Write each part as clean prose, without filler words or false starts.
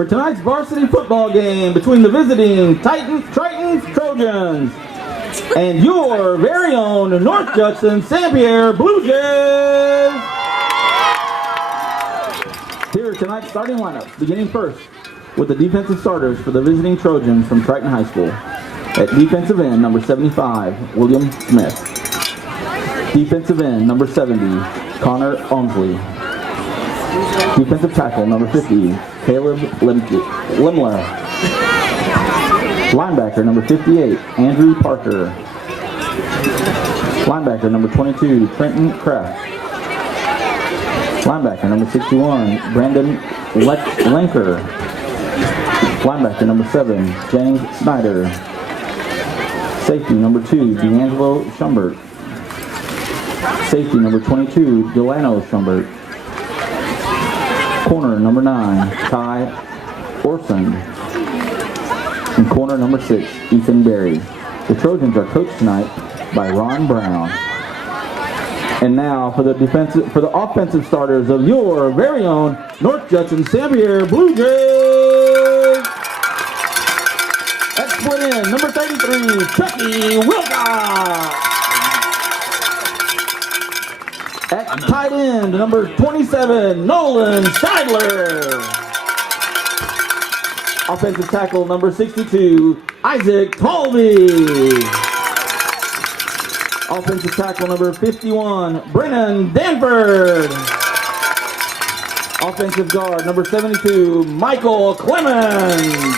for tonight's varsity football game between the visiting Triton Trojans and your very own North Judson-San Blue Jays. Here are tonight's starting lineups, beginning first with the defensive starters for the visiting Trojans from Triton High School. At defensive end, number 75, William Smith. Defensive end, number 70, Connor Omsley. Defensive tackle, number 50, Caleb Limler. Linebacker, number 58, Andrew Parker. Linebacker, number 22, Trenton Kraft. Linebacker, number 61, Brandon Lenker. Linebacker, number 7, James Snyder. Safety, number 2, D'Angelo Shumpert. Safety, number 22, Delano Shumpert. Corner, number 9, Tye Orsund. And corner, number 6, Ethan Berry. The Trojans are coached tonight by Ron Brown. And now for the offensive starters of your very own North Judson-San Blue Jays. At split end, number 33, Chuckie Wilcox. At tight end, number 27, Nolan Scheidler. Offensive tackle, number 62, Isaac Colby. Offensive tackle, number 51, Brennan Danford. Offensive guard, number 72, Michael Clemens.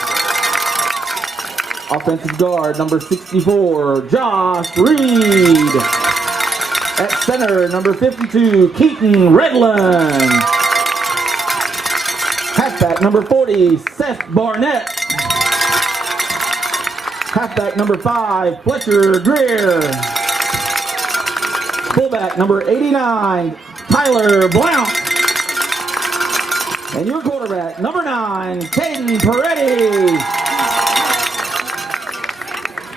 Offensive guard, number 64, Josh Reed. At center, number 52, Keaton Redland. Halfback, number 40, Seth Barnett. Halfback, number 5, Fletcher Greer. Fullback, number 89, Tyler Blount. And your quarterback, number 9, Caden Peretti.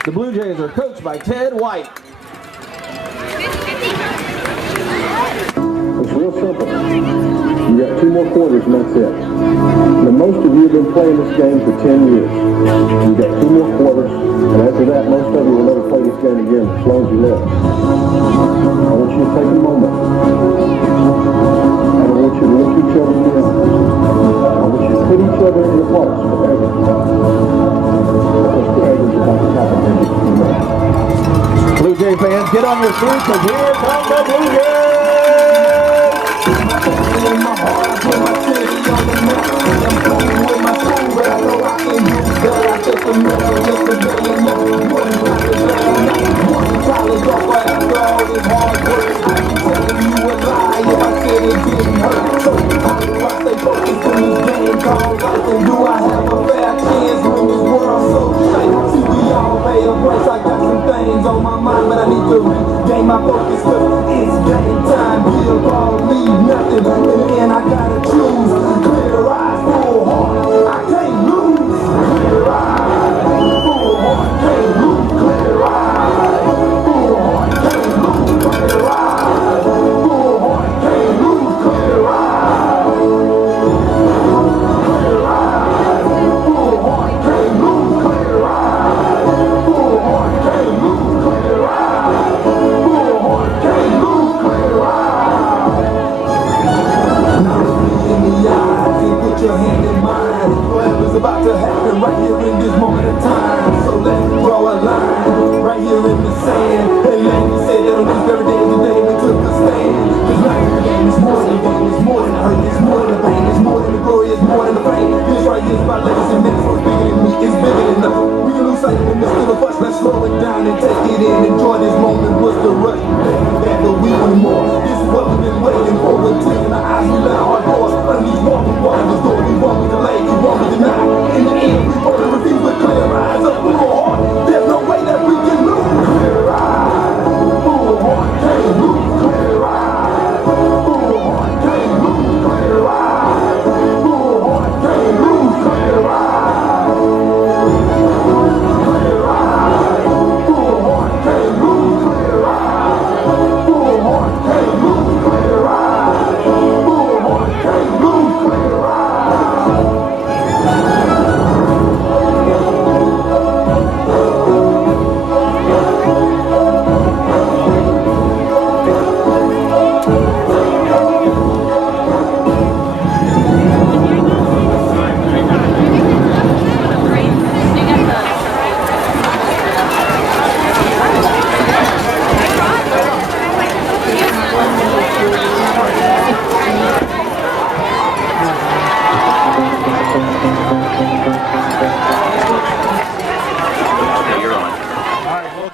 The Blue Jays are coached by Ted White. It's real simple. You got 2 more quarters and that's it. Now, most of you have been playing this game for 10 years. You got 2 more quarters, and after that, most of you will never play this game again as long as you live. I want you to take a moment. And I want you to look each other in the eye. I want you to put each other in your hearts forever. Because forever is about to happen in just a few minutes. Blue Jay fans, get on your feet because here come the Blue Jays! In my heart, I put my city on the map. I'm playing with my soul, but I know I can do better. I just remember yesterday and now one college offer after all this hard work. I can tell you a lie if I said it didn't hurt. So how do I stay focused in this game called life? And do I have a fair chance when this world so shake? See, we all pay a price. I got some things on my mind, but I need to regain my focus because it's game time. Give all, leave nothing. And I gotta choose, clear eyes, full heart, I can't lose, clear eyes, full heart, can't lose, clear eyes, full heart, can't lose, clear eyes, full heart, can't lose, clear eyes, clear eyes, full heart, can't lose, clear eyes, full heart, can't lose, clear eyes, full heart, can't lose, clear eyes. Put your hand in mine. Whatever's about to happen right here in this moment of time. So let's draw a line right here in the sand. And let me say that on this very day of the day we took a stand. Cause life is more than a game, it's more than a hurt, it's more than a pain, it's more than the glory, it's more than the fame. This right here is my legacy, man, it's bigger than me, it's bigger than enough. We can lose sight in the midst of the fuss, let's slow it down and take it in. Enjoy this moment, what's the rush? That but we want more. This is what we've been waiting for. We're taking our eyes, we let our heart go. Unleash more, we want the story, we want me to delay, you want me to deny. In the end, we want to refuse with clear eyes, up full heart. There's no way that we can lose. Clear eyes, full heart, can't lose. Clear eyes, full heart, can't lose. Clear eyes, full heart, can't lose. Clear eyes, clear eyes, full heart, can't lose. Clear eyes, full heart, can't lose. Clear eyes, full heart, can't lose. Clear eyes.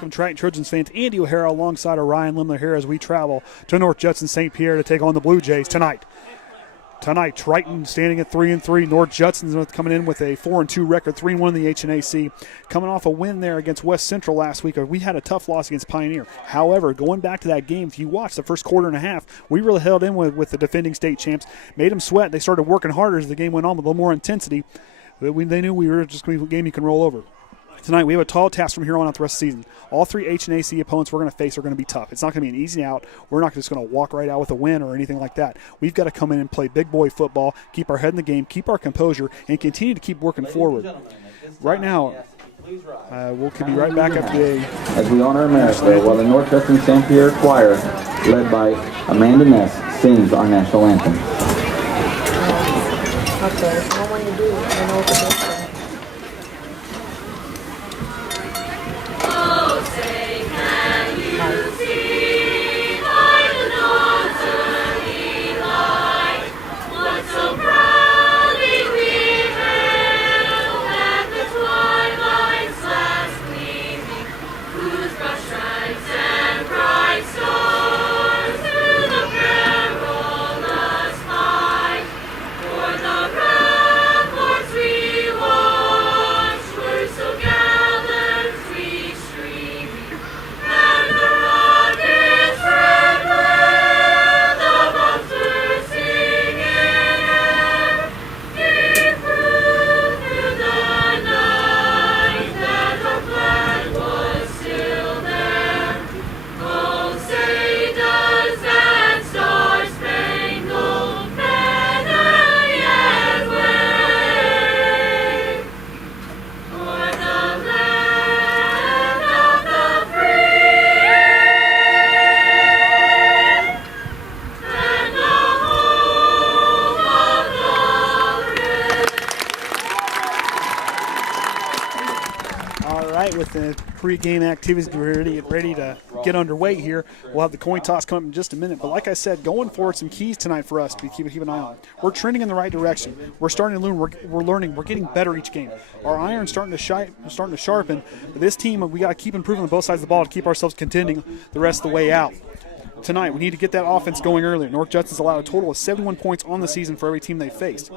Welcome, Triton Trojans fans. Andy O'Hara alongside of Ryan Limler here as we travel to North Judson-St. Pierre to take on the Blue Jays tonight. Tonight, Triton standing at 3-3. North Judson coming in with a 4-2 record, 3-1 in the IHSAA. Coming off a win there against West Central last week. We had a tough loss against Pioneer. However, going back to that game, if you watch the first quarter and a half, we really held in with the defending state champs, made them sweat. They started working harder as the game went on with a little more intensity. They knew we were just going to be a game you can roll over. Tonight, we have a tall task from here on out the rest of the season. All three IHSAA opponents we're going to face are going to be tough. It's not going to be an easy out. We're not just going to walk right out with a win or anything like that. We've got to come in and play big boy football, keep our head in the game, keep our composure, and continue to keep working forward. Right now, we'll be right back up today. As we honor America, while the North Judson-St. Pierre Choir, led by Amanda Ness, sings our national anthem. Okay, what when you do, I know what to do. Pre-game activities ready to get underway here. We'll have the coin toss come up in just a minute. But like I said, going forward, some keys tonight for us to keep an eye on. We're trending in the right direction. We're starting to learn. We're learning. We're getting better each game. Our iron's starting to sharpen. But this team, we got to keep improving on both sides of the ball to keep ourselves contending the rest of the way out. Tonight, we need to get that offense going earlier. North Judson's allowed a total of 71 points on the season for every team they faced.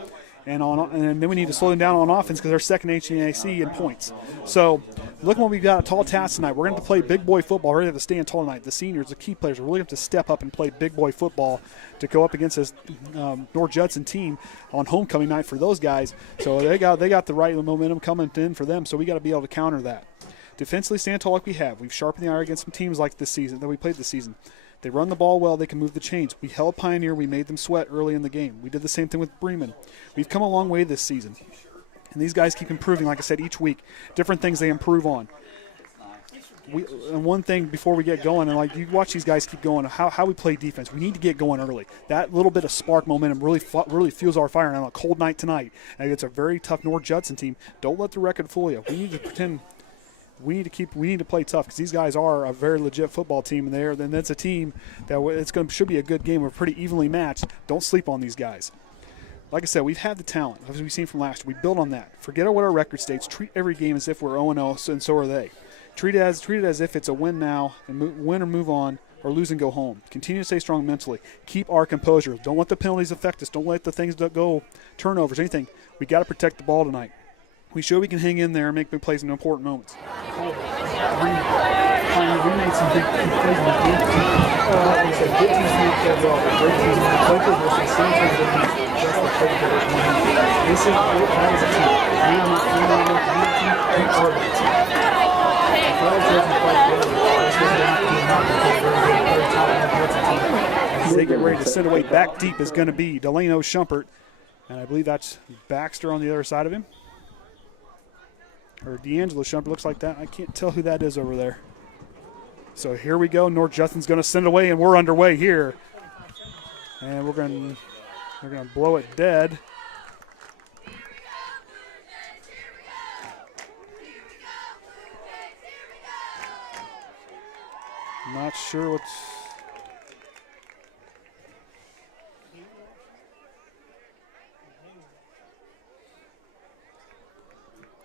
And then we need to slow them down on offense because they're second HNAC in points. So, look what we've got, a tall task tonight. We're going to play big boy football. We're going to have to stand tall tonight. The seniors, the key players, are really going to have to step up and play big boy football to go up against this North Judson team on homecoming night for those guys. So they got the right momentum coming in for them, so we got to be able to counter that. Defensively, stand tall like we have. We've sharpened the iron against some teams like this season that we played this season. They run the ball well. They can move the chains. We held Pioneer. We made them sweat early in the game. We did the same thing with Bremen. We've come a long way this season. And these guys keep improving, like I said, each week. Different things they improve on. And one thing before we get going, and like you watch these guys keep going, how we play defense. We need to get going early. That little bit of spark momentum really fuels our fire. And on a cold night tonight, and it's a very tough North Judson team. Don't let the record fool you. We need to pretend. We need to play tough because these guys are a very legit football team, and then that's a team that should be a good game. We're pretty evenly matched. Don't sleep on these guys. Like I said, we've had the talent, as we've seen from last year. We build on that. Forget what our record states. Treat every game as if we're 0-0, and so are they. Treat it as if it's a win now, and win or move on, or lose and go home. Continue to stay strong mentally. Keep our composure. Don't let the penalties affect us. Don't let the things that go, turnovers, anything. We got to protect the ball tonight. We show we can hang in there and make big plays in important moments. We made some big plays in the game. Like I said, good teams make that well. Great teams make the play versus the same teams that make just the play division. This is that is a team. We are not a team. We are the team. If I was judging play together, this was not a team very top of the team. They get ready to send away back deep is going to be Delano Shumpert. And I believe that's Baxter on the other side of him. Or D'Angelo Shumpert, looks like that. I can't tell who that is over there. So here we go. North Justin's going to send it away, and we're underway here. And we're going to blow it dead. Not sure what's...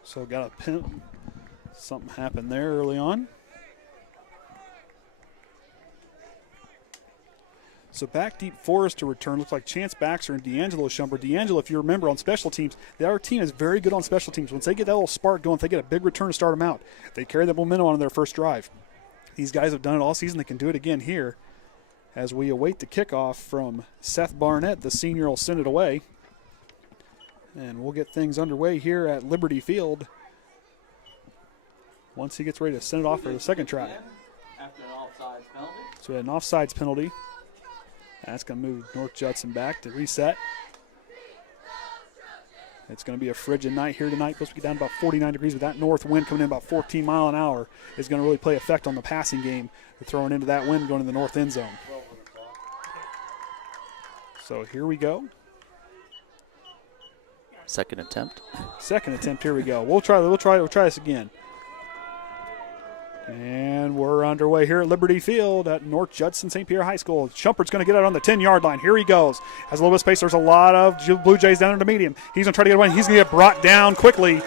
So got a pin. Something happened there early on. So back deep Forrest to return. Looks like Chance Baxter and D'Angelo Shumpert. D'Angelo, if you remember, on special teams, our team is very good on special teams. Once they get that little spark going, if they get a big return to start them out, they carry that momentum on their first drive. These guys have done it all season. They can do it again here. As we await the kickoff from Seth Barnett, the senior will send it away. And we'll get things underway here at Liberty Field once he gets ready to send it off for the second try. After an offsides penalty. So we had an offsides penalty. That's going to move North Judson back to reset. It's going to be a frigid night here tonight. Supposed to be down about 49 degrees, with that north wind coming in about 14 mile an hour is going to really play effect on the passing game. They're throwing into that wind going to the north end zone. So here we go. Second attempt. Second attempt. Here we go. We'll try this again. And we're underway here at Liberty Field at North Judson St. Pierre High School. Shumpert's going to get out on the 10-yard line. Here he goes. Has a little bit of space. There's a lot of Blue Jays down in the medium. He's going to try to get away. He's going to get brought down quickly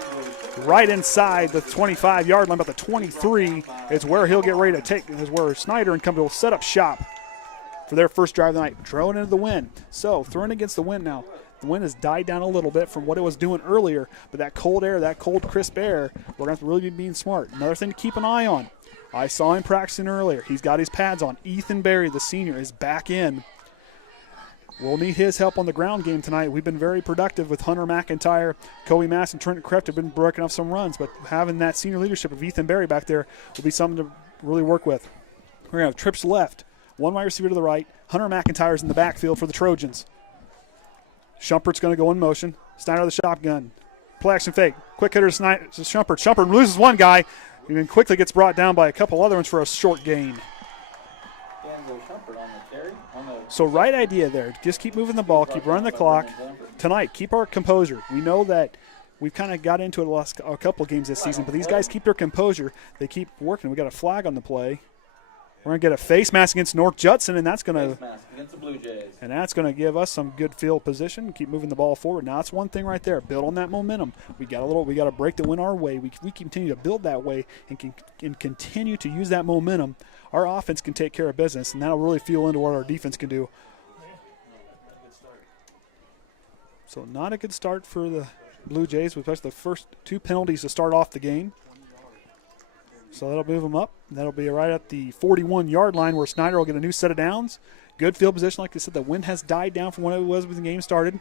right inside the 25-yard line. About the 23 is where he'll get ready to take. Is where Snyder and company will set up shop for their first drive of the night. Throwing into the wind. So throwing against the wind now. The wind has died down a little bit from what it was doing earlier, but that cold air, that cold, crisp air, we're going to have to really be being smart. Another thing to keep an eye on. I saw him practicing earlier. He's got his pads on. Ethan Berry, the senior, is back in. We'll need his help on the ground game tonight. We've been very productive with Hunter McIntyre, Koby Mast, and Trent Kreft have been breaking off some runs, but having that senior leadership of Ethan Berry back there will be something to really work with. We're going to have trips left, one wide receiver to the right. Hunter McIntyre's in the backfield for the Trojans. Shumpert's going to go in motion. Snyder the shotgun. Play action fake. Quick hitter to Shumpert. Shumpert loses one guy and then quickly gets brought down by a couple other ones for a short gain. So right idea there. Just keep moving the ball. Keep running the clock. Tonight, keep our composure. We know that we've kind of got into it the last a couple games this season, but these guys keep their composure. They keep working. We got a flag on the play. We're going to get a face mask against North Judson, and that's going to give us some good field position. Keep moving the ball forward. Now that's one thing right there. Build on that momentum. We got to break the wind our way. We continue to build that way and continue to use that momentum. Our offense can take care of business, and that'll really feel into what our defense can do. So not a good start for the Blue Jays, especially the first two penalties to start off the game. So that'll move them up. That'll be right at the 41-yard line where Snyder will get a new set of downs. Good field position. Like I said, the wind has died down from when it was when the game started.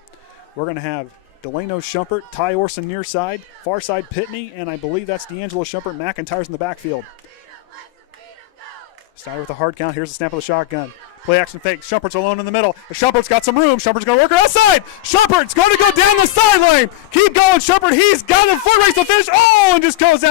We're going to have Delano Shumpert, Tye Orsund near side, far side Pitney, and I believe that's D'Angelo Shumpert. McIntyre's in the backfield. Snyder with a hard count. Here's the snap of the shotgun. Play action fake. Shumpert's alone in the middle. Shumpert's got some room. Shumpert's going to work it outside. Shumpert's going to go down the sideline. Keep going, Shumpert. He's got a foot race to finish. Oh, and just goes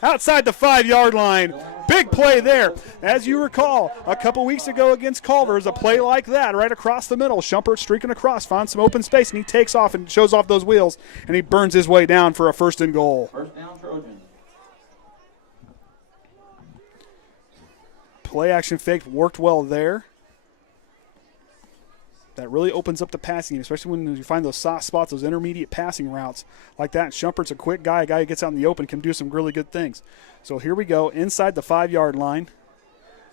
outside the 5-yard line. Big play there. As you recall, a couple weeks ago against Culver's, a play like that right across the middle. Shumpert streaking across, finds some open space, and he takes off and shows off those wheels, and he burns his way down for a first and goal. First down, Trojans. Play action fake worked well there. That really opens up the passing game, especially when you find those soft spots, those intermediate passing routes like that. Shumpert's a quick guy. A guy who gets out in the open can do some really good things. So here we go, inside the 5-yard line.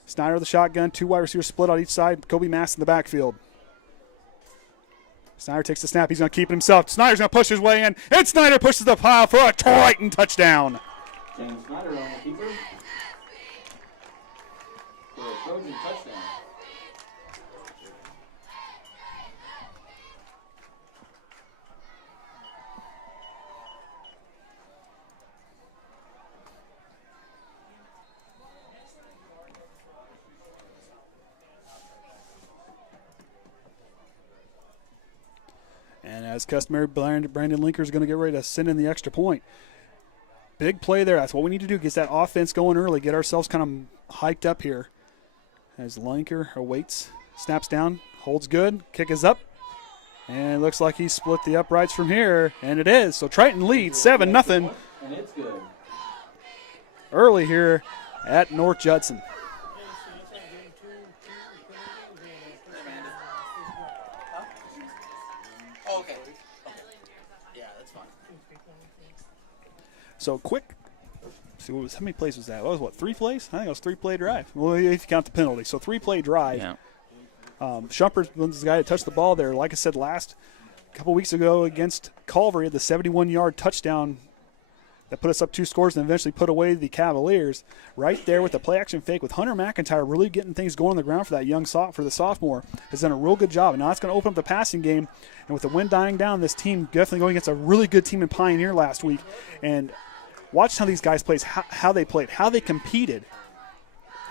Snyder the shotgun, two wide receivers split on each side. Koby Mast in the backfield. Snyder takes the snap. He's going to keep it himself. Snyder's going to push his way in, and Snyder pushes the pile for a Triton touchdown. James Snyder on the keeper. For a Trojan touchdown. And as customary, Brandon Lenker is going to get ready to send in the extra point. Big play there. That's what we need to do. Get that offense going early. Get ourselves kind of hyped up here. As Lenker awaits. Snaps down. Holds good. Kick is up. And it looks like he split the uprights from here. And it is. So Triton leads 7-0. And it's good. Early here at North Judson. So quick. See, how many plays was that? That was what, 3 plays? I think it was 3-play drive. Well, if you count the penalty. So 3-play drive. Yeah. Shumpert was the guy that touched the ball there. Like I said, a couple weeks ago against Culver, he had the 71-yard touchdown that put us up 2 scores and eventually put away the Cavaliers. Right there with the play-action fake with Hunter McIntyre really getting things going on the ground for that for the sophomore. Has done a real good job. And now it's going to open up the passing game. And with the wind dying down, this team definitely going against a really good team in Pioneer last week. And watch how these guys played, how they played, how they competed.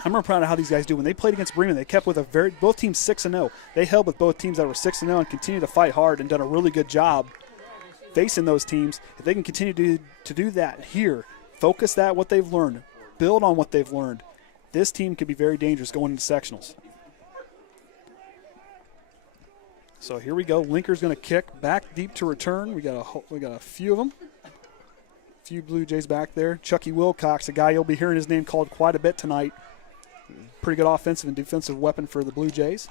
I'm real proud of how these guys do. When they played against Bremen, they kept with both teams 6-0. They held with both teams that were 6-0 and continue to fight hard and done a really good job facing those teams. If they can continue to do that here, focus what they've learned, build on what they've learned, this team could be very dangerous going into sectionals. So here we go. Lenker's going to kick back deep to return. We got a few of them. A few Blue Jays back there. Chuckie Wilcox, a guy you'll be hearing his name called quite a bit tonight. Pretty good offensive and defensive weapon for the Blue Jays.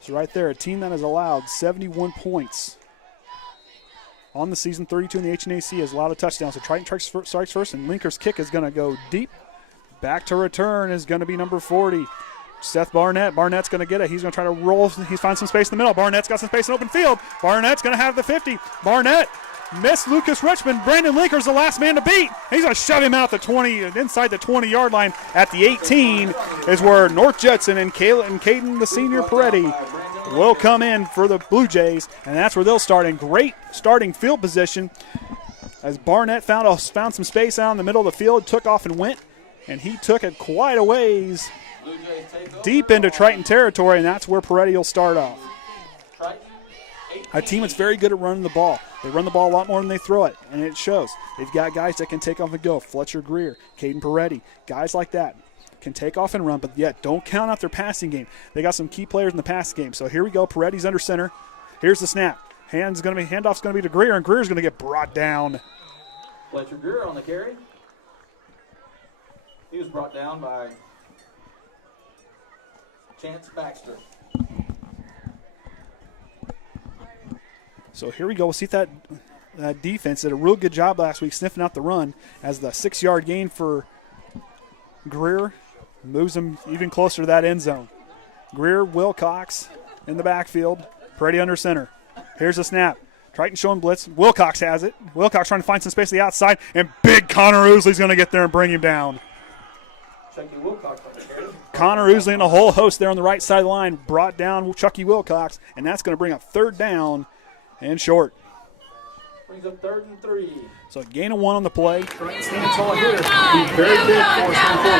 So right there, a team that has allowed 71 points on the season, 32 in the HNAC, has allowed a touchdown. So Triton strikes first, and Lenker's kick is going to go deep. Back to return is going to be number 40, Seth Barnett. Barnett's going to get it. He's going to try to roll. He's found some space in the middle. Barnett's got some space in open field. Barnett's going to have the 50. Barnett missed Lucas Richmond. Brandon Lenker's the last man to beat. He's going to shove him out the 20, inside the 20-yard line. At the 18 is where North Judson and Caden, the senior Peretti, will come in for the Blue Jays, and that's where they'll start in great starting field position as Barnett found some space out in the middle of the field, took off and went, and he took it quite a ways deep into Triton territory, and that's where Peretti will start off. A team that's very good at running the ball. They run the ball a lot more than they throw it, and it shows. They've got guys that can take off and go. Fletcher Greer, Caden Peretti, guys like that can take off and run, but yet don't count out their passing game. They got some key players in the passing game. So here we go. Peretti's under center. Here's the snap. Handoff's going to be to Greer, and Greer's going to get brought down. Fletcher Greer on the carry. He was brought down by Chance Baxter. So here we go. We'll see if that defense did a real good job last week sniffing out the run as the 6-yard gain for Greer moves him even closer to that end zone. Greer, Wilcox in the backfield. Peretti under center. Here's the snap. Triton showing blitz. Wilcox has it. Wilcox trying to find some space on the outside, and big Connor Ousley's going to get there and bring him down. Chuckie Wilcox on the carry. Connor Ousley and a whole host there on the right side of the line brought down Chuckie Wilcox, and that's going to bring up 3rd down and short. Brings up 3rd and 3. So a gain of 1 on the play. Triton standing tall here. Be very big for us going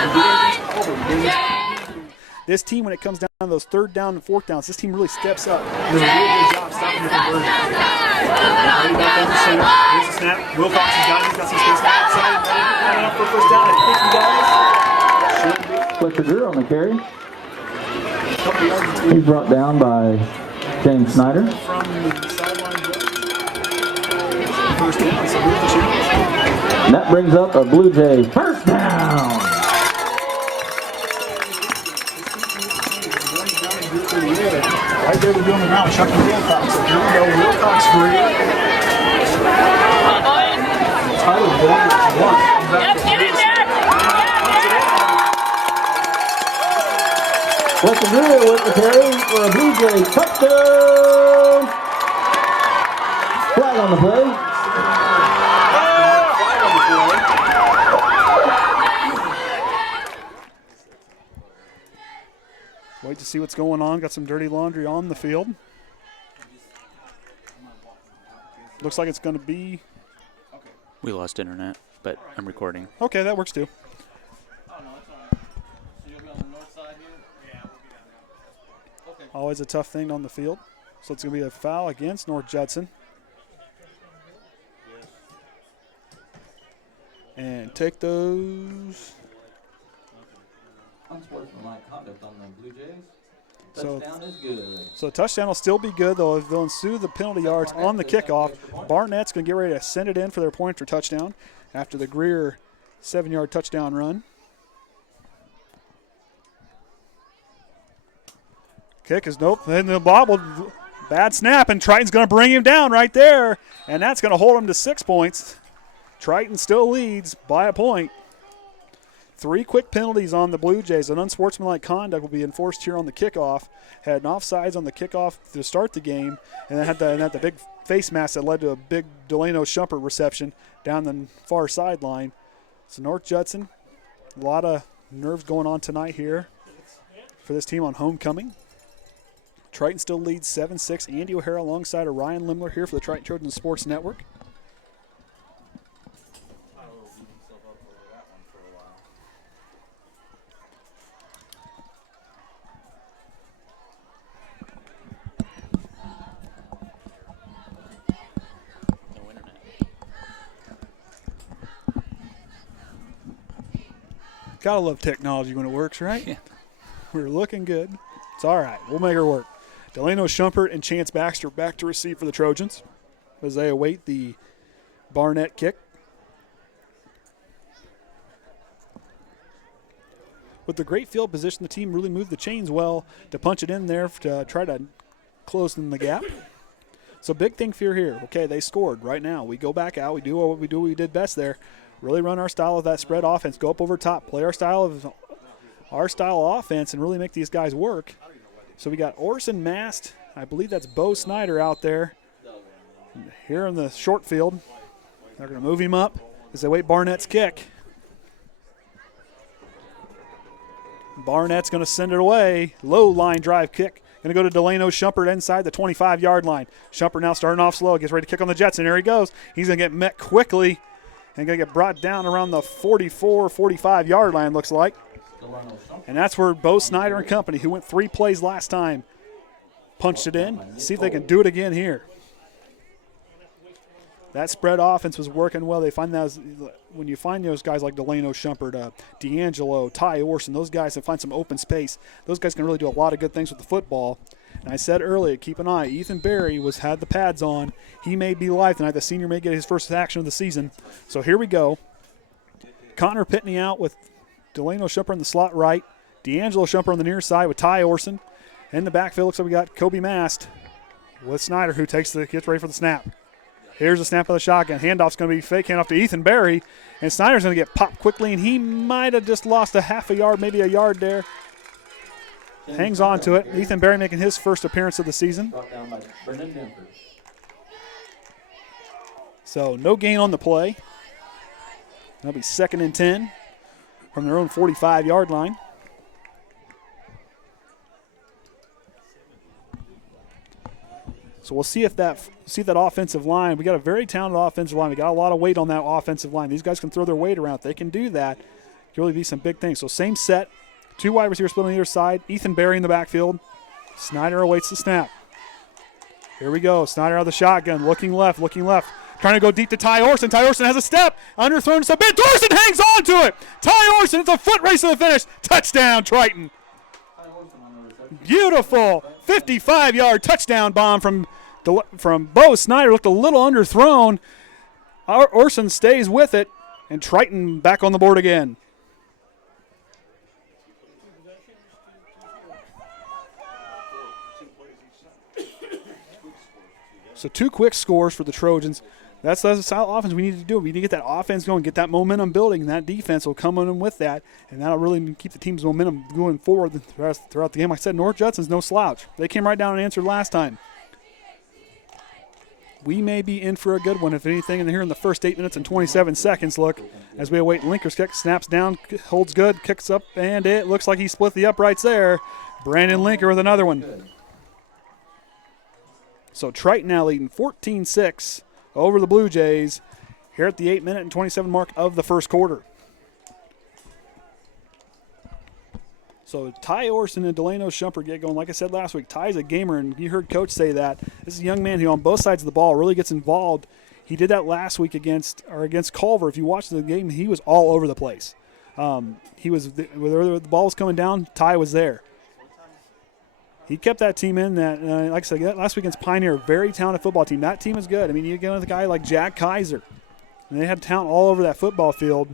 forward. This team, when it comes down to those 3rd down and 4th downs, this team really steps up. Does a really good job stopping the conversion. Ready back on the center. Here's the snap. Wilcox has got it. He's got some space outside. Not enough for a 1st down. I think Fletcher Greer on the carry. He's brought down by James Snyder. from the sideline. 1st down. So here's the chance. And that brings up a Blue Jay 1st down. Right there, we're doing the ground. Chuckie Wilcox. So here we go. Wilcox Greer. Tyler Blount. Yep, get in there. Fletcher Greer with the carry for a Blue Jay touchdown. Flag on the play. Wait to see what's going on. Got some dirty laundry on the field. Looks like it's going to be... We lost internet, but I'm recording. Okay, that works too. Always a tough thing on the field. So it's going to be a foul against North Judson. And take those. Unsportsmanlike conduct on the Blue Jays. So, Touchdown is good. so touchdown will still be good, though. They'll ensue the penalty yards on the kickoff. Barnett's going to get ready to send it in for their point for touchdown after the Greer 7-yard touchdown run. Kick is nope. Then the bobble. Bad snap, and Triton's going to bring him down right there, and that's going to hold him to 6 points. Triton still leads by a point. 3 quick penalties on the Blue Jays. An unsportsmanlike conduct will be enforced here on the kickoff. Had an offsides on the kickoff to start the game, and then had the big face mask that led to a big Delano Shumpert reception down the far sideline. So North Judson, a lot of nerves going on tonight here for this team on homecoming. Triton still leads 7-6. Andy O'Hara alongside of Ryan Limler here for the Triton Trojans Sports Network. No internet. Gotta love technology when it works, right? Yeah. We're looking good. It's all right. We'll make her work. Delano Shumpert and Chance Baxter back to receive for the Trojans as they await the Barnett kick. With the great field position, the team really moved the chains well to punch it in there to try to close in the gap. So big thing for here. Okay, they scored right now. We go back out. We do what we did best there. Really run our style of that spread offense. Go up over top. Play our style of offense and really make these guys work. So we got Orsund, Mast. I believe that's Bo Snyder out there. Here in the short field. They're going to move him up as they wait Barnett's kick. Barnett's going to send it away. Low line drive kick. Going to go to Delano Shumpert inside the 25-yard line. Shumpert now starting off slow. Gets ready to kick on the Jetson. There he goes. He's going to get met quickly and going to get brought down around the 44, 45-yard line, looks like. And that's where Bo Snyder and company, who went 3 plays last time, punched it in. See if they can do it again here. That spread offense was working well. They find that when you find those guys like Delano Shumpert, D'Angelo, Tye Orsund, those guys that find some open space, those guys can really do a lot of good things with the football. And I said earlier, keep an eye. Ethan Berry had the pads on. He may be live tonight. The senior may get his first action of the season. So here we go. Connor Pitney out with Delano Shumpert in the slot right. D'Angelo Shumpert on the near side with Tye Orsund. In the backfield, looks like we got Koby Mast with Snyder, who gets ready for the snap. Here's the snap of the shotgun. Handoff's going to be fake handoff to Ethan Berry. And Snyder's going to get popped quickly, and he might have just lost a half a yard, maybe a yard there. Hangs on to it. Ethan Berry making his first appearance of the season. So no gain on the play. That'll be 2nd and 10 from their own 45-yard line. So we'll see if that offensive line, we got a very talented offensive line. We got a lot of weight on that offensive line. These guys can throw their weight around. If they can do that, it can really be some big things. So same set, 2 wide receivers split on either side. Ethan Berry in the backfield. Snyder awaits the snap. Here we go. Snyder out of the shotgun, looking left. Trying to go deep to Tye Orsund. Tye Orsund has a step. Underthrown to bit. Orsund hangs on to it. Tye Orsund, it's a foot race to the finish. Touchdown, Triton. Beautiful 55-yard touchdown bomb from Bo Snyder. Looked a little underthrown. Orsund stays with it, and Triton back on the board again. So 2 quick scores for the Trojans. That's the style of offense we need to do. We need to get that offense going, get that momentum building, and that defense will come in with that, and that'll really keep the team's momentum going forward throughout the game. Like I said, North Judson's no slouch. They came right down and answered last time. We may be in for a good one, if anything, in here in the first 8 minutes and 27 seconds. Look, as we await Lenker's kick, snaps down, holds good, kicks up, and it looks like he split the uprights there. Brandon Lenker with another one. So Triton now leading 14-6 over the Blue Jays here at the 8-minute and 27 mark of the first quarter. So Tye Orsund and Delano Shumpert get going. Like I said last week, Tye's a gamer, and you heard Coach say that. This is a young man who on both sides of the ball really gets involved. He did that last week against Culver. If you watched the game, he was all over the place. Whether the ball was coming down, Tye was there. He kept that team in that, like I said, last week against Pioneer, very talented football team. That team is good. I mean, you get with a guy like Jack Kaiser, and they had talent all over that football field.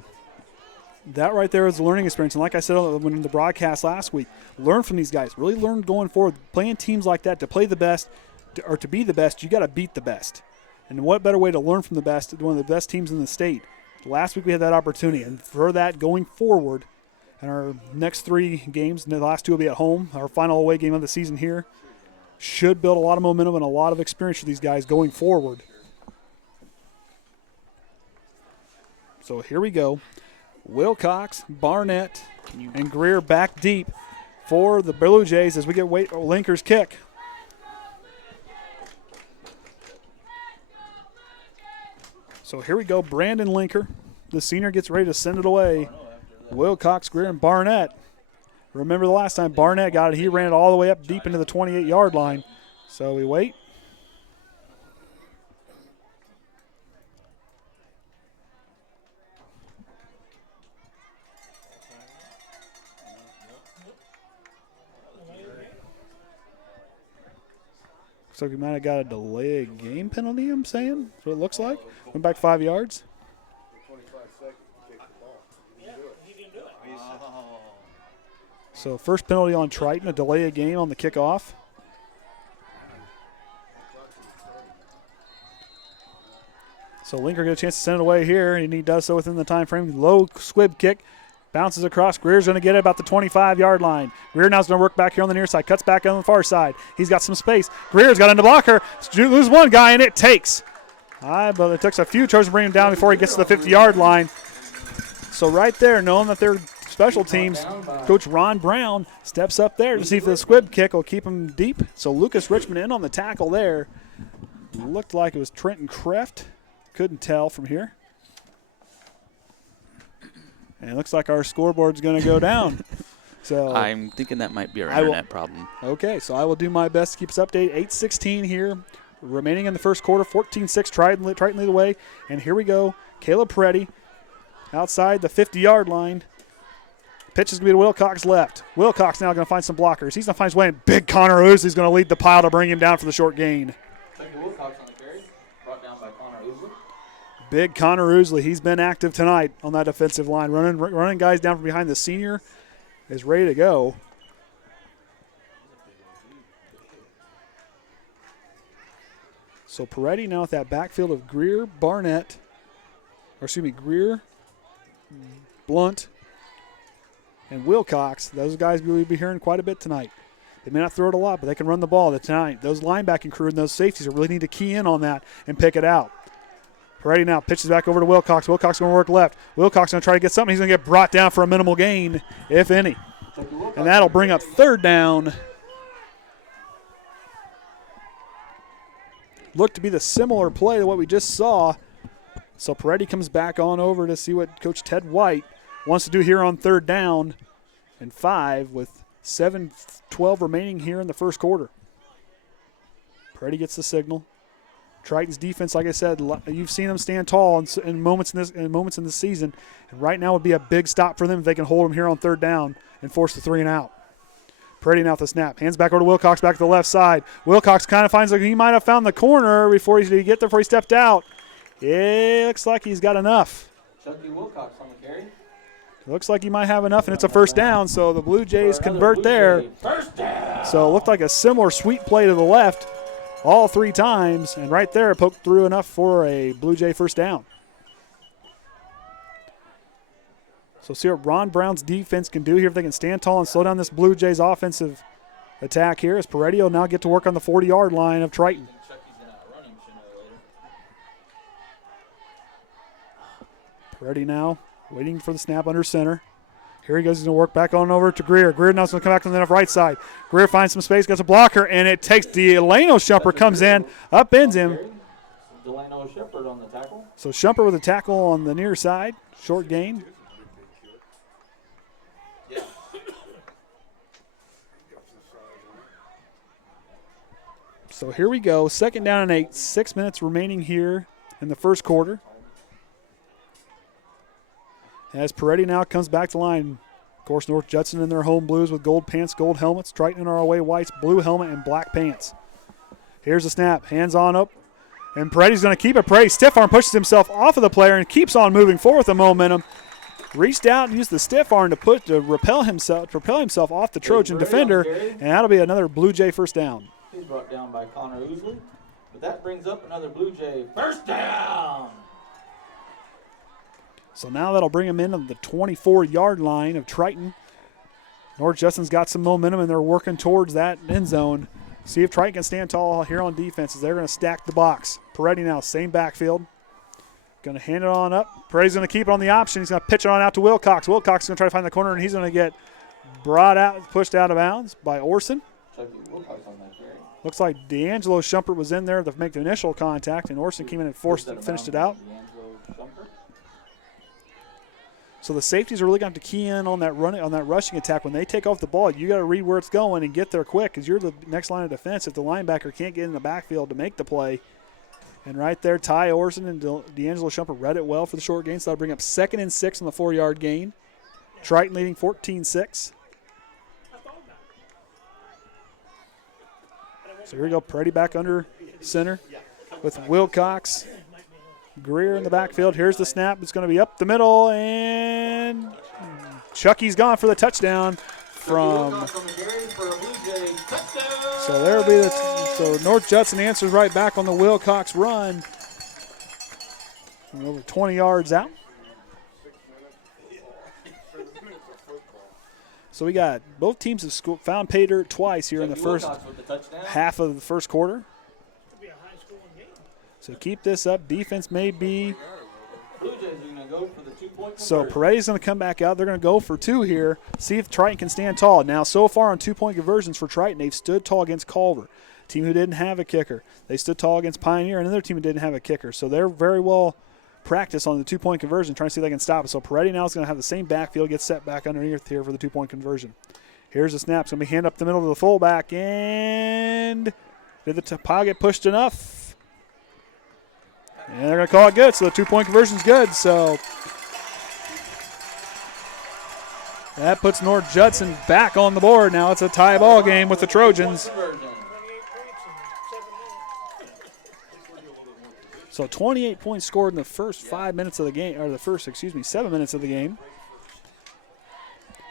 That right there is a learning experience. And like I said when in the broadcast last week, learn from these guys. Really learn going forward. Playing teams like that, to play the best, or to be the best, you got to beat the best. And what better way to learn from the best, one of the best teams in the state. Last week we had that opportunity, and for that going forward, And our next 3 games, the last 2 will be at home. Our final away game of the season here should build a lot of momentum and a lot of experience for these guys going forward. So here we go. Wilcox, Barnett, and Greer back deep for the Blue Jays as we get Lenker's kick. So here we go, Brandon Lenker. The senior gets ready to send it away. Wilcox, Greer, and Barnett. Remember the last time Barnett got it, he ran it all the way up deep into the 28-yard line. So we wait. Looks like we might have got a delay game penalty, I'm saying. That's what it looks like. Went back 5 yards. So first penalty on Triton, a delay of game on the kickoff. So Lenker get a chance to send it away here, and he does so within the time frame. Low squib kick, bounces across. Greer's going to get it about the 25-yard line. Greer now's going to work back here on the near side, cuts back on the far side. He's got some space. Greer's got into blocker. Lose one guy, and it takes. But it takes a few tries to bring him down before he gets to the 50-yard line. So right there, knowing that they're special teams, Coach Ron Brown steps up there to see if the squib kick will keep him deep. So Lucas Richmond in on the tackle there. Looked like it was Trenton Kreft. Couldn't tell from here. And it looks like our scoreboard's going to go down. So I'm thinking that might be our internet problem. Okay, so I will do my best to keep us updated. 8:16 here, remaining in the first quarter. 14-6, Triton lead the way. And here we go. Caleb Peretti outside the 50-yard line. Pitch is going to be to Wilcox left. Wilcox now going to find some blockers. He's going to find his way in. Big Connor Ousley's going to lead the pile to bring him down for the short gain. Wilcox on the carry, brought down by Connor Ousley. Big Connor Ousley. He's been active tonight on that defensive line. Running guys down from behind. The senior is ready to go. So Peretti now with that backfield of Greer, Greer, Blount, and Wilcox. Those guys we'll be hearing quite a bit tonight. They may not throw it a lot, but they can run the ball tonight. Those linebacking crew and those safeties really need to key in on that and pick it out. Peretti now pitches back over to Wilcox. Wilcox going to work left. Wilcox going to try to get something. He's going to get brought down for a minimal gain, if any. And that'll bring up third down. Looked to be the similar play to what we just saw. So Peretti comes back on over to see what Coach Ted White wants to do here on third down and 5 with 7:12 remaining here in the first quarter. Peretti gets the signal. Triton's defense, like I said, you've seen them stand tall in moments in this season, and right now would be a big stop for them if they can hold them here on third down and force the 3 and out. Peretti now with the snap. Hands back over to Wilcox, back to the left side. Wilcox kind of finds like he might have found the corner before he get there before he stepped out. It looks like he's got enough. Chuckie Wilcox on the carry. Looks like he might have enough, and it's a first down, so the Blue Jays convert there. First down. So it looked like a similar sweep play to the left all 3 times, and right there it poked through enough for a Blue Jay first down. So see what Ron Brown's defense can do here if they can stand tall and slow down this Blue Jays offensive attack here as Peretti will now get to work on the 40-yard line of Triton. Peretti now waiting for the snap under center. Here he goes. He's going to work back on over to Greer. Greer now's going to come back on the left right side. Greer finds some space, gets a blocker, and it takes Delano. Shumpert comes in, upends him. Delano Shumpert on the tackle. So Shumpert with a tackle on the near side. Short gain. So here we go. Second down and 8. 6 minutes remaining here in the first quarter. As Peretti now comes back to line. Of course, North Judson in their home blues with gold pants, gold helmets. Triton in our away whites, blue helmet, and black pants. Here's the snap. Hands on up. And Peretti's going to keep it. Peretti stiff arm pushes himself off of the player and keeps on moving forward with the momentum. Reached out and used the stiff arm to propel himself off the Trojan defender. And that'll be another Blue Jay first down. He's brought down by Connor Ousley. But that brings up another Blue Jay first down. So now that'll bring them in on the 24-yard line of Triton. North Judson's got some momentum, and they're working towards that end zone. See if Triton can stand tall here on defense as they're going to stack the box. Peretti now, same backfield. Going to hand it on up. Peretti's going to keep it on the option. He's going to pitch it on out to Wilcox. Wilcox is going to try to find the corner, and he's going to get brought out, pushed out of bounds by Orsund. Looks like D'Angelo Shumpert was in there to make the initial contact, and Orsund came in and finished it out. So the safeties are really going to have to key in on that rushing attack. When they take off the ball, you got to read where it's going and get there quick because you're the next line of defense if the linebacker can't get in the backfield to make the play. And right there, Tye Orsund and D'Angelo Shumpert read it well for the short gain, so that'll bring up 2nd and 6 on the 4-yard gain. Triton leading 14-6. So here we go, Peretti back under center with Wilcox. Greer in the backfield. Here's the snap. It's going to be up the middle, and Chuckie's gone for the touchdown from. So there'll be so North Judson answers right back on the Wilcox run. Over 20 yards out. So we got both teams have found pay dirt twice here in the first half of the first quarter. So keep this up. Defense may be. So Peretti's going to come back out. They're going to go for 2 here. See if Triton can stand tall. Now, so far on 2-point conversions for Triton, they've stood tall against Culver, team who didn't have a kicker. They stood tall against Pioneer, another team who didn't have a kicker. So they're very well practiced on the 2-point conversion, trying to see if they can stop it. So Peretti now is going to have the same backfield, get set back underneath here for the 2-point conversion. Here's the snap. It's going to be hand up the middle to the fullback. And did the pile get pushed enough? And they're going to call it good, so the 2-point conversion's good. So that puts North Judson back on the board. Now it's a tie ball game with the Trojans. So 28 points scored in the first 5 minutes of the game, or the first, 7 minutes of the game.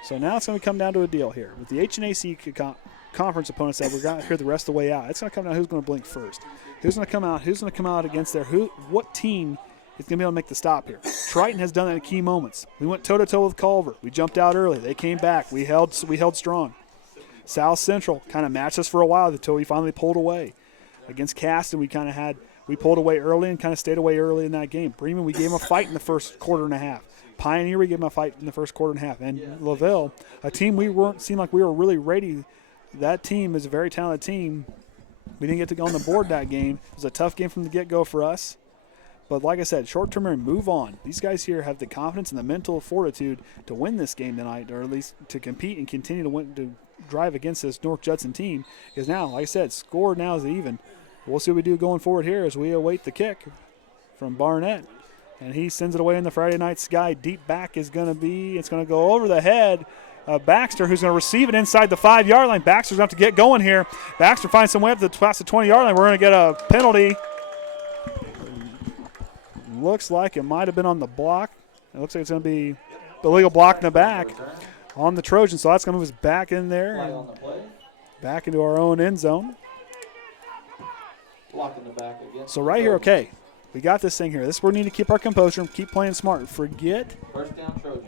So now it's going to come down to a deal here. With the IHSAA conference opponents that we're going to hear the rest of the way out, it's going to come down to who's going to blink first. Who's going to come out against what team is going to be able to make the stop here? Triton has done that in key moments. We went toe-to-toe with Culver. We jumped out early. They came back. We held strong. South Central kind of matched us for a while until we finally pulled away. Against Caston, we pulled away early and kind of stayed away early in that game. Bremen, we gave them a fight in the first quarter and a half. Pioneer, we gave them a fight in the first quarter and a half. And Lavelle, a team seemed like we were really ready. That team is a very talented team. We didn't get to go on the board that game. It was a tough game from the get-go for us. But like I said, short-term and move on. These guys here have the confidence and the mental fortitude to win this game tonight, or at least to compete and continue to drive against this North Judson team. Because now, like I said, score now is even. We'll see what we do going forward here as we await the kick from Barnett. And he sends it away in the Friday night sky. Deep back it's going to go over the head of Baxter, who's going to receive it inside the 5-yard line. Baxter's going to have to get going here. Baxter finds some way up past the 20-yard line. We're going to get a penalty. Looks like it might have been on the block. It looks like it's going to be illegal block in the back on the Trojans. So that's going to move us back in there and back into our own end zone. So right here, okay, we got this thing here. This is where we need to keep our composure and keep playing smart. Forget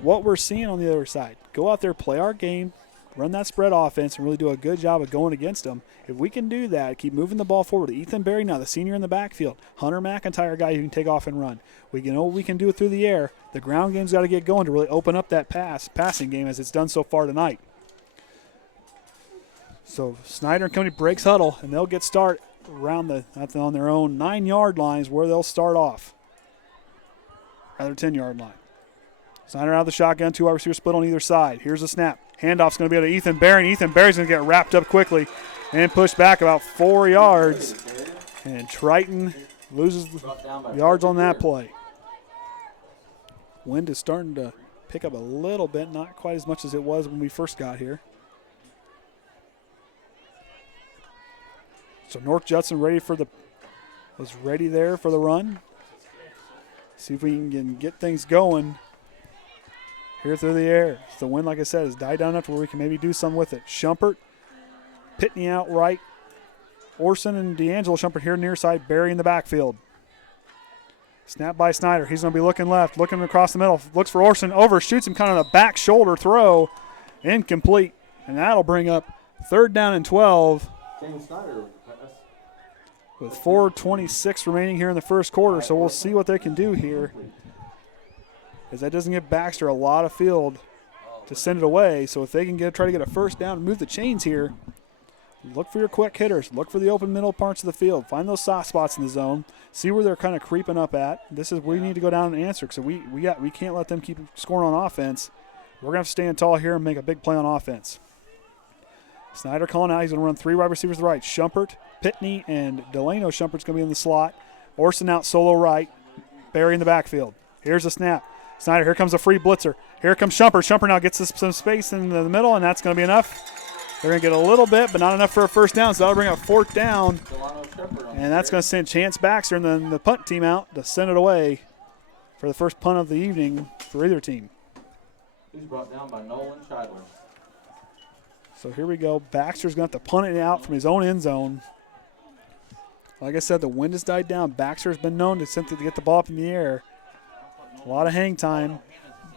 what we're seeing on the other side. Go out there, play our game, run that spread offense, and really do a good job of going against them. If we can do that, keep moving the ball forward. Ethan Berry now, the senior in the backfield. Hunter McIntyre, guy who can take off and run. We know what we can do it through the air. The ground game's got to get going to really open up that passing game as it's done so far tonight. So Snyder and company breaks huddle, and they'll get start around on their own 9-yard lines where they'll start off. Rather 10-yard line. Snyder out of the shotgun, 2 wide receivers split on either side. Here's the snap. Handoff's going to be to Ethan Berry, and Ethan Berry's going to get wrapped up quickly and pushed back about 4 yards. And Triton loses yards on that play. Wind is starting to pick up a little bit, not quite as much as it was when we first got here. So North Judson was ready there for the run. See if we can get things going here through the air. The wind, like I said, has died down enough where we can maybe do something with it. Shumpert, Pitney out right. Orsund and D'Angelo Shumpert here near side, Berry in the backfield. Snap by Snyder. He's going to be looking left, looking across the middle. Looks for Orsund. Overshoots him kind of a back shoulder throw. Incomplete. And that'll bring up 3rd down and 12 with 4:26 remaining here in the first quarter. So we'll see what they can do here, as that doesn't give Baxter a lot of field to send it away. So if they can try to get a first down and move the chains here, look for your quick hitters. Look for the open middle parts of the field. Find those soft spots in the zone. See where they're kind of creeping up at. This is where you need to go down and answer, because we can't let them keep scoring on offense. We're going to have to stand tall here and make a big play on offense. Snyder calling out. He's going to run 3 wide receivers to the right. Shumpert, Pitney, and Delano. Shumpert's going to be in the slot. Orsund out solo right. Barry in the backfield. Here's a snap. Snyder, here comes a free blitzer. Here comes Shumpert. Shumpert now gets some space in the middle, and that's going to be enough. They're going to get a little bit, but not enough for a first down, so that'll bring up 4th down. And that's going to send Chance Baxter and then the punt team out to send it away for the first punt of the evening for either team. He's brought down by Nolan Scheidler. So here we go. Baxter's going to have to punt it out from his own end zone. Like I said, the wind has died down. Baxter's been known to simply get the ball up in the air. A lot of hang time.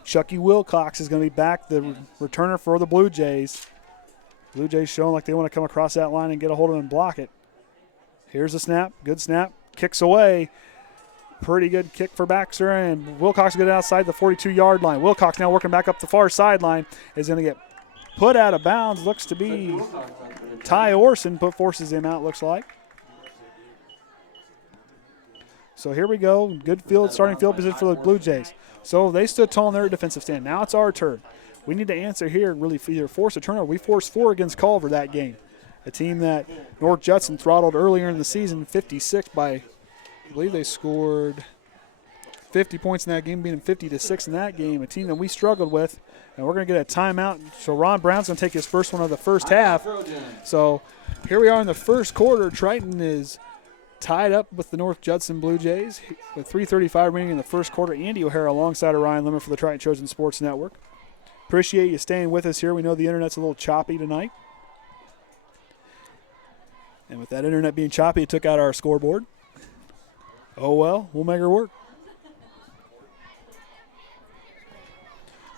Chuckie Wilcox is going to be back, the returner for the Blue Jays. Blue Jays showing like they want to come across that line and get a hold of it and block it. Here's a snap. Good snap. Kicks away. Pretty good kick for Baxter, and Wilcox get outside the 42-yard line. Wilcox now working back up the far sideline is going to get put out of bounds. Looks to be Tye Orsund, forces him out, looks like. So here we go. Good starting field position for the Blue Jays. So they stood tall in their defensive stand. Now it's our turn. We need to answer here and really either force a turnover. We forced 4 against Culver that game, a team that North Judson throttled earlier in the season, 56 by, I believe they scored 50 points in that game, beating 50-6 in that game, a team that we struggled with. And we're going to get a timeout. So Ron Brown's going to take his first one of the first half. So here we are in the first quarter. Triton is tied up with the North Judson Blue Jays with 3:35 remaining in the first quarter. Andy O'Hara alongside of Ryan Limmer for the Triton Trojan Sports Network. Appreciate you staying with us here. We know the internet's a little choppy tonight. And with that internet being choppy, it took out our scoreboard. Oh well, we'll make her work.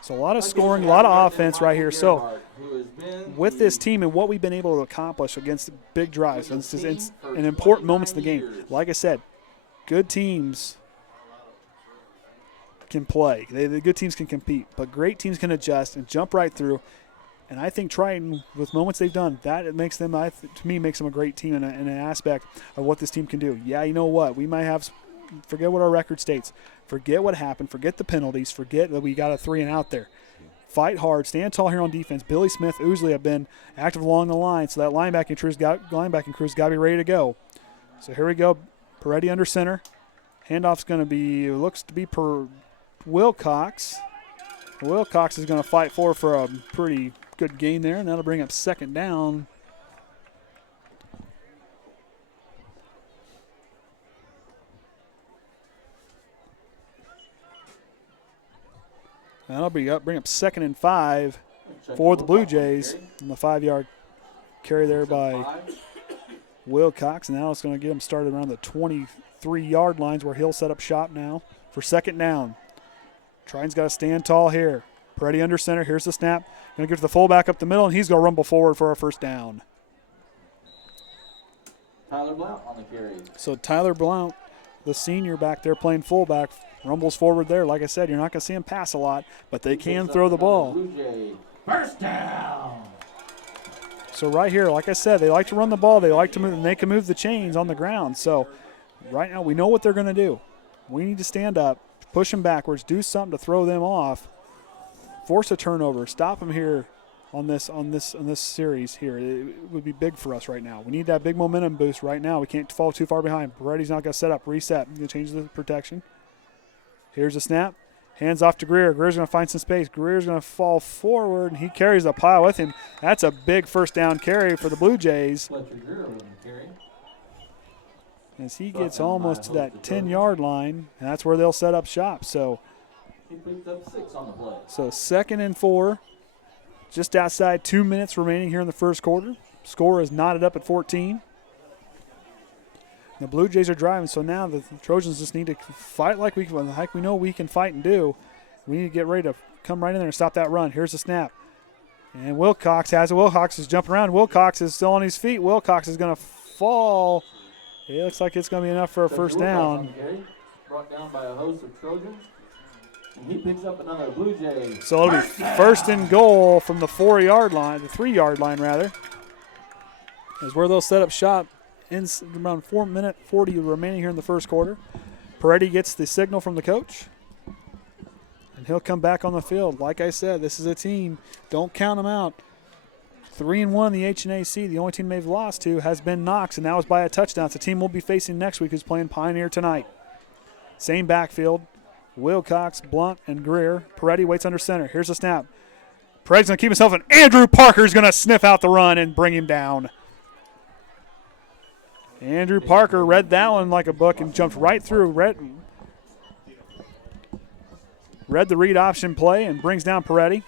So a lot of scoring, a lot of offense right here. So with this team and what we've been able to accomplish against big drives and important moments in the game, like I said, good teams can play. The good teams can compete, but great teams can adjust and jump right through. And I think Triton, with moments they've done, that it makes them, to me, makes them a great team in an aspect of what this team can do. Yeah, you know what? We might have, forget what our record states. Forget what happened. Forget the penalties. Forget that we got a 3 and out there. Fight hard. Stand tall here on defense. Billy Smith, Ousley have been active along the line, so that linebacking crew's got to be ready to go. So here we go. Peretti under center. Handoff's going to be, looks to be per Wilcox. Wilcox is going to fight for a pretty good gain there, and that'll bring up 2nd down. That'll bring up 2nd and 5 for the Blue Jays. And the 5-yard carry there by Wilcox. And now it's going to get him started around the 23-yard lines where he'll set up shop now for 2nd down. Triton's got to stand tall here. Peretti under center. Here's the snap. Going to give to the fullback up the middle, and he's going to rumble forward for our 1st down. Tyler Blount on the carry. So Tyler Blount, the senior back there playing fullback, rumbles forward there. Like I said, you're not going to see him pass a lot, but they can throw the ball. First down. So right here, like I said, they like to run the ball. They like to move, and they can move the chains on the ground. So right now we know what they're going to do. We need to stand up, push them backwards, do something to throw them off, force a turnover, stop them here on this series here. It would be big for us right now. We need that big momentum boost right now. We can't fall too far behind. Peretti's not going to set up, reset. He's going to change the protection. Here's a snap. Hands off to Greer. Greer's going to find some space. Greer's going to fall forward, and he carries a pile with him. That's a big 1st down carry for the Blue Jays. Fletcher Greer on the carry. As he gets almost to that 10-yard line, and that's where they'll set up shop. So He picked up 6 on the play. So 2nd and 4, just outside 2 minutes remaining here in the first quarter. Score is knotted up at 14. The Blue Jays are driving, so now the Trojans just need to fight like we know we can fight and do. We need to get ready to come right in there and stop that run. Here's the snap. And Wilcox has it. Wilcox is jumping around. Wilcox is still on his feet. Wilcox is going to fall. It looks like it's going to be enough for a first down. Brought down by a host of Trojans. And he picks up another Blue Jay. So it'll be first and goal from the 4-yard line, the 3-yard line rather. Is where they'll set up shop in around 4:40 remaining here in the first quarter. Peretti gets the signal from the coach. And he'll come back on the field. Like I said, this is a team. Don't count them out. 3-1 in the IHSAA. The only team they've lost to has been Knox, and that was by a touchdown. It's a team we'll be facing next week who's playing Pioneer tonight. Same backfield. Wilcox, Blount, and Greer. Peretti waits under center. Here's the snap. Peretti's going to keep himself, and Andrew Parker's going to sniff out the run and bring him down. Andrew Parker read that one like a book and jumped right through. Read the read option play and brings down Peretti.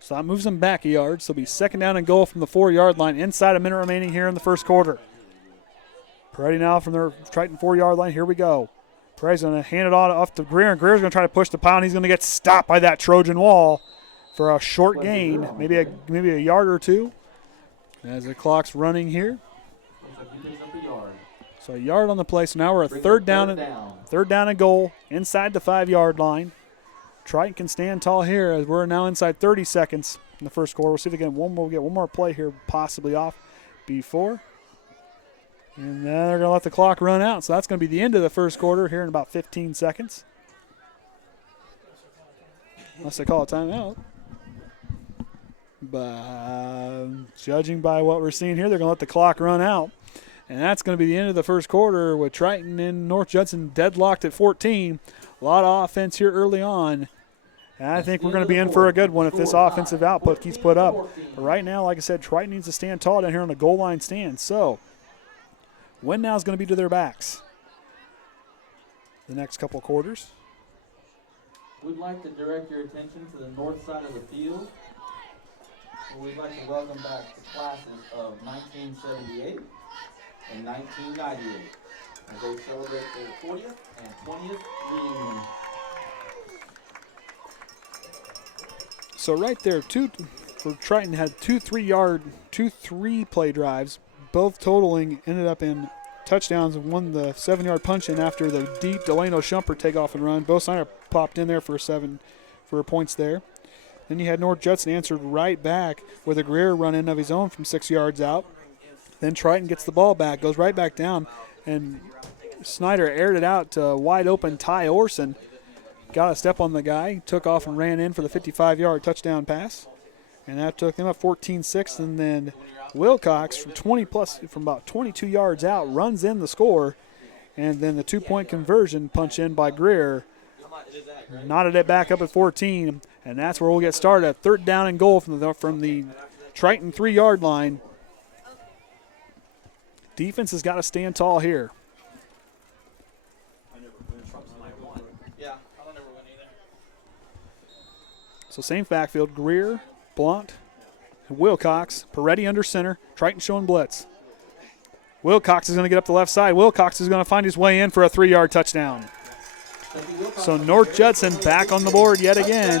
So that moves them back a yard. So it'll be second down and goal from the 4-yard line. Inside a minute remaining here in the first quarter. Peretti now from their Triton 4-yard line. Here we go. Peretti's going to hand it off to Greer, and Greer's going to try to push the pound. He's going to get stopped by that Trojan wall for a short gain, maybe a yard or two, as the clock's running here. So a yard on the play. So now we're at third down and goal inside the 5-yard line. Triton can stand tall here as we're now inside 30 seconds in the first quarter. We'll see if we get one more play here, possibly off before. And then they're going to let the clock run out. So that's going to be the end of the first quarter here in about 15 seconds. Unless they call a timeout. But judging by what we're seeing here, they're going to let the clock run out. And that's going to be the end of the first quarter with Triton and North Judson deadlocked at 14. A lot of offense here early on. And I think we're going to be in for a good one if this offensive output keeps put up. But right now, like I said, Triton needs to stand tall down here on the goal line stand. So win now is going to be to their backs the next couple quarters. We'd like to direct your attention to the north side of the field. We'd like to welcome back the classes of 1978 and 1998 as they celebrate their 40th and 20th reunion. So right there, for Triton had two 3-play drives, both totaling ended up in touchdowns, and won the 7-yard punch in after the deep Delano Shumpert takeoff and run. Bo Snyder popped in there for points there. Then you had North Judson answered right back with a Greer run in of his own from 6 yards out. Then Triton gets the ball back, goes right back down, and Snyder aired it out to wide open Tye Orsund. Got a step on the guy, took off and ran in for the 55-yard touchdown pass. And that took them up 14-6. And then Wilcox from about 22 yards out runs in the score. And then the 2-point conversion punch in by Greer knotted it back up at 14. And that's where we'll get started at third down and goal from the Triton 3-yard line. Defense has got to stand tall here. So same backfield, Greer, Blount, and Wilcox. Peretti under center. Triton showing blitz. Wilcox is going to get up the left side. Wilcox is going to find his way in for a 3-yard touchdown. So North Judson back on the board yet again.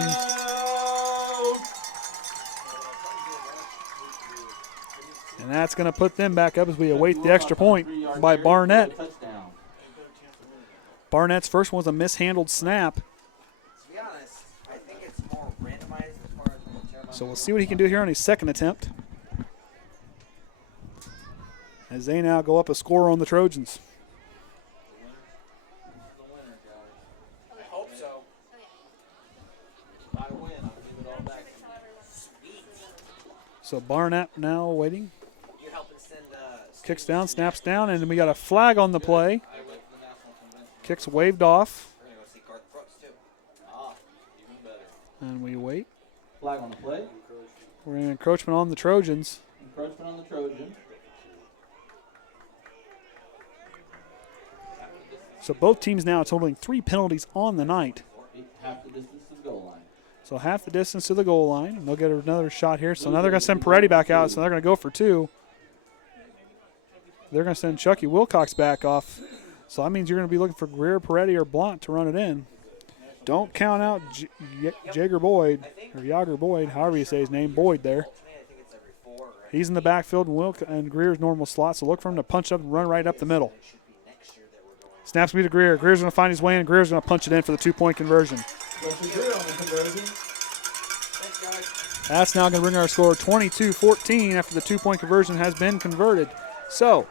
And that's going to put them back up as we await the extra point by Barnett. Barnett's first one was a mishandled snap. So we'll see what he can do here on his second attempt, as they now go up a score on the Trojans. I hope so. If I win, I'll give it all back to you. So Barnett now waiting. Kicks down, snaps down, and we got a flag on the play. Kicks waved off. And we wait. Flag on the play. We're in encroachment on the Trojans. Encroachment on the Trojans. So both teams now totaling 3 penalties on the night. half the distance to the goal line. So half the distance to the goal line. And they'll get another shot here. So now they're going to send Peretti back out. So they're going to go for 2. They're going to send Chuckie Wilcox back off. So that means you're going to be looking for Greer, Peretti, or Blount to run it in. Don't count out Jager Boyd, or Yager Boyd, however you say his name, Boyd there. He's in the backfield and Greer's normal slot, so look for him to punch up and run right up the middle. Snaps me to Greer. Greer's going to find his way in, and Greer's going to punch it in for the 2-point conversion. That's now going to bring our score 22-14 after the 2-point conversion has been converted. So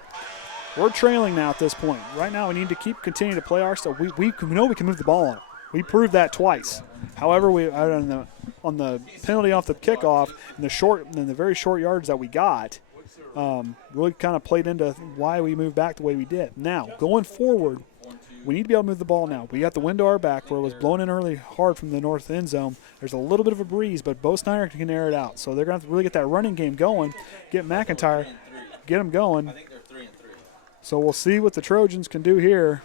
we're trailing now at this point. Right now we need to continue to play our stuff. We know we can move the ball on it. We proved that twice. However, we on the penalty off the kickoff in the very short yards that we got, really kind of played into why we moved back the way we did. Now, going forward, we need to be able to move the ball now. We got the wind to our back where it was blown in early hard from the north end zone. There's a little bit of a breeze, but Bo Snyder can air it out. So they're going to have to really get that running game going, get McIntyre, get them going. So we'll see what the Trojans can do here.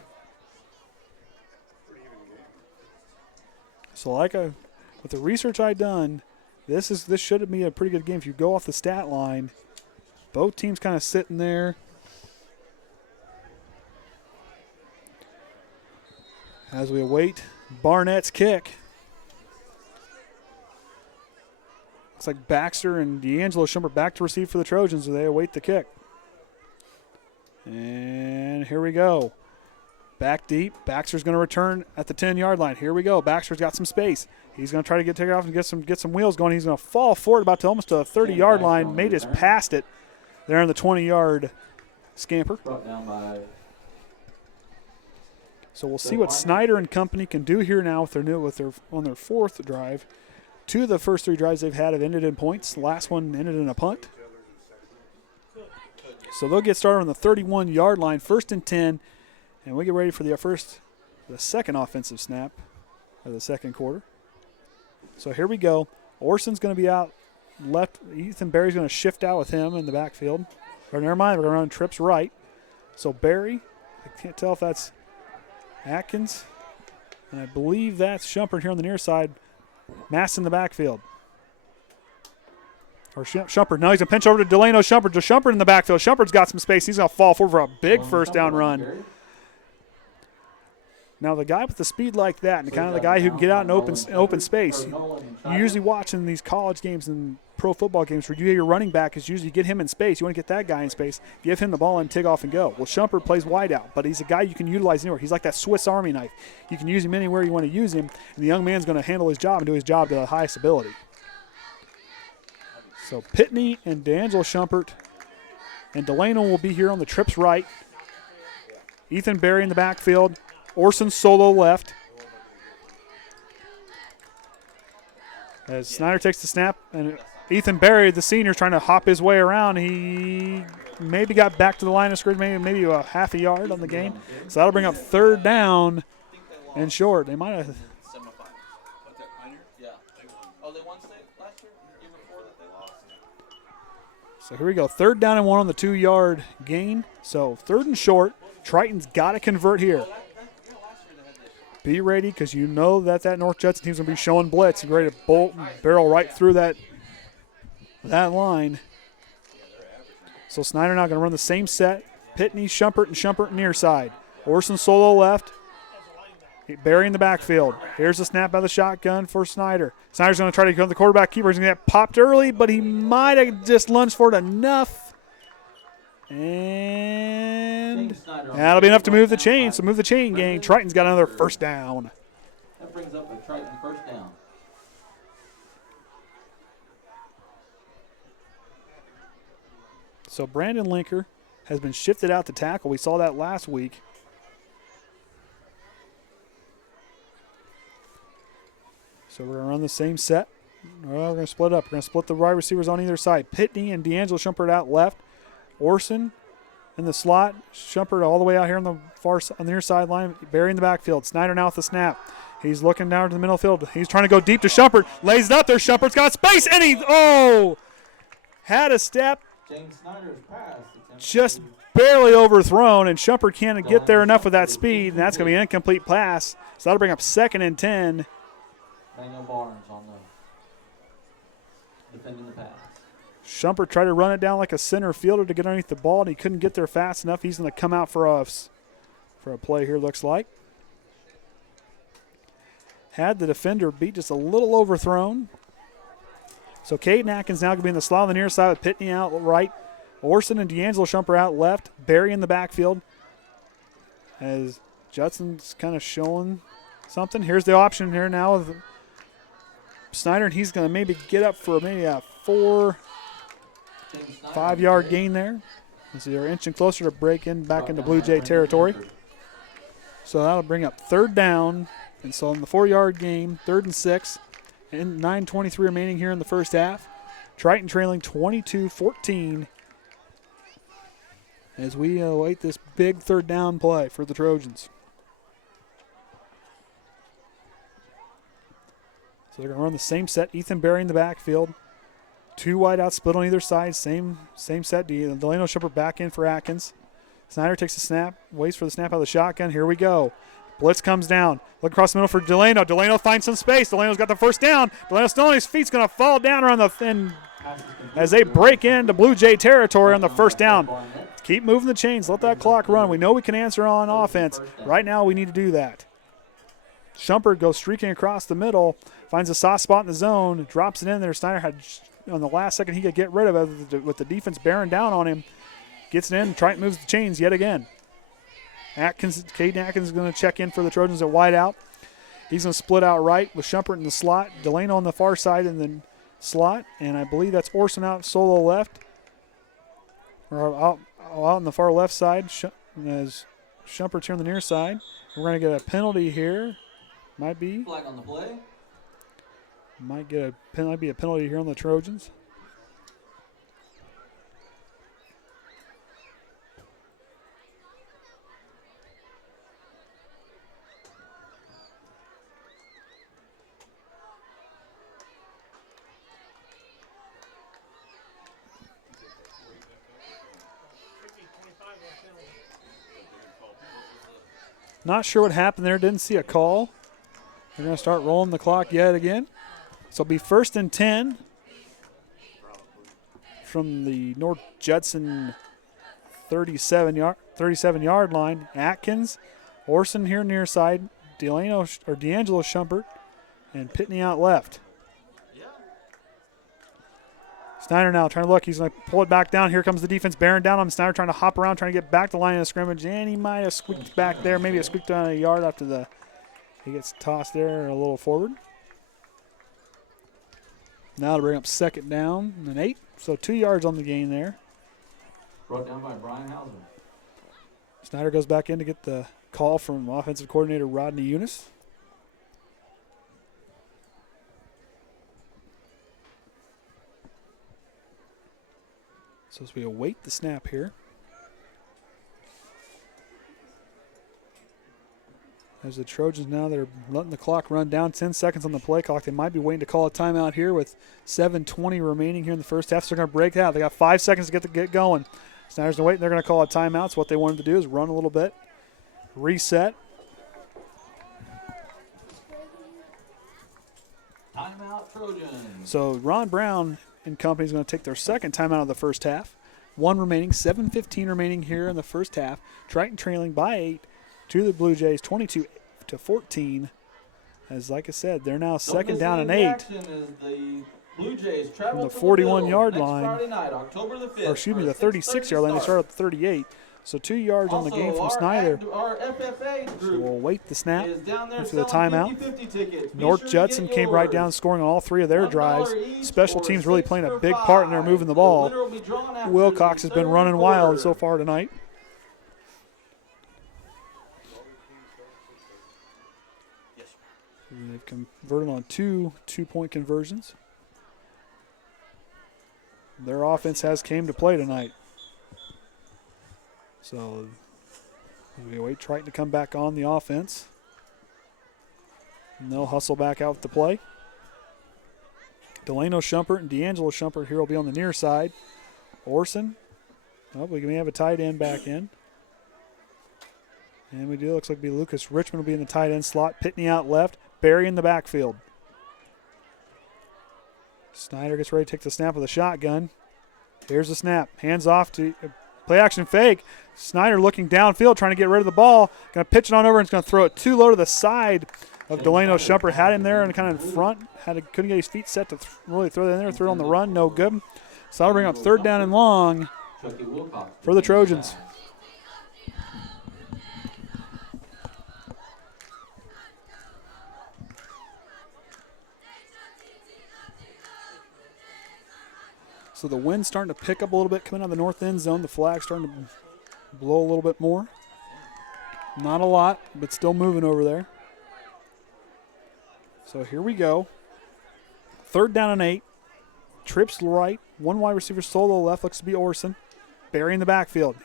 So with the research I done, this should be a pretty good game. If you go off the stat line, both teams kind of sitting there. As we await Barnett's kick. Looks like Baxter and D'Angelo Shumpert back to receive for the Trojans as they await the kick. And here we go. Back deep. Baxter's going to return at the 10-yard line. Here we go. Baxter's got some space. He's going to try to take it off and get some wheels going. He's going to fall forward about to almost to the 30-yard line. Made us past it there on the 20-yard scamper. So we'll see what Snyder and company can do here now on their fourth drive. 2 of the first 3 drives they've had have ended in points. The last one ended in a punt. So they'll get started on the 31-yard line, 1st and 10. And we get ready for the second offensive snap of the second quarter. So here we go. Orsund's going to be out left. Ethan Berry's going to shift out with him in the backfield. Or never mind, we're going to run trips right. So Berry, I can't tell if that's Atkins. And I believe that's Shumpert here on the near side. Mast in the backfield. Or Shumpert. Now he's going to pinch over to Delano Shumpert. To Shumpert in the backfield. Shumpert's got some space. He's going to fall forward for a big first down run. Now, the guy with the speed like that and kind of the guy who can get out in open space, you usually watch in these college games and pro football games where you get your running back is usually get him in space. You want to get that guy in space, give him the ball and take off and go. Well, Shumpert plays wide out, but he's a guy you can utilize anywhere. He's like that Swiss Army knife. You can use him anywhere you want to use him, and the young man's going to handle his job and do his job to the highest ability. So Pitney and D'Angelo Shumpert and Delano will be here on the trips right. Ethan Berry in the backfield. Orsund solo left. As Snyder takes the snap, and Ethan Berry, the senior, trying to hop his way around. He maybe got back to the line of scrimmage, maybe a half a yard on the gain. So that'll bring up 3rd down and short. They might have. So here we go. 3rd down and 1 on the 2-yard gain. So 3rd and short. Triton's got to convert here. Be ready because you know that North Judson team's going to be showing blitz. You're ready to bolt and barrel right through that line. So Snyder now going to run the same set. Pitney, Shumpert, and Shumpert near side. Orsund solo left. Berry in the backfield. Here's the snap by the shotgun for Snyder. Snyder's going to try to go to the quarterback keeper. He's going to get popped early, but he might have just lunged for it enough. And that'll be enough to move the chain. So move the chain, gang. Triton's got another 1st down. That brings up a Triton 1st down. So Brandon Lenker has been shifted out to tackle. We saw that last week. So we're going to run the same set. Well, we're going to split up. We're going to split the wide receivers on either side. Pitney and D'Angelo Shumpert out left. Orsund in the slot. Shumpert all the way out here on the near sideline. Berry in the backfield. Snyder now with the snap. He's looking down to the middle field. He's trying to go deep to Shumpert. Lays it up there. Shumpert's got space, and he had a step. James Snyder's pass Just barely overthrown, and Shumpert can't get there enough with that speed, and that's going to be an incomplete pass. So that'll bring up 2nd and 10 Daniel Barnes on the defending the pass. Shumpert tried to run it down like a center fielder to get underneath the ball, and he couldn't get there fast enough. He's going to come out for a play here, looks like. Had the defender beat, just a little overthrown. So Caden Atkins now going to be in the slot on the near side with Pitney out right. Orsund and D'Angelo Shumpert out left. Barry in the backfield. As Judson's kind of showing something. Here's the option here now with Snyder, and he's going to maybe get up for maybe a 4-5 yard gain there. As they're inching closer to break in back into Blue Jay territory. So that'll bring up 3rd down. And so in the 4-yard game, 3rd and 6, and 9:23 remaining here in the first half. Triton trailing 22-14 as we await this big 3rd down play for the Trojans. So they're going to run the same set. Ethan Berry in the backfield. 2 wideouts split on either side. Same set. Delano Shumpert back in for Atkins. Snyder takes the snap, waits for the snap out of the shotgun. Here we go. Blitz comes down. Look across the middle for Delano. Delano finds some space. Delano's got the first down. Delano still on his feet. He's going to fall down around the thin as they break into Blue Jay territory on the first down. Keep moving the chains. Let that clock run. We know we can answer on offense. Right now we need to do that. Shumpert goes streaking across the middle, finds a soft spot in the zone, drops it in there. Snyder had on the last second he could get rid of it with the defense bearing down on him. Gets it in. Triton moves the chains yet again. Caden Atkins is going to check in for the Trojans at wide out. He's going to split out right with Shumpert in the slot, Delano on the far side in the slot, and I believe that's Orsund out solo left, or out on the far left side. As Shumpert's here on the near side. We're going to get a penalty here. Might be. Flag on the play. Might be a penalty here on the Trojans. Not sure what happened there. Didn't see a call. They're going to start rolling the clock yet again. So it'll be 1st and 10 from the North Judson 37-yard line. Atkins, Orsund here near side, D'Angelo Shumpert, and Pitney out left. Snyder now trying to look. He's going to pull it back down. Here comes the defense bearing down on him. Snyder trying to hop around, trying to get back to the line of scrimmage, and he might have squeaked back there. Maybe it squeaked down a yard after he gets tossed there a little forward. Now to bring up 2nd down and 8. So 2 yards on the gain there. Brought down by Brian Hauser. Snyder goes back in to get the call from offensive coordinator Rodney Eunice. So as we await the snap here. As the Trojans now, they're letting the clock run down. 10 seconds on the play clock. They might be waiting to call a timeout here with 7:20 remaining here in the first half. So they're going to break out. They got 5 seconds to get going. Snyder's going to wait, and they're going to call a timeout. So what they wanted to do is run a little bit, reset. Timeout Trojans. So Ron Brown and company is going to take their 2nd timeout of the first half. 1 remaining, 7:15 remaining here in the first half. Triton trailing by 8 to the Blue Jays, 22-14. As like I said, they're now 2nd down and 8 Blue Jays travel from the to 41-yard next line. Friday night, October the 5th, or excuse me, the 36-yard line. They start at the 38. So 2 yards on the game from Snyder. Our FFA So group we'll wait the snap is down there for the selling timeout. 50/50 tickets. Be North sure to Judson get came right yours. down, scoring on all 3 of their $1 drives. each Special or teams really 6 playing a for big part in their $5. moving the The ball. winner will be drawn after Wilcox the has been third running wild quarter. so far tonight. They've converted on 2 two-point conversions. Their offense has came to play tonight. So we wait Triton to come back on the offense. And they'll hustle back out to play. Delano Shumpert and D'Angelo Shumpert here will be on the near side. Orsund. Oh, we may have a tight end back in. And we do. Looks like it'll be Lucas Richmond will be in the tight end slot. Pitney out left. Barry in the backfield. Snyder gets ready to take the snap of the shotgun. Here's the snap. Hands off to play action fake. Snyder looking downfield, trying to get rid of the ball. Going to pitch it on over and it's going to throw it too low to the side of Delano. Shumpert had him there and kind of in front. Couldn't get his feet set to really throw it in there. Threw it on the run. No good. So that'll bring up third down and long for the Trojans. So the wind's starting to pick up a little bit coming out of the north end zone. The flag's starting to blow a little bit more. Not a lot, but still moving over there. So here we go. Third down and 8. Trips right. One wide receiver solo left. Looks to be Orsund. Barry in the backfield.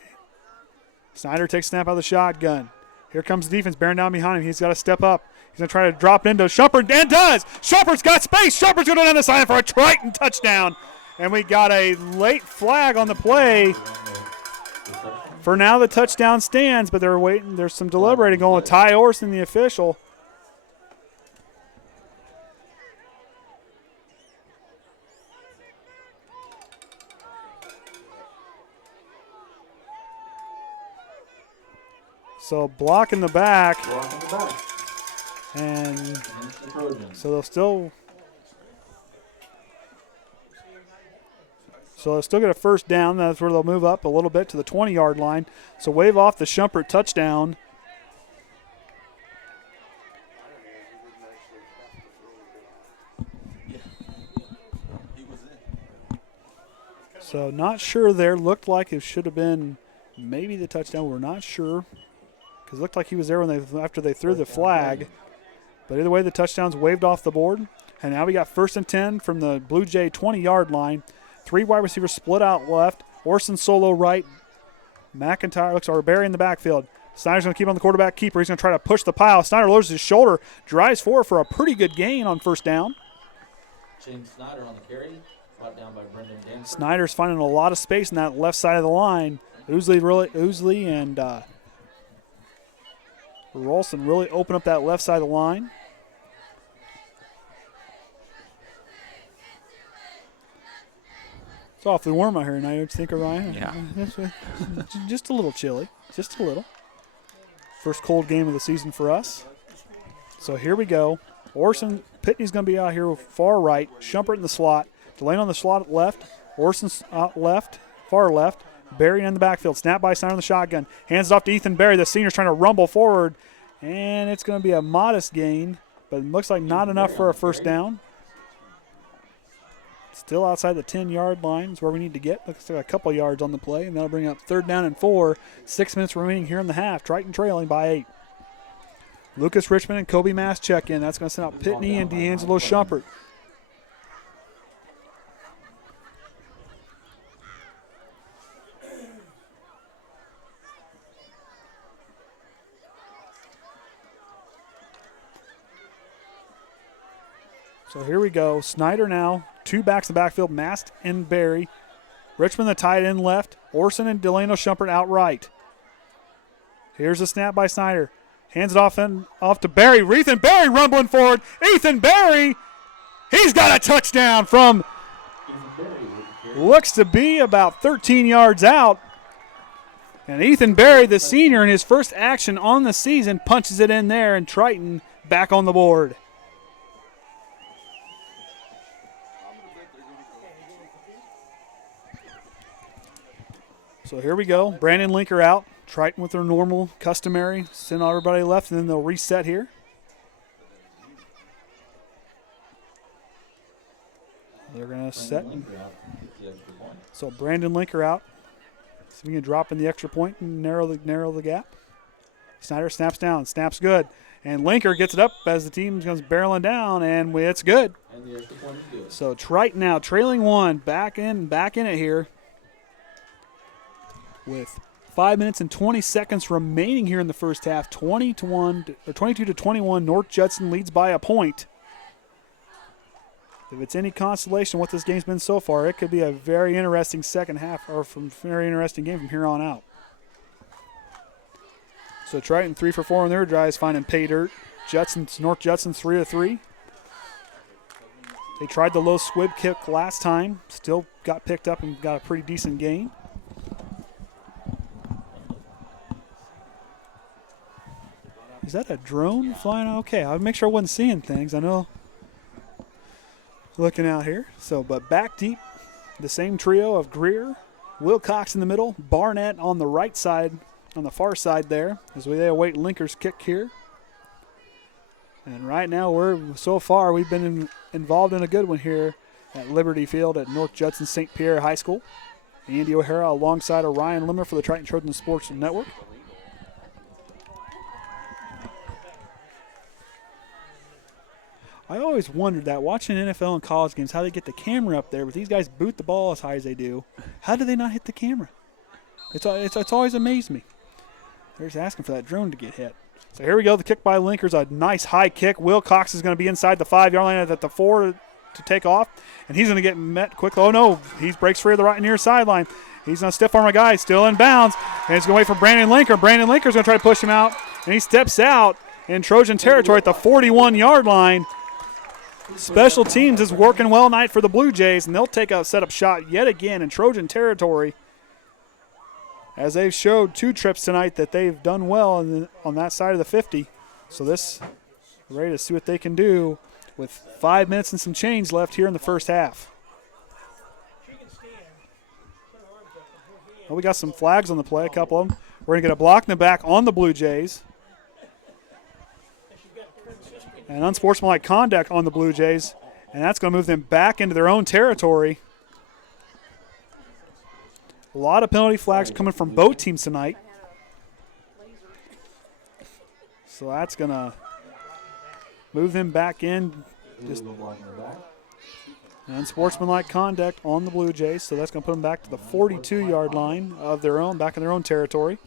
Snyder takes snap out of the shotgun. Here comes the defense bearing down behind him. He's got to step up. He's going to try to drop it into Shumpert, and does. Shumpert's got space. Shumpert's going down the side for a Triton touchdown. And we got a late flag on the play. For now, the touchdown stands, but they're waiting. There's some deliberating going with Tye Orsund, the official. So block in the back. And so they'll still get a first down. That's where they'll move up a little bit to the 20-yard line. So wave off the Shumpert touchdown. So not sure there. Looked like it should have been maybe the touchdown. We're not sure because it looked like he was there after they threw the flag. But either way, the touchdown's waved off the board. And now we got 1st and 10 from the Blue Jay 20-yard line. 3 wide receivers split out left. Orsund solo right. McIntyre looks or Barry in the backfield. Snyder's going to keep on the quarterback keeper. He's going to try to push the pile. Snyder lowers his shoulder, drives forward for a pretty good gain on first down. James Snyder on the carry, brought down by Brendan Danforth. Snyder's finding a lot of space in that left side of the line. Ousley and Rolston really open up that left side of the line. It's awfully warm out here tonight, don't you think, Orion? Yeah. Just a little chilly. Just a little. First cold game of the season for us. So here we go. Orsund, Pitney's going to be out here far right. Shumpert in the slot. Delano on the slot left. Orsund out left, far left. Barry in the backfield. Snap by Snyder on the shotgun. Hands it off to Ethan Barry. The senior's trying to rumble forward. And it's going to be a modest gain, but it looks like not enough for a first down. Still outside the 10-yard line is where we need to get. Looks like a couple yards on the play, and that'll bring up third down and 4. 6 minutes remaining here in the half. Triton trailing by 8. Lucas Richmond and Koby Mast check in. That's going to send out Pitney and D'Angelo Shumpert. So here we go. Snyder now. 2 backs in the backfield. Mast and Barry. Richmond the tight end left. Orsund and Delano Shumpert out right. Here's a snap by Snyder. Hands it off to Barry. Ethan Barry rumbling forward. Ethan Barry. He's got a touchdown from looks to be about 13 yards out. And Ethan Barry, the senior, in his first action on the season, punches it in there, and Triton back on the board. So here we go. Brandon Lenker out. Triton with their normal, customary, send everybody left, and then they'll reset here. They're going to set. So Brandon Lenker out. See if we can drop in the extra point and narrow the gap. Snyder snaps down. Snaps good. And Lenker gets it up as the team comes barreling down, and it's good. And the extra point is good. So Triton now trailing 1. Back in it here. With 5 minutes and 20 seconds remaining here in the first half. 22-21. North Judson leads by a point. If it's any consolation what this game's been so far, it could be a very interesting second half, or very interesting game from here on out. So Triton 3 for 4 on their drives, finding pay dirt. North Judson 3 of 3. They tried the low squib kick last time. Still got picked up and got a pretty decent gain. Is that a drone flying? Okay, I'll make sure I wasn't seeing things. I know. Looking out here. So, but back deep, the same trio of Greer, Wilcox in the middle, Barnett on the right side, on the far side there, as we await Lenker's kick here. And right now, we've been involved in a good one here at Liberty Field at North Judson St. Pierre High School. Andy O'Hara alongside of Ryan Limmer for the Triton Trojans Sports Network. I always wondered that watching NFL and college games, how they get the camera up there, but these guys boot the ball as high as they do. How do they not hit the camera? It's always amazed me. They're just asking for that drone to get hit. So here we go. The kick by Lenker's a nice high kick. Wilcox is going to be inside the 5-yard line at the 4 to take off, and he's going to get met quickly. Oh, no. He breaks free of the right near sideline. He's going to stiff arm a guy, still in bounds, and he's going to wait for Brandon Lenker. Brandon Lenker's going to try to push him out, and he steps out in Trojan territory at the 41-yard line. Special teams is working well tonight for the Blue Jays, and they'll take a setup shot yet again in Trojan territory, as they've showed 2 trips tonight that they've done well on that side of the 50. So this, ready to see what they can do with 5 minutes and some change left here in the first half. Well, we got some flags on the play, a couple of them. We're going to get a block in the back on the Blue Jays. And unsportsmanlike conduct on the Blue Jays, and that's going to move them back into their own territory. A lot of penalty flags coming from both teams tonight. So that's going to move them back in. Just unsportsmanlike conduct on the Blue Jays, so that's going to put them back to the 42-yard line of their own, back in their own territory.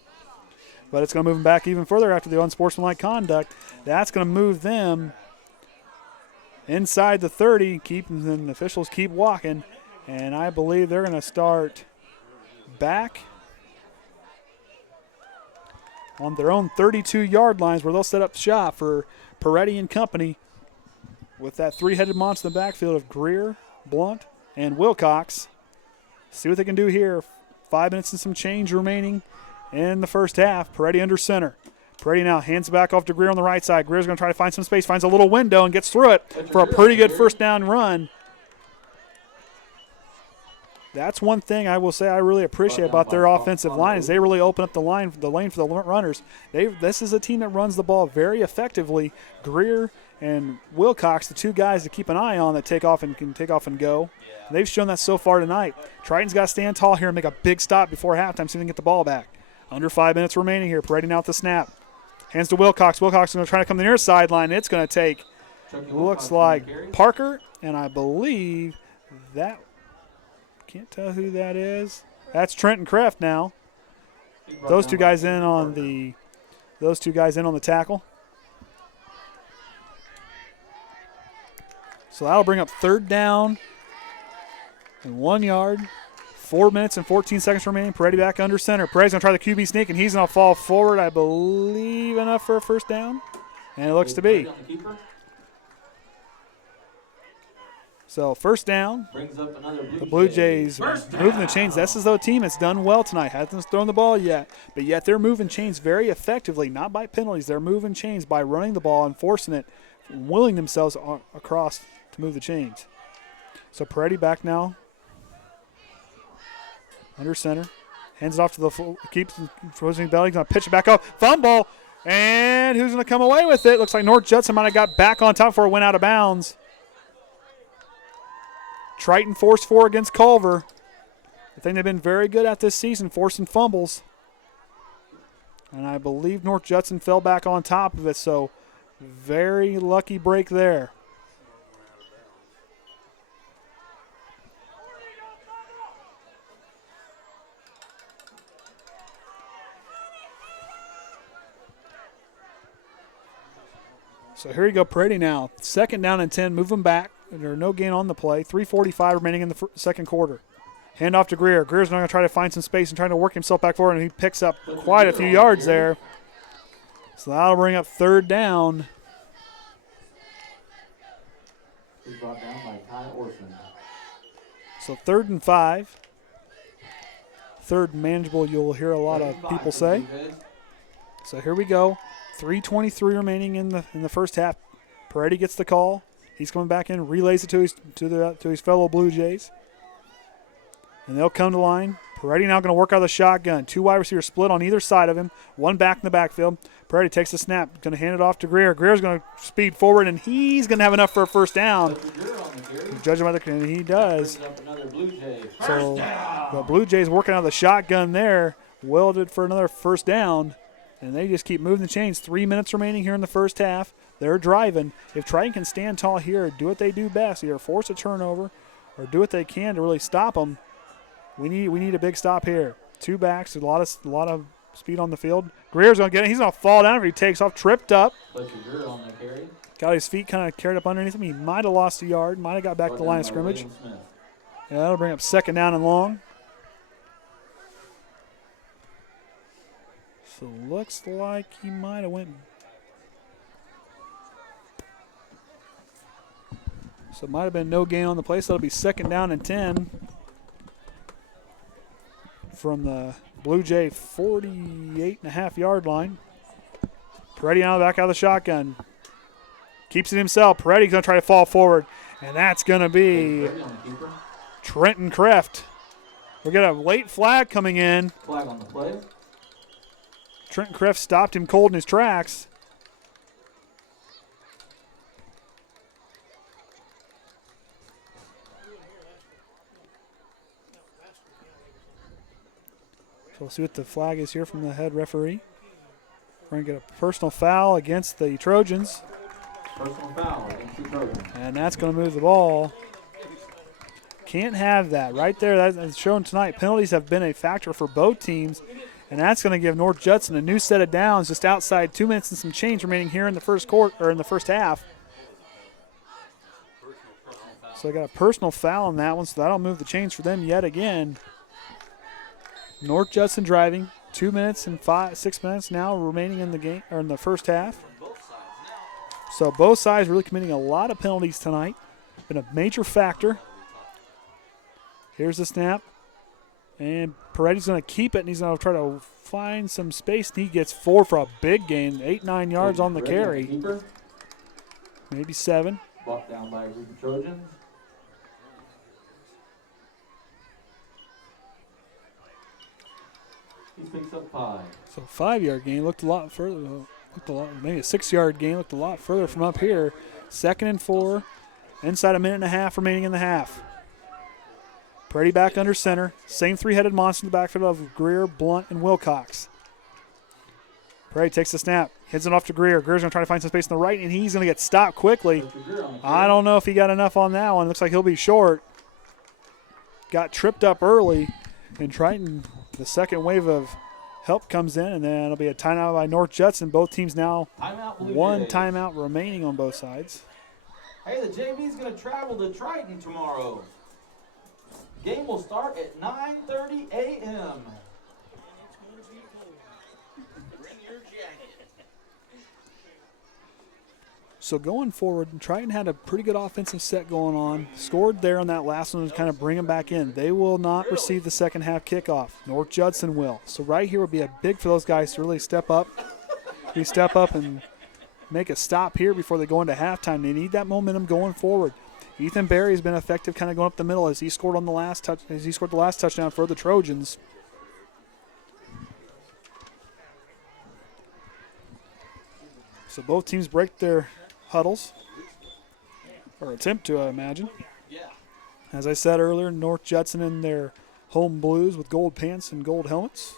But it's going to move them back even further after the unsportsmanlike conduct. That's going to move them inside the 30. And the officials keep walking. And I believe they're going to start back on their own 32-yard lines where they'll set up shop for Peretti and company with that 3-headed monster in the backfield of Greer, Blount, and Wilcox. See what they can do here. 5 minutes and some change remaining in the first half. Peretti under center. Peretti now hands back off to Greer on the right side. Greer's going to try to find some space, finds a little window, and gets through it for a pretty good first down run. That's one thing I will say I really appreciate about their offensive line is they really open up the lane for the runners. This is a team that runs the ball very effectively. Greer and Wilcox, the 2 guys to keep an eye on that take off and can take off and go. They've shown that so far tonight. Triton's got to stand tall here and make a big stop before halftime so they can get the ball back. Under 5 minutes remaining here. Peretti now with the snap. Hands to Wilcox. Wilcox is going to try to come to the near sideline. It's going to take, looks like Parker, and I believe that, can't tell who that is. That's Trenton Kreft now. Those two guys in on the tackle. So that'll bring up 3rd down and 1 yard. 4 minutes and 14 seconds remaining. Peretti back under center. Peretti's going to try the QB sneak, and he's going to fall forward, I believe, enough for a first down. And it looks to be. So first down. The Blue Jays moving the chains. This is the team that's done well tonight. Hasn't thrown the ball yet, but yet they're moving chains very effectively, not by penalties. They're moving chains by running the ball and forcing it, willing themselves across to move the chains. So Peretti back now. Under center. Hands it off to the keeps frozen belly. Going to pitch it back up. Fumble. And who's going to come away with it? Looks like North Judson might have got back on top before it went out of bounds. Triton forced 4 against Culver. The thing they've been very good at this season, forcing fumbles. And I believe North Judson fell back on top of it, so very lucky break there. So here you go, Peretti now. 2nd down and 10, move them back. There's no gain on the play. 3:45 remaining in the second quarter. Hand off to Greer. Greer's going to try to find some space and trying to work himself back forward, and he picks up quite a few yards there. So that'll bring up 3rd down. is brought down by Tye Orsund. So 3rd and 5. 3rd manageable, you'll hear a lot of people say. So here we go. 3:23 remaining in the first half. Peretti gets the call. He's coming back in, relays it to his fellow Blue Jays. And they'll come to line. Peretti now going to work out of the shotgun. 2 wide receivers split on either side of him. 1 back in the backfield. Peretti takes the snap. Going to hand it off to Greer. Greer's going to speed forward, and he's going to have enough for a first down. Judging by and he does. So the Blue Jays working out of the shotgun there. Welded for another first down. And they just keep moving the chains. 3 minutes remaining here in the first half. They're driving. If Triton can stand tall here, do what they do best, either force a turnover or do what they can to really stop them, we need a big stop here. 2 backs, a lot of speed on the field. Greer's going to get it. He's going to fall down if he takes off, tripped up. Fletcher Greer on the carry. Got his feet kind of carried up underneath him. He might have lost a yard, might have got back to the line of scrimmage. Yeah, that'll bring up 2nd down and long. So looks like he might have went. So it might have been no gain on the play. So that'll be 2nd down and 10 from the Blue Jay 48.5-yard line. Peretti now back out of the shotgun. Keeps it himself. Peretti's going to try to fall forward. And that's going to be Trenton Kreft. We got a late flag coming in. Flag on the play. Trenton Kreft stopped him cold in his tracks. So we'll see what the flag is here from the head referee. We're going to get a personal foul against the Trojans. Personal foul against the Trojans. And that's going to move the ball. Can't have that. Right there, that's shown tonight. Penalties have been a factor for both teams. And that's going to give North Judson a new set of downs just outside 2 minutes and some change remaining here in the first half. So they got a personal foul on that one, so that'll move the chains for them yet again. North Judson driving. 2 minutes and 6 minutes now remaining in the game or in the first half. So both sides really committing a lot of penalties tonight. Been a major factor. Here's the snap. And Peretti's going to keep it, and he's going to try to find some space. And he gets 4 for a big gain, 8-9 yards on the carry. Maybe 7. Brought down by a group of Trojans. He picks up 5. So 5-yard gain looked a lot further. Maybe a 6-yard gain looked a lot further from up here. 2nd and 4. Inside a minute and a half remaining in the half. Peretti back under center. Same 3-headed monster in the backfield of Greer, Blount, and Wilcox. Peretti takes the snap. Hits it off to Greer. Greer's going to try to find some space on the right, and he's going to get stopped quickly. I don't know if he got enough on that one. Looks like he'll be short. Got tripped up early. And Triton, the second wave of help comes in, and then it'll be a timeout by North Judson. Both teams now one timeout remaining on both sides. Hey, the JV's going to travel to Triton tomorrow. Game will start at 9:30 a.m. So going forward, Triton had a pretty good offensive set going on. Scored there on that last one to kind of bring them back in. They will not receive the second half kickoff. North Judson will. So right here would be a big for those guys to really step up. And make a stop here before they go into halftime. They need that momentum going forward. Ethan Berry has been effective kind of going up the middle as he scored on the last touchdown for the Trojans. So both teams break their huddles, or attempt to, I imagine. As I said earlier, North Judson in their home blues with gold pants and gold helmets.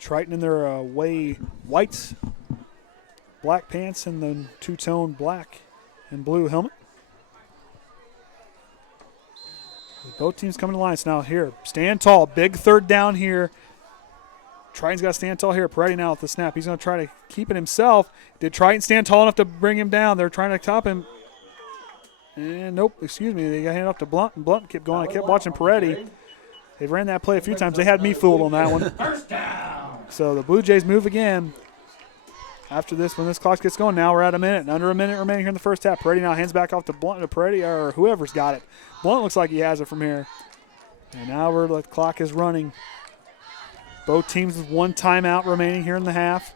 Triton in their away whites, black pants, and then two-tone black and blue helmet. Both teams coming to line. So now here, stand tall. Big 3rd down here. Triton's got to stand tall here. Peretti now with the snap. He's going to try to keep it himself. Did Triton stand tall enough to bring him down? They're trying to top him. And nope, excuse me. They got handed off to Blount, and Blount kept going. I kept watching Peretti. They ran that play a few times. They had me fooled on that one. First down. So the Blue Jays move again. after this, when this clock gets going, now we're at a minute, and under a minute remaining here in the first half. Peretti now hands back off to Blount, to Peretti, or whoever's got it. Blount looks like he has it from here. And now the clock is running. Both teams with one timeout remaining here in the half.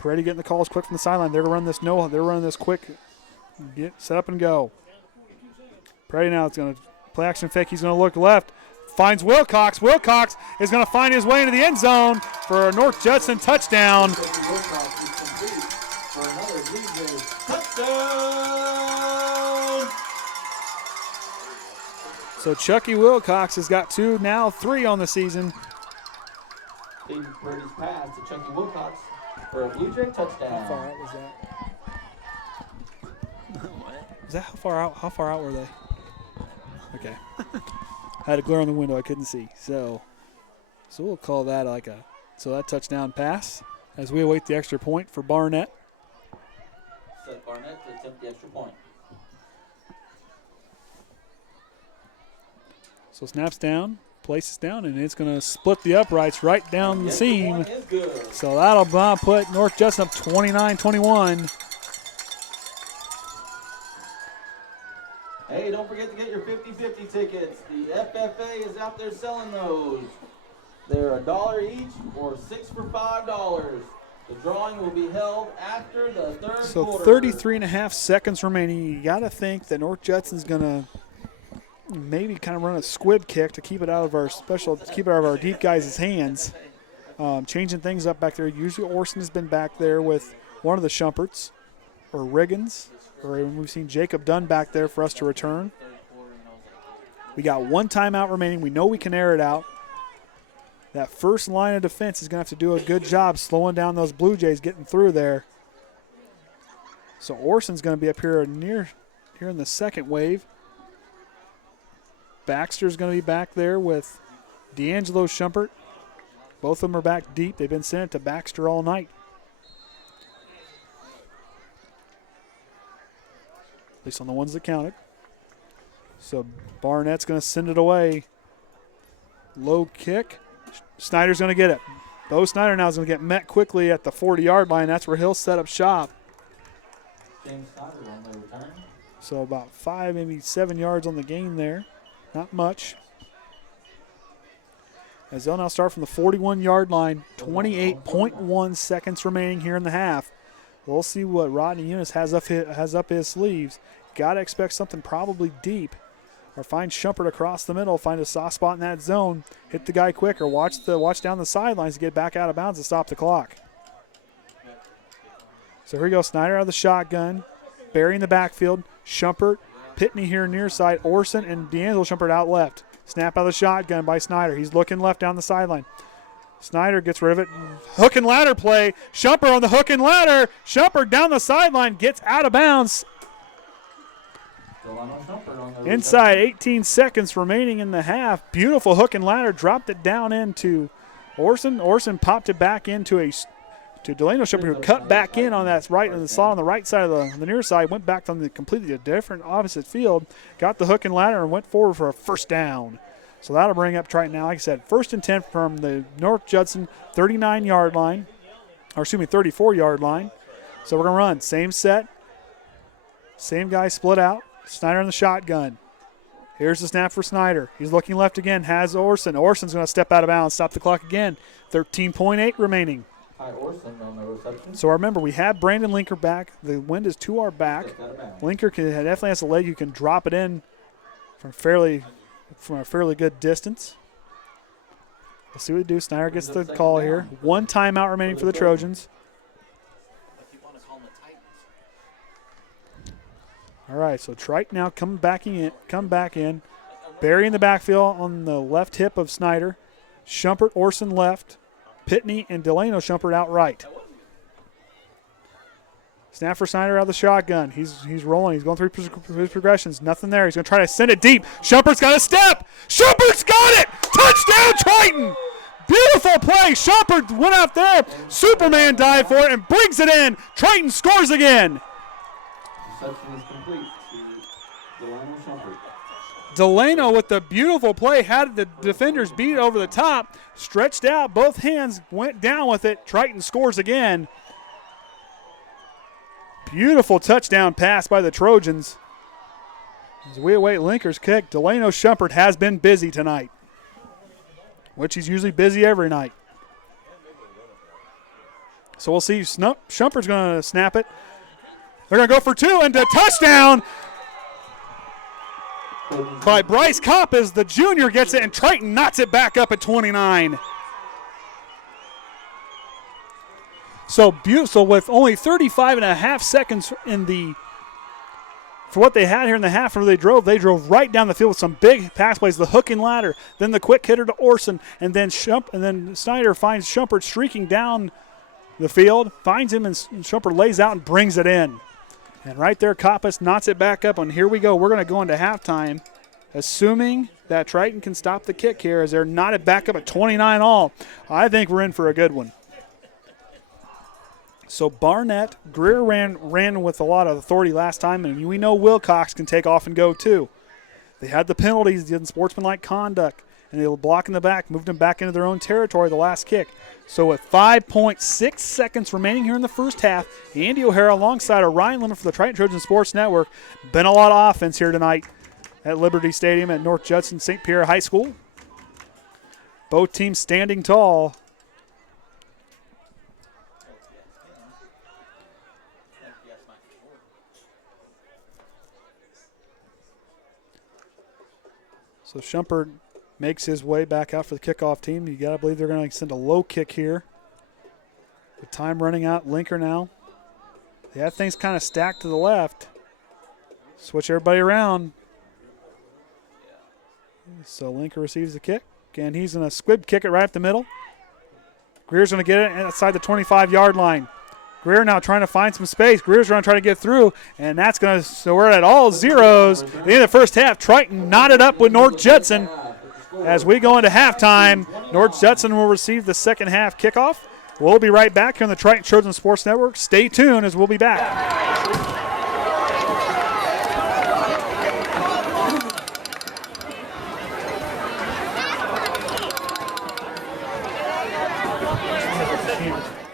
Peretti getting the calls quick from the sideline. They're going to run this they're running this quick. Set up and go. Peretti now is going to play action fake. He's going to look left. Finds Wilcox. Wilcox is going to find his way into the end zone for a North Judson touchdown. So Chuckie Wilcox has got 2, now 3 on the season. Peretti's pass to Chuckie Wilcox for a Blue Jay touchdown. How far out was that? Was that how far out? How far out were they? Okay. I had a glare on the window. I couldn't see. So we'll call that that touchdown pass as we await the extra point for Barnett. Set Barnett to attempt the extra point. So snaps down, places down, and it's going to split the uprights right down the seam. So that'll put North Judson up 29-21. Hey, don't forget to get your 50-50 tickets. The FFA is out there selling those. They're $1 each or 6 for $5. The drawing will be held after the third quarter. 33 and a half seconds remaining. You got to think that North Judson's going to maybe kind of run a squib kick to keep it out of our deep guys' hands. Changing things up back there. Usually Orsund has been back there with one of the Shumperts or Riggins. Or we've seen Jacob Dunn back there for us to return. We got one timeout remaining. We know we can air it out. That first line of defense is going to have to do a good job slowing down those Blue Jays getting through there. So Orson's going to be up here here in the second wave. Baxter's going to be back there with D'Angelo Shumpert. Both of them are back deep. They've been sent it to Baxter all night. At least on the ones that counted. So Barnett's going to send it away. Low kick. Snyder's going to get it. Bo Snyder now is going to get met quickly at the 40-yard line. That's where he'll set up shop. James Snyder on the return. So about 5, maybe 7 yards on the gain there. Not much. As they'll now start from the 41-yard line. 28.1 seconds remaining here in the half. We'll see what Rodney Eunice has up his sleeves. Got to expect something probably deep. Or find Shumpert across the middle, find a soft spot in that zone, hit the guy quick, or watch down the sidelines to get back out of bounds and stop the clock. So here we go, Snyder out of the shotgun, Barry in the backfield, Shumpert, Pitney here near side, Orsund and D'Angelo Shumpert out left. Snap out of the shotgun by Snyder. He's looking left down the sideline. Snyder gets rid of it. Hook and ladder play. Shumpert on the hook and ladder. Shumpert down the sideline, gets out of bounds. Inside 18 seconds remaining in the half. Beautiful hook and ladder. Dropped it down into Orsund. Orsund popped it back into to Delano Shumpert, who cut back in on that right, on the slot on the right side of the near side. Went back on the completely different opposite field. Got the hook and ladder and went forward for a first down. So that'll bring up Triton now. Like I said, 1st and 10 from the North Judson 39-yard line, or excuse me, 34-yard line. So we're going to run. Same set. Same guy split out. Snyder in the shotgun. Here's the snap for Snyder. He's looking left again. Has Orsund. Orsund's going to step out of bounds. Stop the clock again. 13.8 remaining. Tye Orsund on the reception. So remember, we have Brandon Lenker back. The wind is to our back. Lenker definitely has a leg. You can drop it in from a fairly good distance. We'll see what we do. Snyder gets the call here. One timeout remaining for the Trojans. All right, so Triton now come back in. Barry in the backfield on the left hip of Snyder. Shumpert, Orsund left. Pitney and Delano Shumpert out right. Snap for Snyder out of the shotgun. He's rolling. He's going through his progressions. Nothing there. He's going to try to send it deep. Shumpert's got a step. Shumpert's got it. Touchdown, Triton. Beautiful play. Shumpert went out there. Superman dived for it and brings it in. Triton scores again. Reception is complete to Delano Shumpert. Delano with the beautiful play had the defenders beat over the top. Stretched out, both hands went down with it. Triton scores again. Beautiful touchdown pass by the Trojans. As we await Lenker's kick, Delano Shumpert has been busy tonight, which he's usually busy every night. So we'll see. Shumpert's going to snap it. They're going to go for two, and a touchdown by Bryce Kopp as the junior gets it, and Triton knots it back up at 29. So with only 35 and a half seconds for what they had here in the half where they drove right down the field with some big pass plays, the hook and ladder, then the quick hitter to Orsund, and then Snyder finds Shumpert streaking down the field, finds him, and Shumpert lays out and brings it in. And right there, Koppas knots it back up, and here we go. We're going to go into halftime, assuming that Triton can stop the kick here as they're knotted back up at 29 all. I think we're in for a good one. So Greer ran with a lot of authority last time, and we know Wilcox can take off and go too. They had the penalties, did sportsmanlike conduct, and they were blocking the back, moved them back into their own territory the last kick. So with 5.6 seconds remaining here in the first half, Andy O'Hara alongside Ryan Limmer for the Triton Trojan Sports Network. Been a lot of offense here tonight at Liberty Stadium at North Judson-St. Pierre High School. Both teams standing tall. So Shumpert makes his way back out for the kickoff team. You got to believe they're going to send a low kick here. The time running out. Lenker now. They have things kind of stacked to the left. Switch everybody around. So Lenker receives the kick, and he's going to squib kick it right up the middle. Greer's going to get it outside the 25-yard line. Greer now trying to find some space. Greer's going to try to get through, and that's going to, so we're at all zeros. At the end of the first half, Triton knotted up with North Judson. As we go into halftime, North Judson will receive the second half kickoff. We'll be right back here on the Triton Trojan Sports Network. Stay tuned as we'll be back.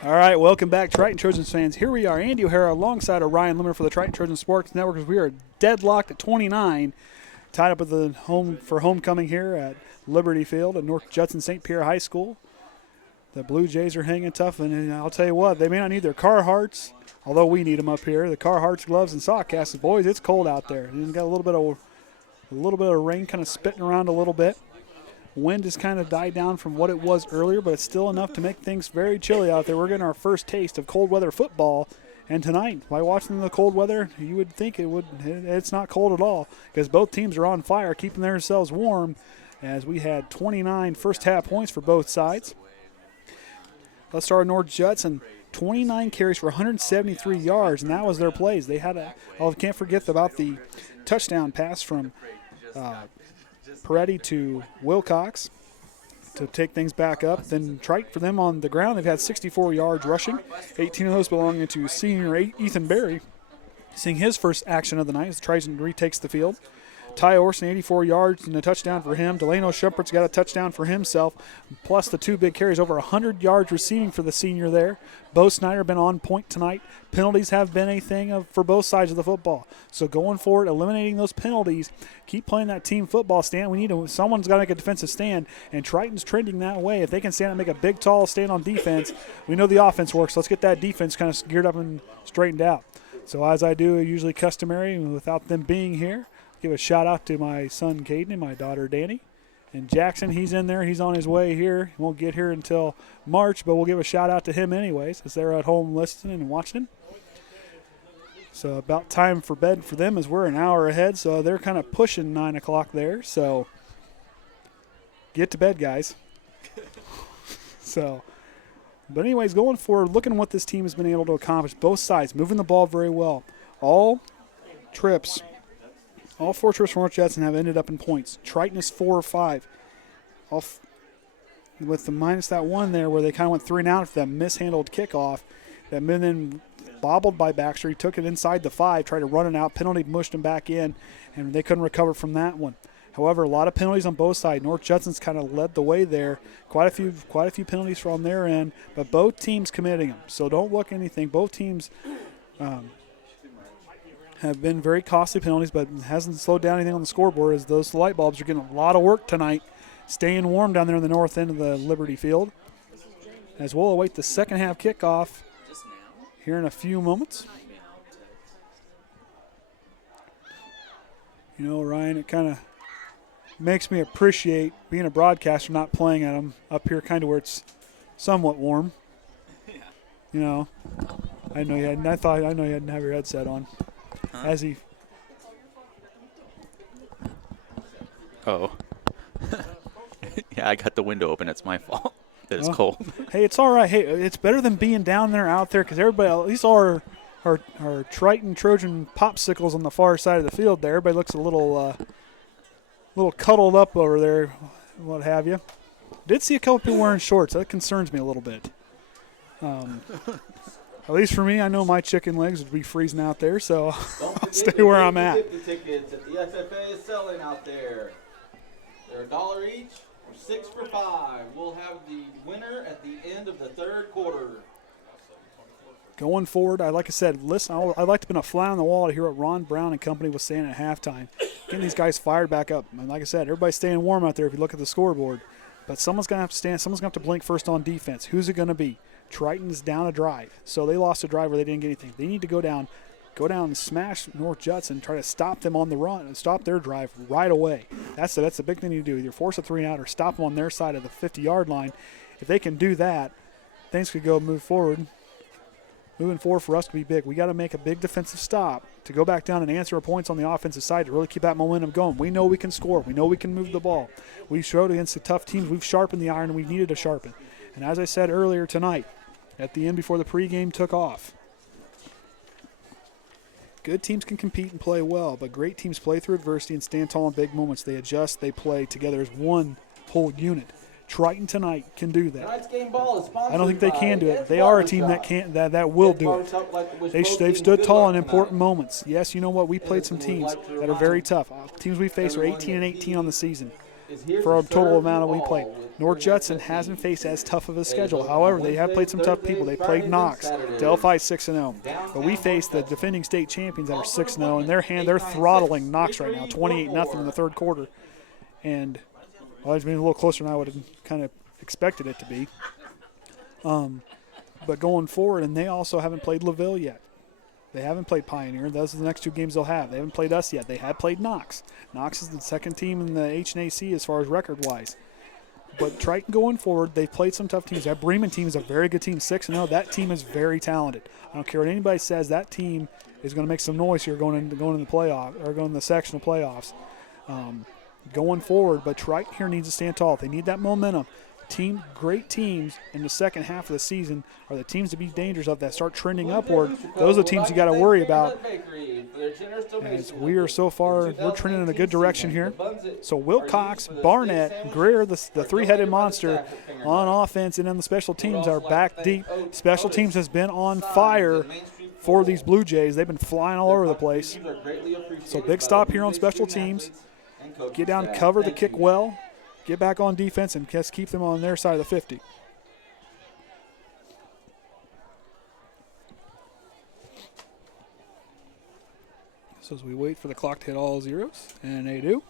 All right, welcome back, Triton Trojans fans. Here we are, Andy O'Hara alongside Ryan Limmer for the Triton Trojan Sports Network. As we are deadlocked at 29, tied up with the homecoming here at Liberty Field at North Judson-St. Pierre High School. The Blue Jays are hanging tough, and I'll tell you what, they may not need their Carhartts, although we need them up here. The Carhartts, gloves, and sock casts. Boys, it's cold out there. It's got a little bit of rain kind of spitting around a little bit. Wind has kind of died down from what it was earlier, but it's still enough to make things very chilly out there. We're getting our first taste of cold weather football. And tonight, by watching the cold weather, you would think it's not cold at all because both teams are on fire, keeping themselves warm as we had 29 first half points for both sides. Let's start with North Judson. 29 carries for 173 yards, and that was their plays. They had can't forget about the touchdown pass from Peretti to Wilcox to take things back up. Then Triton for them on the ground, they've had 64 yards rushing, 18 of those belonging to senior Ethan Berry, seeing his first action of the night as Triton retakes the field. Tye Orsund, 84 yards and a touchdown for him. Delano Shumpert's got a touchdown for himself, plus the two big carries, over 100 yards receiving for the senior there. Bo Snyder been on point tonight. Penalties have been a thing for both sides of the football. So going forward, eliminating those penalties, keep playing that team football stand. Someone's got to make a defensive stand, and Triton's trending that way. If they can stand and make a big, tall stand on defense, we know the offense works. Let's get that defense kind of geared up and straightened out. So as I do, usually customary, without them being here, give a shout out to my son Caden and my daughter Danny. And Jackson, he's in there. He's on his way here. He won't get here until March, but we'll give a shout out to him anyways as they're at home listening and watching. So about time for bed for them as we're an hour ahead. So they're kind of pushing 9 o'clock there. So get to bed, guys. But anyways, going forward, looking at what this team has been able to accomplish, both sides, moving the ball very well. All 4 trips from North Judson have ended up in points. Triton is 4 or 5. With the minus that one there where they kind of went 3 and out for that mishandled kickoff. That then bobbled by Baxter. He took it inside the 5, tried to run it out. Penalty mushed him back in, and they couldn't recover from that one. However, a lot of penalties on both sides. North Judson's kind of led the way there. Quite a few penalties from their end, but both teams committing them. So don't look anything. Both teams have been very costly penalties, but hasn't slowed down anything on the scoreboard as those light bulbs are getting a lot of work tonight, staying warm down there in the north end of the Liberty Field. As we'll await the second half kickoff here in a few moments. You know, Ryan, it kind of makes me appreciate being a broadcaster, not playing at them up here kind of where it's somewhat warm. You know, I know you hadn't have your headset on. As he. Oh. Yeah, I got the window open. It's my fault. It's cold. Hey, it's all right. Hey, it's better than being down there out there because everybody, at least our Triton Trojan popsicles on the far side of the field there. Everybody looks a little cuddled up over there, what have you. Did see a couple people wearing shorts. That concerns me a little bit. At least for me, I know my chicken legs would be freezing out there, so I'll stay where I'm at. The tickets that the FFA is selling out there. They're $1 each or 6 for $5. We'll have the winner at the end of the third quarter. Going forward, like I said, listen, I'd like to have been a fly on the wall to hear what Ron Brown and company was saying at halftime. Getting these guys fired back up. And like I said, everybody's staying warm out there if you look at the scoreboard. But someone's going to have to stand. Someone's going to have to blink first on defense. Who's it going to be? Triton's down a drive. So they lost a drive where they didn't get anything. They need to go down and smash North Judson, try to stop them on the run and stop their drive right away. That's the big thing you do. Either force a 3-and-out or stop them on their side of the 50-yard line. If they can do that, things could move forward. Moving forward for us to be big. We got to make a big defensive stop to go back down and answer our points on the offensive side to really keep that momentum going. We know we can score. We know we can move the ball. We showed against the tough teams. We've sharpened the iron, and we needed to sharpen. And as I said earlier tonight, at the end before the pregame took off, good teams can compete and play well, but great teams play through adversity and stand tall in big moments. They adjust. They play together as one whole unit. Triton tonight can do that. Tonight's game ball is sponsored I don't think they can do it. by They are a team that will do it. They've stood tall in important moments. Yes, you know what? We played some teams that are very tough. Teams we face are 18-18 on the season for a total amount of we played. North Judson hasn't faced as tough of a schedule. However, they have played some tough people. They played Knox. Delphi 6-0. But we faced the defending state champions that are 6-0, and they're throttling Knox right now, 28-0 in the third quarter. And well, it's been a little closer than I would have kind of expected it to be. But going forward, and they also haven't played LaVille yet. They haven't played Pioneer. Those are the next two games they'll have. They haven't played us yet. They had played Knox. Knox is the second team in the HNAC as far as record-wise. But Triton going forward, they've played some tough teams. That Bremen team is a very good team, 6-0. That team is very talented. I don't care what anybody says. That team is going to make some noise here going in the playoff or going in the sectional playoffs. Going forward, but Triton here needs to stand tall. They need that momentum. Great teams in the second half of the season are the teams to be dangerous of that start trending upward. Those are the teams you got to worry about. As we are so far, we're trending in a good direction here. So Wilcox, Barnett, Greer, the three-headed monster on offense, and then the special teams are back deep. Special teams has been on fire for these Blue Jays. They've been flying all over the place. So big stop here on special teams. Get down, cover the kick well, get back on defense, and just keep them on their side of the 50. So as we wait for the clock to hit all zeros, and they do.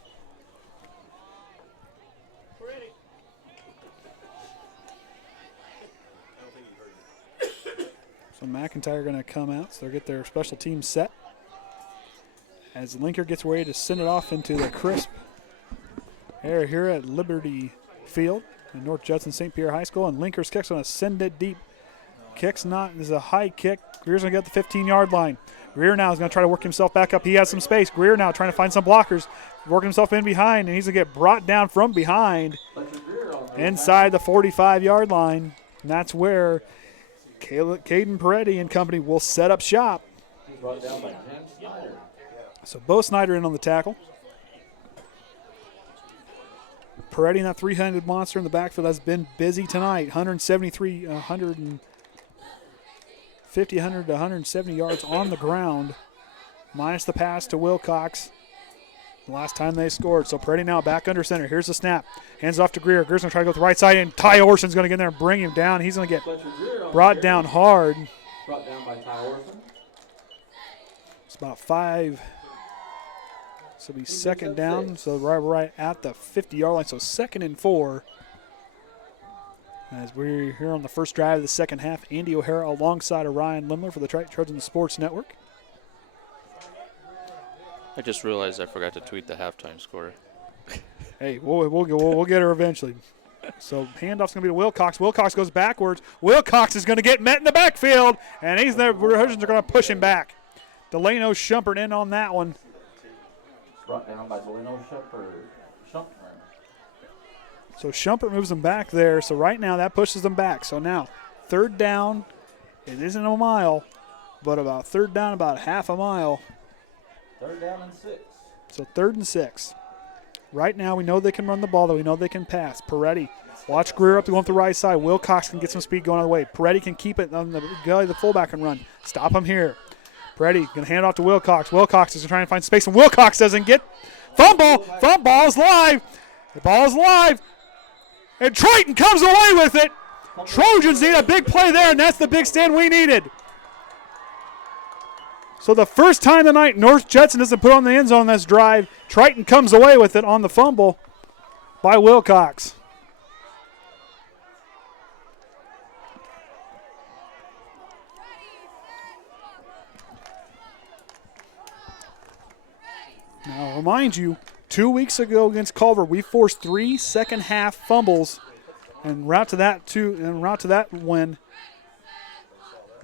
So McIntyre going to come out, so they'll get their special teams set. As Lenker gets ready to send it off into the crisp air here at Liberty Field in North Judson St. Pierre High School. And Lenker's kick's going to send it deep. Kick's not, this is a high kick. Greer's going to get the 15-yard line. Greer now is going to try to work himself back up. He has some space. Greer now trying to find some blockers, working himself in behind, and he's going to get brought down from behind inside the 45-yard line. And that's where Caden Peretti and company will set up shop. Brought down by Snyder. So Bo Snyder in on the tackle. Peretti, that three-handed monster in the backfield, has been busy tonight. 173, 150, 100 to 170 yards on the ground, minus the pass to Wilcox. The last time they scored. So Peretti now back under center. Here's the snap. Hands off to Greer. Greer's going to try to go to the right side, and Tye Orsund's going to get in there and bring him down. He's going to get brought down hard. Brought down by Tye Orsund. about 5. So it'll be second down. So right at the 50-yard line. So 2nd and 4. As we're here on the first drive of the second half, Andy O'Hara alongside of Ryan Limler for the Trojans Sports Network. I just realized I forgot to tweet the halftime score. Hey, we'll get her eventually. So handoff's going to be to Wilcox. Wilcox goes backwards. Wilcox is going to get met in the backfield, and the Trojans are going to push him back. Delano Shumpert in on that one. Brought down by Delano Shumpert. So Shumpert moves them back there. So right now that pushes them back. So now 3rd down. It isn't a mile, but about 3rd down, about half a mile. 3rd down and 6. So 3rd and 6. Right now we know they can run the ball, though we know they can pass. Peretti, watch Greer up to go up the right side. Wilcox can get some speed going on the way. Peretti can keep it on the gully, the fullback and run. Stop him here. Peretti going to hand off to Wilcox. Wilcox is trying to find space, and Wilcox doesn't get. Fumble! Ball's live! The ball's live! And Triton comes away with it. Trojans need a big play there, and that's the big stand we needed. So the first time tonight, North Judson doesn't put on the end zone on this drive. Triton comes away with it on the fumble by Wilcox. Now, I'll remind you, 2 weeks ago against Culver, we forced 3 second-half fumbles, and route to that win.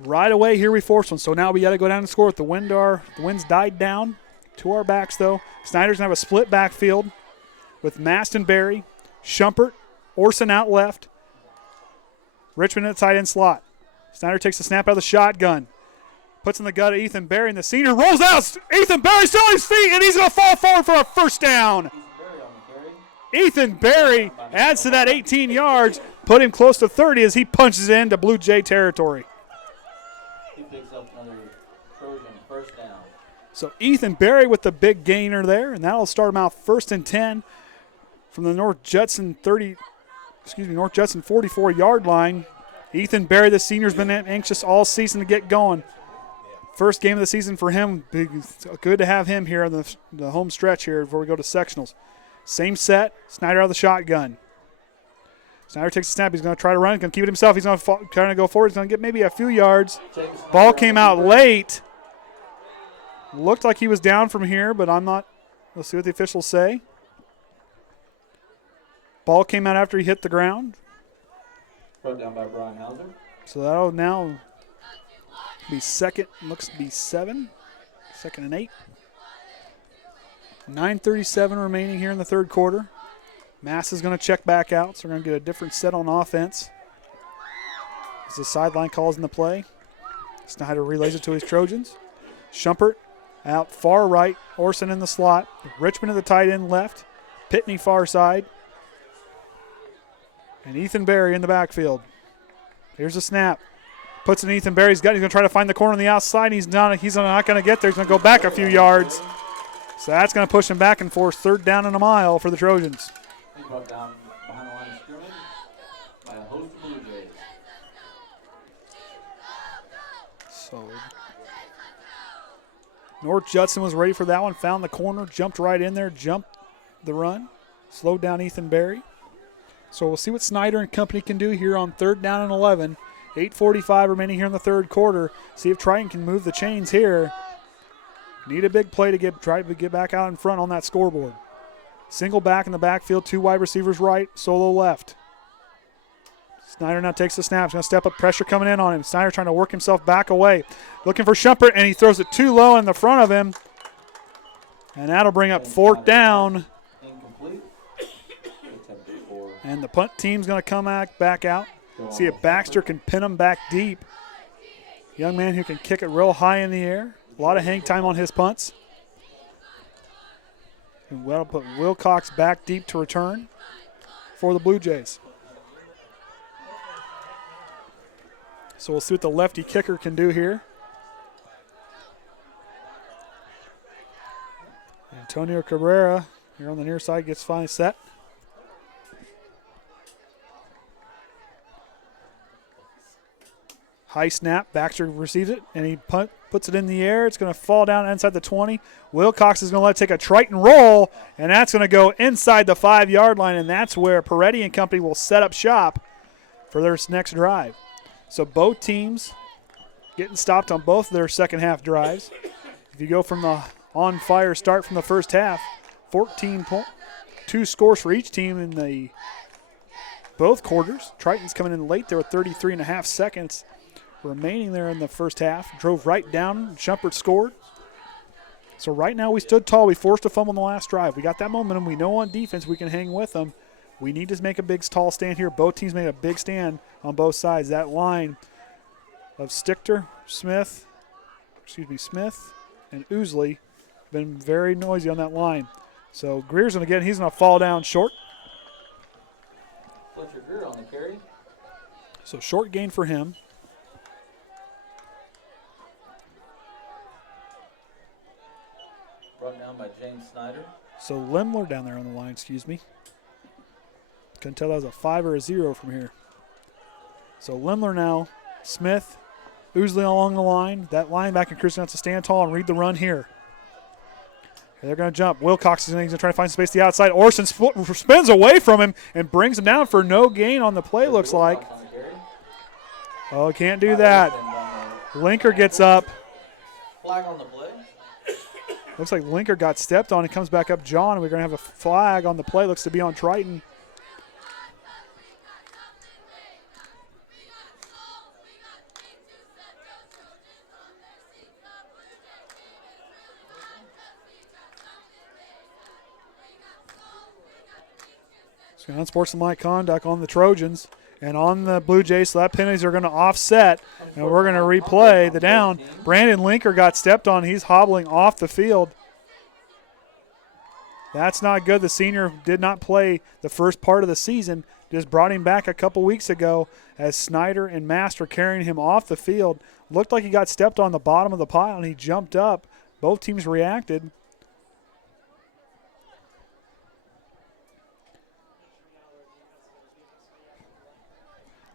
Right away here we forced one, so now we got to go down and score with the wind. The wind's died down to our backs, though. Snyder's going to have a split backfield with Mast and Barry, Shumpert, Orsund out left, Richmond at the tight end slot. Snyder takes the snap out of the shotgun. Puts in the gut of Ethan Barry, and the senior rolls out. Ethan Barry still on his feet, and he's going to fall forward for a first down. Ethan Barry adds to that 18 yards, put him close to 30 as he punches into Blue Jay territory. He picks up another Trojan first down. So Ethan Barry with the big gainer there, and that'll start him out 1st and 10 from the North Judson 44-yard line. Ethan Barry, the senior's been anxious all season to get going. First game of the season for him. Good to have him here on the home stretch here before we go to sectionals. Same set. Snyder out of the shotgun. Snyder takes a snap. He's going to try to run. He's going to keep it himself. He's going to try to go forward. He's going to get maybe a few yards. Ball came out late. Looked like he was down from here, but I'm not. We'll see what the officials say. Ball came out after he hit the ground. Brought down by Brian Hauser. So that'll now be second. Looks to be 7. 2nd and 8. 9:37 remaining here in the third quarter. Mast is going to check back out, so we're going to get a different set on offense. As the sideline calls in the play. Snyder relays it to his Trojans. Shumpert out far right. Orsund in the slot. Richmond at the tight end left. Pitney far side. And Ethan Barry in the backfield. Here's a snap. Puts it in Ethan Barry's gut. He's going to try to find the corner on the outside. He's not going to get there. He's going to go back a few yards. So that's going to push him back and force 3rd down and a mile for the Trojans. He's brought down behind the line of scrimmage by a host of Blue Jays. So North Judson was ready for that one. Found the corner. Jumped right in there. Jumped the run. Slowed down Ethan Barry. So we'll see what Snyder and company can do here on 3rd down and 11. 8:45 remaining here in the third quarter. See if Triton can move the chains here. Need a big play to try to get back out in front on that scoreboard. Single back in the backfield, 2 wide receivers right, solo left. Snyder now takes the snap. He's going to step up, pressure coming in on him. Snyder trying to work himself back away. Looking for Shumpert, and he throws it too low in the front of him. And that'll bring up 4th down. Incomplete. And the punt team's going to come back out. See if Baxter can pin him back deep. Young man who can kick it real high in the air. A lot of hang time on his punts. And we'll put Wilcox back deep to return for the Blue Jays. So we'll see what the lefty kicker can do here. Antonio Cabrera here on the near side gets finally set. High snap. Baxter receives it, and he puts it in the air. It's going to fall down inside the 20. Wilcox is going to let it take a Triton roll, and that's going to go inside the 5-yard line, and that's where Peretti and company will set up shop for their next drive. So both teams getting stopped on both of their second half drives. If you go from the on-fire start from the first half, 2 scores for each team in the both quarters. Triton's coming in late there with 33.5 seconds remaining there in the first half. Drove right down. Shumpert scored. So right now we stood tall. We forced a fumble in the last drive. We got that momentum. We know on defense we can hang with them. We need to make a big tall stand here. Both teams made a big stand on both sides. That line of Smith, and Ousley been very noisy on that line. So Greer's going to get it. He's going to fall down short. Fletcher Greer on the carry. So short gain for him. Brought down by James Snyder. So Lemler down there on the line, excuse me. Couldn't tell that was a 5 or a 0 from here. So Lemler now, Smith, Ousley along the line. That linebacker Christian has to stand tall and read the run here. They're going to jump. Wilcox is going to try to find space to the outside. Orsund spins away from him and brings him down for no gain on the play, looks like. Oh, can't do that. Lenker gets up. Flag on the play. Looks like Lenker got stepped on. He comes back up John, and we're going to have a flag on the play. Looks to be on Triton. Unsportsmanlike conduct on the Trojans and on the Blue Jays, so that penalties are going to offset, and we're going to replay the down. Brandon Lenker got stepped on. He's hobbling off the field. That's not good. The senior did not play the first part of the season. Just brought him back a couple weeks ago as Snyder and Mast are carrying him off the field. Looked like he got stepped on the bottom of the pile, and he jumped up. Both teams reacted.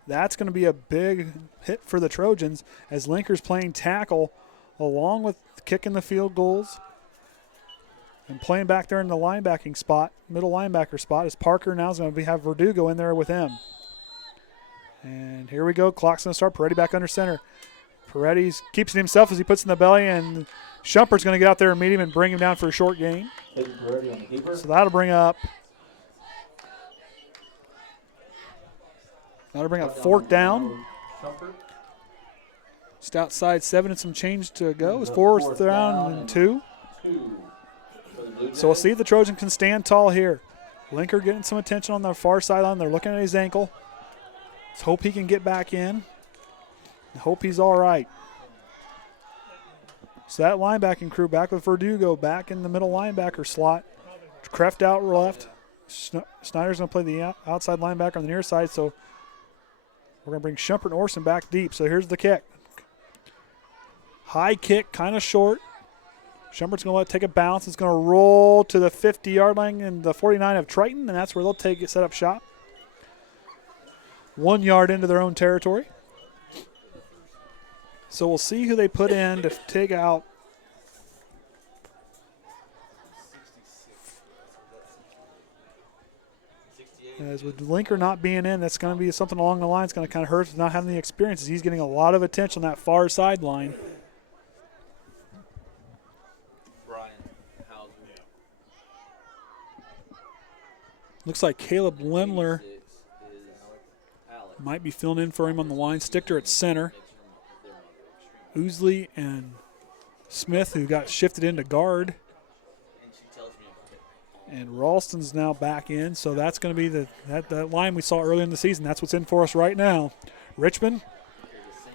That's going to be a big hit for the Trojans as Lenker's playing tackle along with kicking the field goals and playing back there in the linebacking spot, middle linebacker spot, as Parker now is going to have Verdugo in there with him. And here we go. Clock's going to start. Peretti back under center. Peretti keeps it himself as he puts in the belly, and Shumpert's going to get out there and meet him and bring him down for a short gain. So that'll bring up fourth down. Just outside 7 and some change to go. It's fourth down and 2. So we'll see if the Trojan can stand tall here. Lenker getting some attention on the far sideline. They're looking at his ankle. Let's hope he can get back in. I hope he's all right. So that linebacking crew back with Verdugo back in the middle linebacker slot. Kreft out left. Snyder's going to play the outside linebacker on the near side, so we're going to bring Shumpert and Orsund back deep. So here's the kick. High kick, kind of short. Shumpert's going to let it take a bounce. It's going to roll to the 50-yard line and the 49 of Triton, and that's where they'll take it, set up shop. 1 yard into their own territory. So we'll see who they put in to take out. As with Lenker not being in, that's going to be something along the line. It's going to kind of hurt with not having the experience. He's getting a lot of attention on that far sideline. Looks like Caleb Lemler might be filling in for him on the line. Stichter at center. Ousley and Smith, who got shifted into guard. And Ralston's now back in, so that's going to be that line we saw early in the season. That's what's in for us right now. Richmond,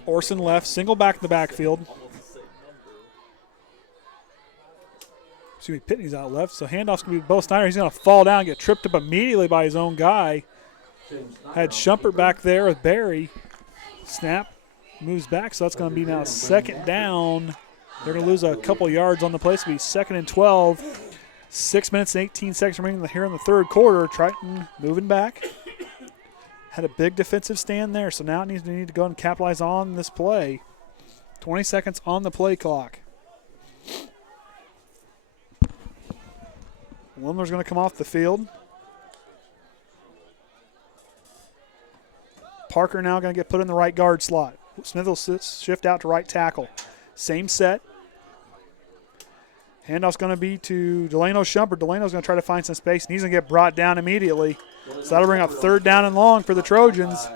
Orsund left, single back in the backfield. Excuse me, Pitney's out left, so handoff's going to be Bo Snyder. He's going to fall down and get tripped up immediately by his own guy. Had Shumpert back there with Barry. Snap, moves back, so that's going to be now second down. They're going to lose a couple yards on the play. It's going to be second and 12. 6 minutes and 18 seconds remaining here in the third quarter. Triton moving back. Had a big defensive stand there, so now it need to go and capitalize on this play. 20 seconds on the play clock. Wimler's going to come off the field. Parker now going to get put in the right guard slot. Smith will shift out to right tackle. Same set. Handoff's going to be to Delano Shumpert. Delano's going to try to find some space, and he's going to get brought down immediately. So that'll bring up 3rd down and long for the Trojans.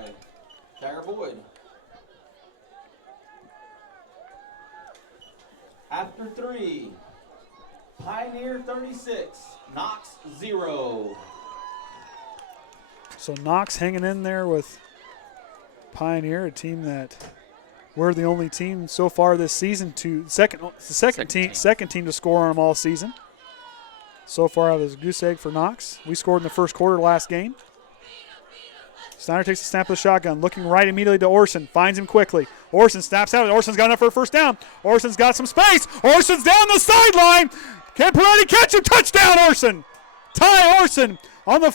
After 3, Pioneer 36, Knox 0. So Knox hanging in there with Pioneer, a team that we're the only team so far this season to second team to score on them all season. So far, out of this goose egg for Knox. We scored in the first quarter last game. Snyder takes the snap of the shotgun, looking right immediately to Orsund, finds him quickly. Orsund snaps out. Orsund's got enough for a first down. Orsund's got some space. Orsund's down the sideline. Can Peretti catch him? Touchdown, Orsund. Tye Orsund on the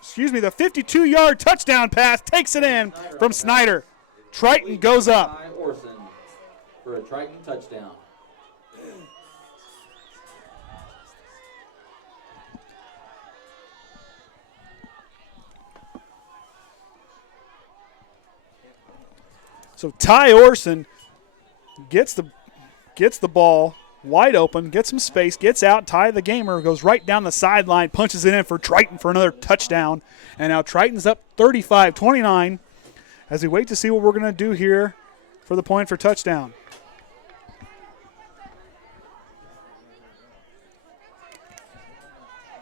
52-yard touchdown pass, takes it in from Snyder. Triton goes up. Tye Orsund for a Triton touchdown. So Tye Orsund gets the ball wide open, gets some space, gets out. Tye the gamer goes right down the sideline, punches it in for Triton for another touchdown. And now Triton's up 35-29 as we wait to see what we're going to do here for the point for touchdown.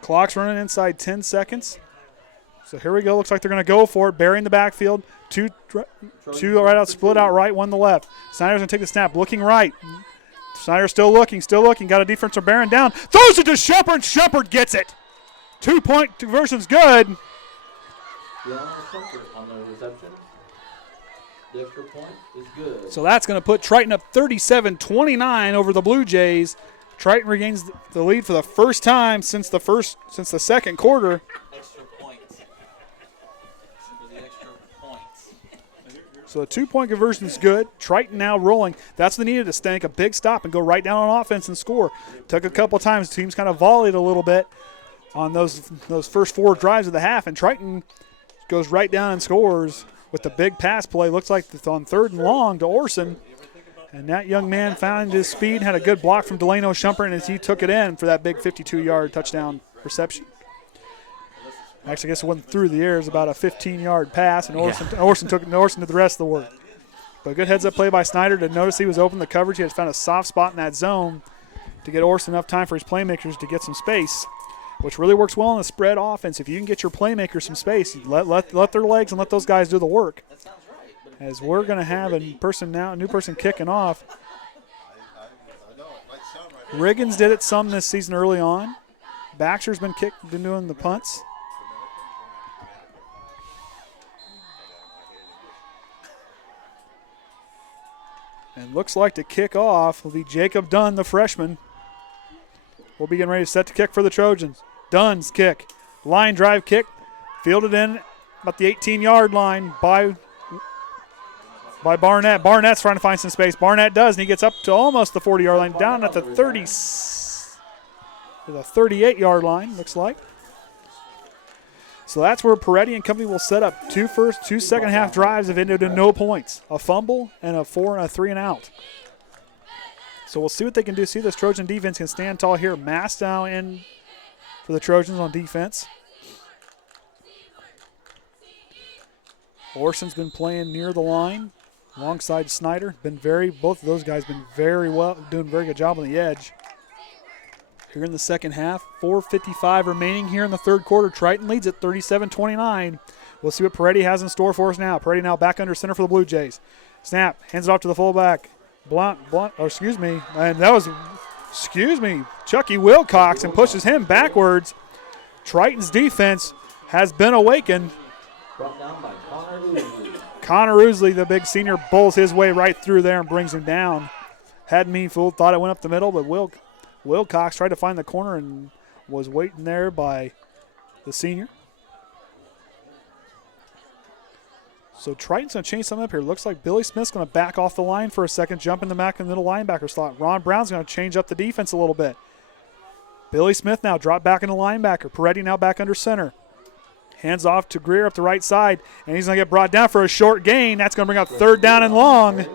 Clock's running inside 10 seconds. So here we go. Looks like they're going to go for it. Burying the backfield. Two right out, split out right, one to the left. Snyder's going to take the snap, looking right. Snyder still looking. Got a defense from bearing down. Throws it to Shumpert. Shumpert gets it. 2-point conversion's good. On the reception. The extra point is good. So that's going to put Triton up 37-29 over the Blue Jays. Triton regains the lead for the first time since the second quarter. Extra points. For the extra points. So the 2-point conversion is good. Triton now rolling. That's what they needed to stank a big stop and go right down on offense and score. Took a couple of times. Teams kind of volleyed a little bit on those first 4 drives of the half, and Triton goes right down and scores with the big pass play. Looks like it's on 3rd and long to Orsund. And that young man found his speed, had a good block from Delano Shumpert as he took it in for that big 52-yard touchdown reception. Actually, I guess it wasn't through the air. It was about a 15-yard pass, and Orsund did the rest of the work. But good heads-up play by Snyder to notice he was open. The coverage, he had found a soft spot in that zone to get Orsund enough time for his playmakers to get some space, which really works well in the spread offense. If you can get your playmakers some space, let their legs and let those guys do the work. As we're going to have a new person kicking off. Riggins did it some this season early on. Baxter's been doing the punts. And looks like to kick off will be Jacob Dunn, the freshman. We'll be getting ready to set the kick for the Trojans. Dunn's kick. Line drive kick. Fielded in about the 18-yard line by Barnett. Barnett's trying to find some space. Barnett does, and he gets up to almost the 40-yard line, down at the 38-yard line, looks like. So that's where Peretti and company will set up two second-half drives have ended in no points. A fumble and a 4 and a 3 and out. So we'll see what they can do. See if this Trojan defense can stand tall here. Mast now in for the Trojans on defense. Orsund's been playing near the line alongside Snyder. Both of those guys been very well, doing a very good job on the edge. Here in the second half, 4:55 remaining here in the third quarter. Triton leads at 37-29. We'll see what Peretti has in store for us now. Peretti now back under center for the Blue Jays. Snap, hands it off to the fullback. Chuckie Wilcox, and pushes him backwards. Triton's defense has been awakened. Brought down by Connor Usley. Connor Usley, the big senior, bowls his way right through there and brings him down. Had me fooled, thought it went up the middle, but Wilcox tried to find the corner and was waiting there by the senior. So Triton's going to change something up here. Looks like Billy Smith's going to back off the line for a second, jump in the back in the middle linebacker slot. Ron Brown's going to change up the defense a little bit. Billy Smith now drop back into linebacker. Peretti now back under center. Hands off to Greer up the right side, and he's going to get brought down for a short gain. That's going to bring up 3rd down and long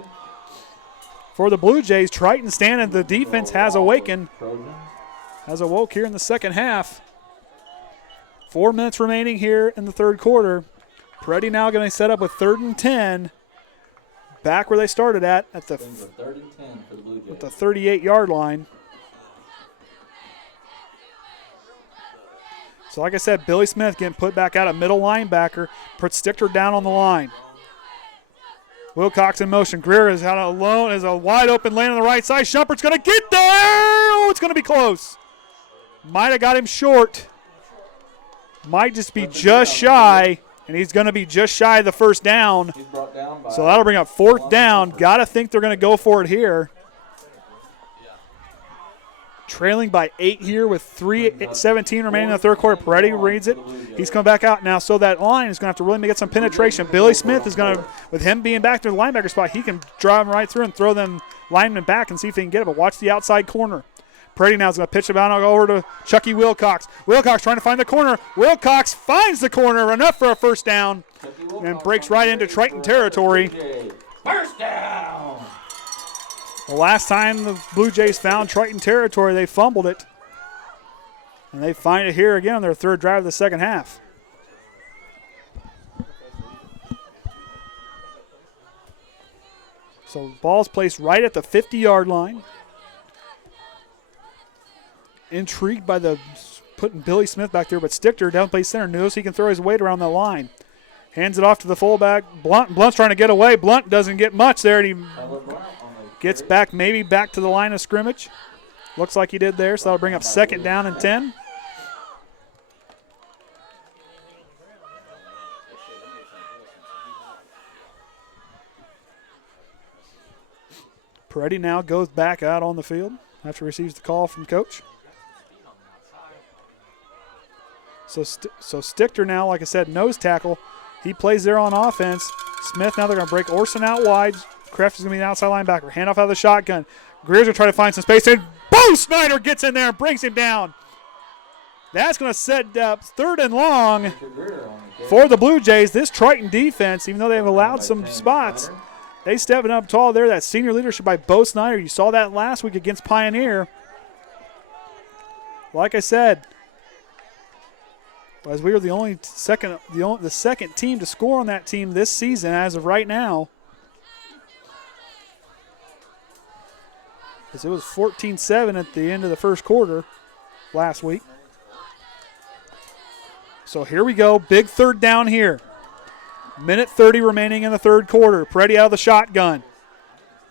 for the Blue Jays. Triton standing. The defense has awakened. Has awoke here in the second half. 4 minutes remaining here in the third quarter. Peretti now going to set up with 3rd and 10. Back where they started at the 3rd and 10 for the Blue Jays. At the 38-yard line. So like I said, Billy Smith getting put back out at middle linebacker. Puts Stichter down on the line. Wilcox in motion. Greer is out alone as a wide open lane on the right side. Shumpert's going to get there. Oh, it's going to be close. Might have got him short. Might just be just shy. And he's going to be just shy of the first down. So that'll bring up 4th down. Got to think they're going to go for it here. Trailing by 8 here with 3:17 remaining in the third quarter. Peretti reads it. He's coming back out now, so that line is going to have to really get some penetration. Billy Smith is going to, with him being back to the linebacker spot, he can drive him right through and throw them linemen back and see if he can get it. But watch the outside corner. Peretti now is going to pitch it out over to Chuckie Wilcox. Wilcox trying to find the corner. Wilcox finds the corner, enough for a first down, and breaks right into Triton territory. First down. The last time the Blue Jays found Triton territory, they fumbled it. And they find it here again on their 3rd drive of the second half. So ball's placed right at the 50-yard line. Intrigued by the putting Billy Smith back there, but Stichter down play center knows he can throw his weight around that line. Hands it off to the fullback. Blount's trying to get away. Blount doesn't get much there, and he gets back, maybe back to the line of scrimmage. Looks like he did there, so that'll bring up 2nd down and 10. Peretti now goes back out on the field after he receives the call from coach. So Stichter now, like I said, nose tackle. He plays there on offense. Smith now they're going to break Orsund out wide. Kraft is going to be the outside linebacker. Handoff out of the shotgun. Greer's going to try to find some space. And boom! Snyder gets in there and brings him down. That's going to set up 3rd and long for the Blue Jays. This Triton defense, even though they've allowed some spots, they stepping up tall there. That senior leadership by Bo Snyder. You saw that last week against Pioneer. Like I said, as we were the second team to score on that team this season as of right now. As it was 14-7 at the end of the first quarter last week. So here we go. Big 3rd down here. Minute 30 remaining in the third quarter. Peretti out of the shotgun.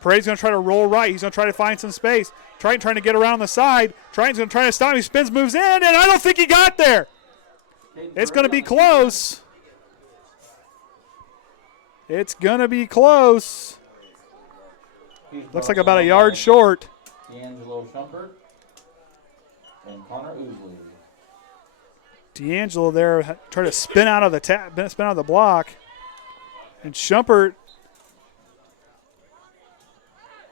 Peretti's going to try to roll right. He's going to try to find some space. Triton trying to get around the side. Triton's going to try to stop him. He spins, moves in, and I don't think he got there. It's going to be close. It's going to be close. Looks like about a yard short. D'Angelo Shumpert and Connor Ousley. D'Angelo there tried to spin out of the block. And Shumpert,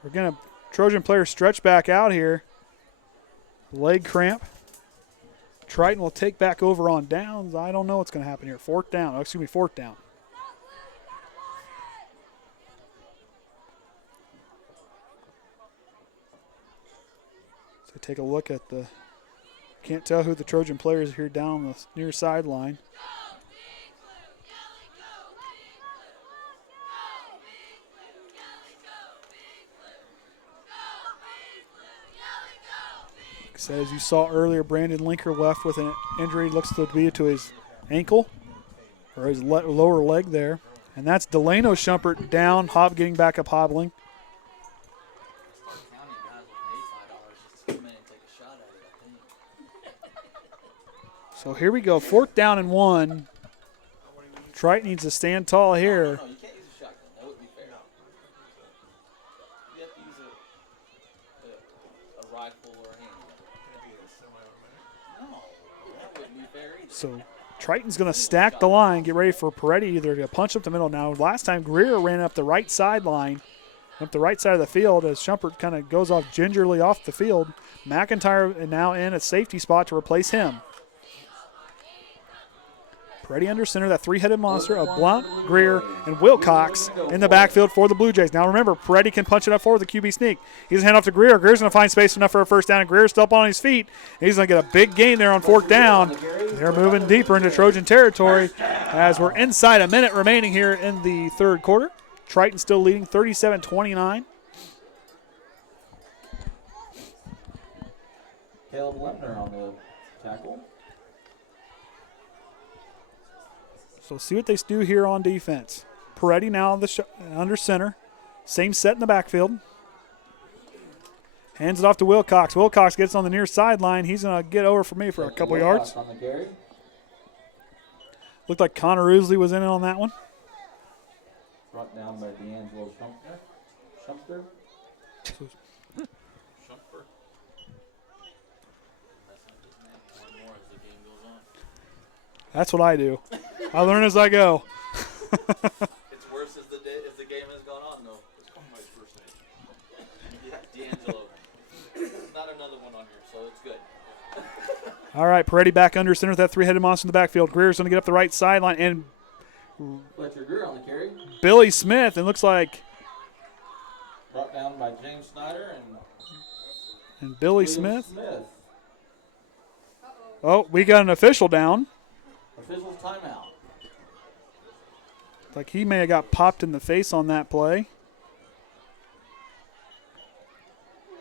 we're going to Trojan player stretch back out here. Leg cramp. Triton will take back over on downs. I don't know what's going to happen here. 4th down. Oh, excuse me, 4th down. So take a look at the, can't tell who the Trojan players here down on the near sideline. As you saw earlier, Brandon Lenker left with an injury, looks to be to his ankle or his lower leg there. And that's Delano Shumpert down, getting back up hobbling. So here we go, 4th down and 1. Triton needs to stand tall here. So Triton's going to stack the line, get ready for Peretti either to punch up the middle. Now, last time Greer ran up the right sideline, up the right side of the field as Shumpert kind of goes off gingerly off the field. McIntyre now in a safety spot to replace him. Peretti under center, that three-headed monster of Blount, Greer, and Wilcox in the backfield for the Blue Jays. Now remember, Peretti can punch it up forward with the QB sneak. He's going to hand off to Greer. Greer's going to find space enough for a first down, and Greer's still up on his feet. He's going to get a big gain there on fourth down. They're moving deeper into Trojan territory as we're inside a minute remaining here in the third quarter. Triton still leading 37-29. Caleb Lemner on the tackle. So see what they do here on defense. Peretti now on the under center. Same set in the backfield. Hands it off to Wilcox. Wilcox gets on the near sideline. He's going to get over for me for a couple yards. On the carry. Looked like Connor Ousley was in on that one. Brought down by D'Angelo Shumpert. That's what I do. I learn as I go. It's worse as the game has gone on, though. It's one of my first names. Yeah, D'Angelo. Not another one on here, so it's good. All right, Peretti back under center with that three-headed monster in the backfield. Greer's going to get up the right sideline, and Fletcher Greer on the carry. Billy Smith, it looks like. Brought down by James Snyder And Billy William Smith. Oh, we got an official down. Officials timeout. Like he may have got popped in the face on that play.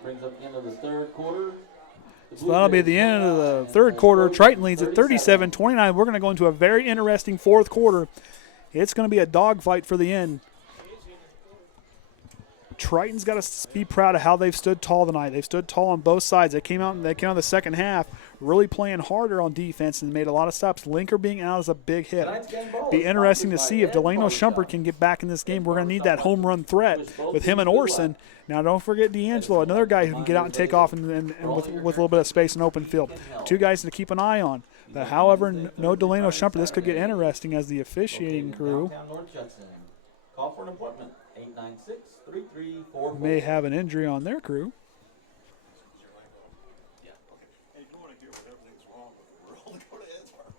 Brings up the end of the third quarter. So that'll be the end of the third quarter. Triton leads at 37-29. We're going to go into a very interesting fourth quarter. It's going to be a dogfight for the end. Triton's got to be proud of how they've stood tall tonight. They've stood tall on both sides. They came out in the second half really playing harder on defense and made a lot of stops. Lenker being out is a big hit. Be interesting to see if Delano Shumpert can get back in this game. We're going to need that home run threat with him and Orsund. Now don't forget D'Angelo, another guy who can get out and take off and with a little bit of space and open field. Two guys to keep an eye on. But however, no Delano Shumpert. This could get interesting as the officiating crew Call for an appointment. 896-3344. may have an injury on their crew.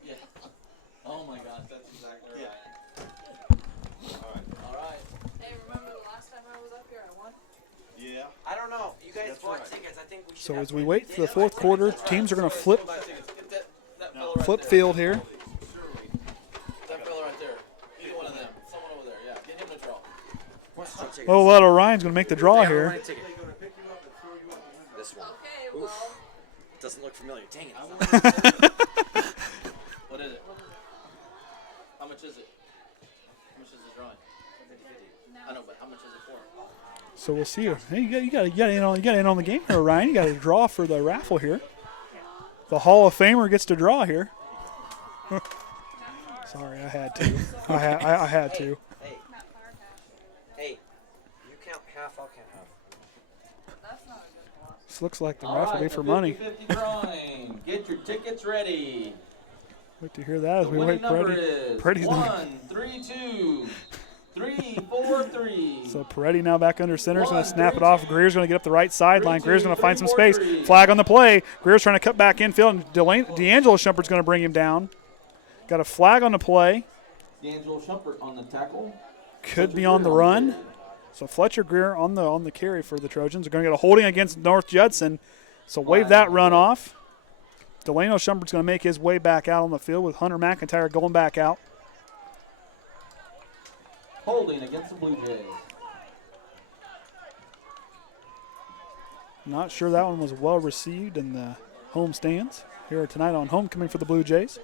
Yeah. Oh my gosh, that's exactly right. All right. Hey, remember the last time I was up here, I won? Yeah. I don't know. You guys bought tickets. I think we should. So as we wait for the fourth quarter, teams are going to flip field here. That fella right there. Either one of them. Someone over there. Yeah. Get him the draw. Oh, Little Ryan's going to make the draw here. This one. Okay, well. It doesn't look familiar. Dang it. What is it? How much is it? How much is the drawing? 50-50. I know, but how much is it for? So we'll see. Hey, you got in on the game here, Ryan. You got a draw for the raffle here. The Hall of Famer gets to draw here. Sorry, I had to. I had to. Hey, you count half. I'll count half. This looks like the raffle day for money. 50-50 drawing. Get your tickets ready. Wait to hear that as we wait. Peretti's 1-3-2-3-4-3. So Peretti now back under center. Is going to snap it off. Greer's going to get up the right sideline. Greer's going to find some space. Flag on the play. Greer's trying to cut back infield, and D'Angelo Shumpert's going to bring him down. Got a flag on the play. D'Angelo Shumpert on the tackle. Could be on the run. So Fletcher Greer on the carry for the Trojans. They're going to get a holding against North Judson. So wave that run off. Delano Shumpert's going to make his way back out on the field with Hunter McIntyre going back out. Holding against the Blue Jays. Not sure that one was well received in the home stands here tonight on homecoming for the Blue Jays.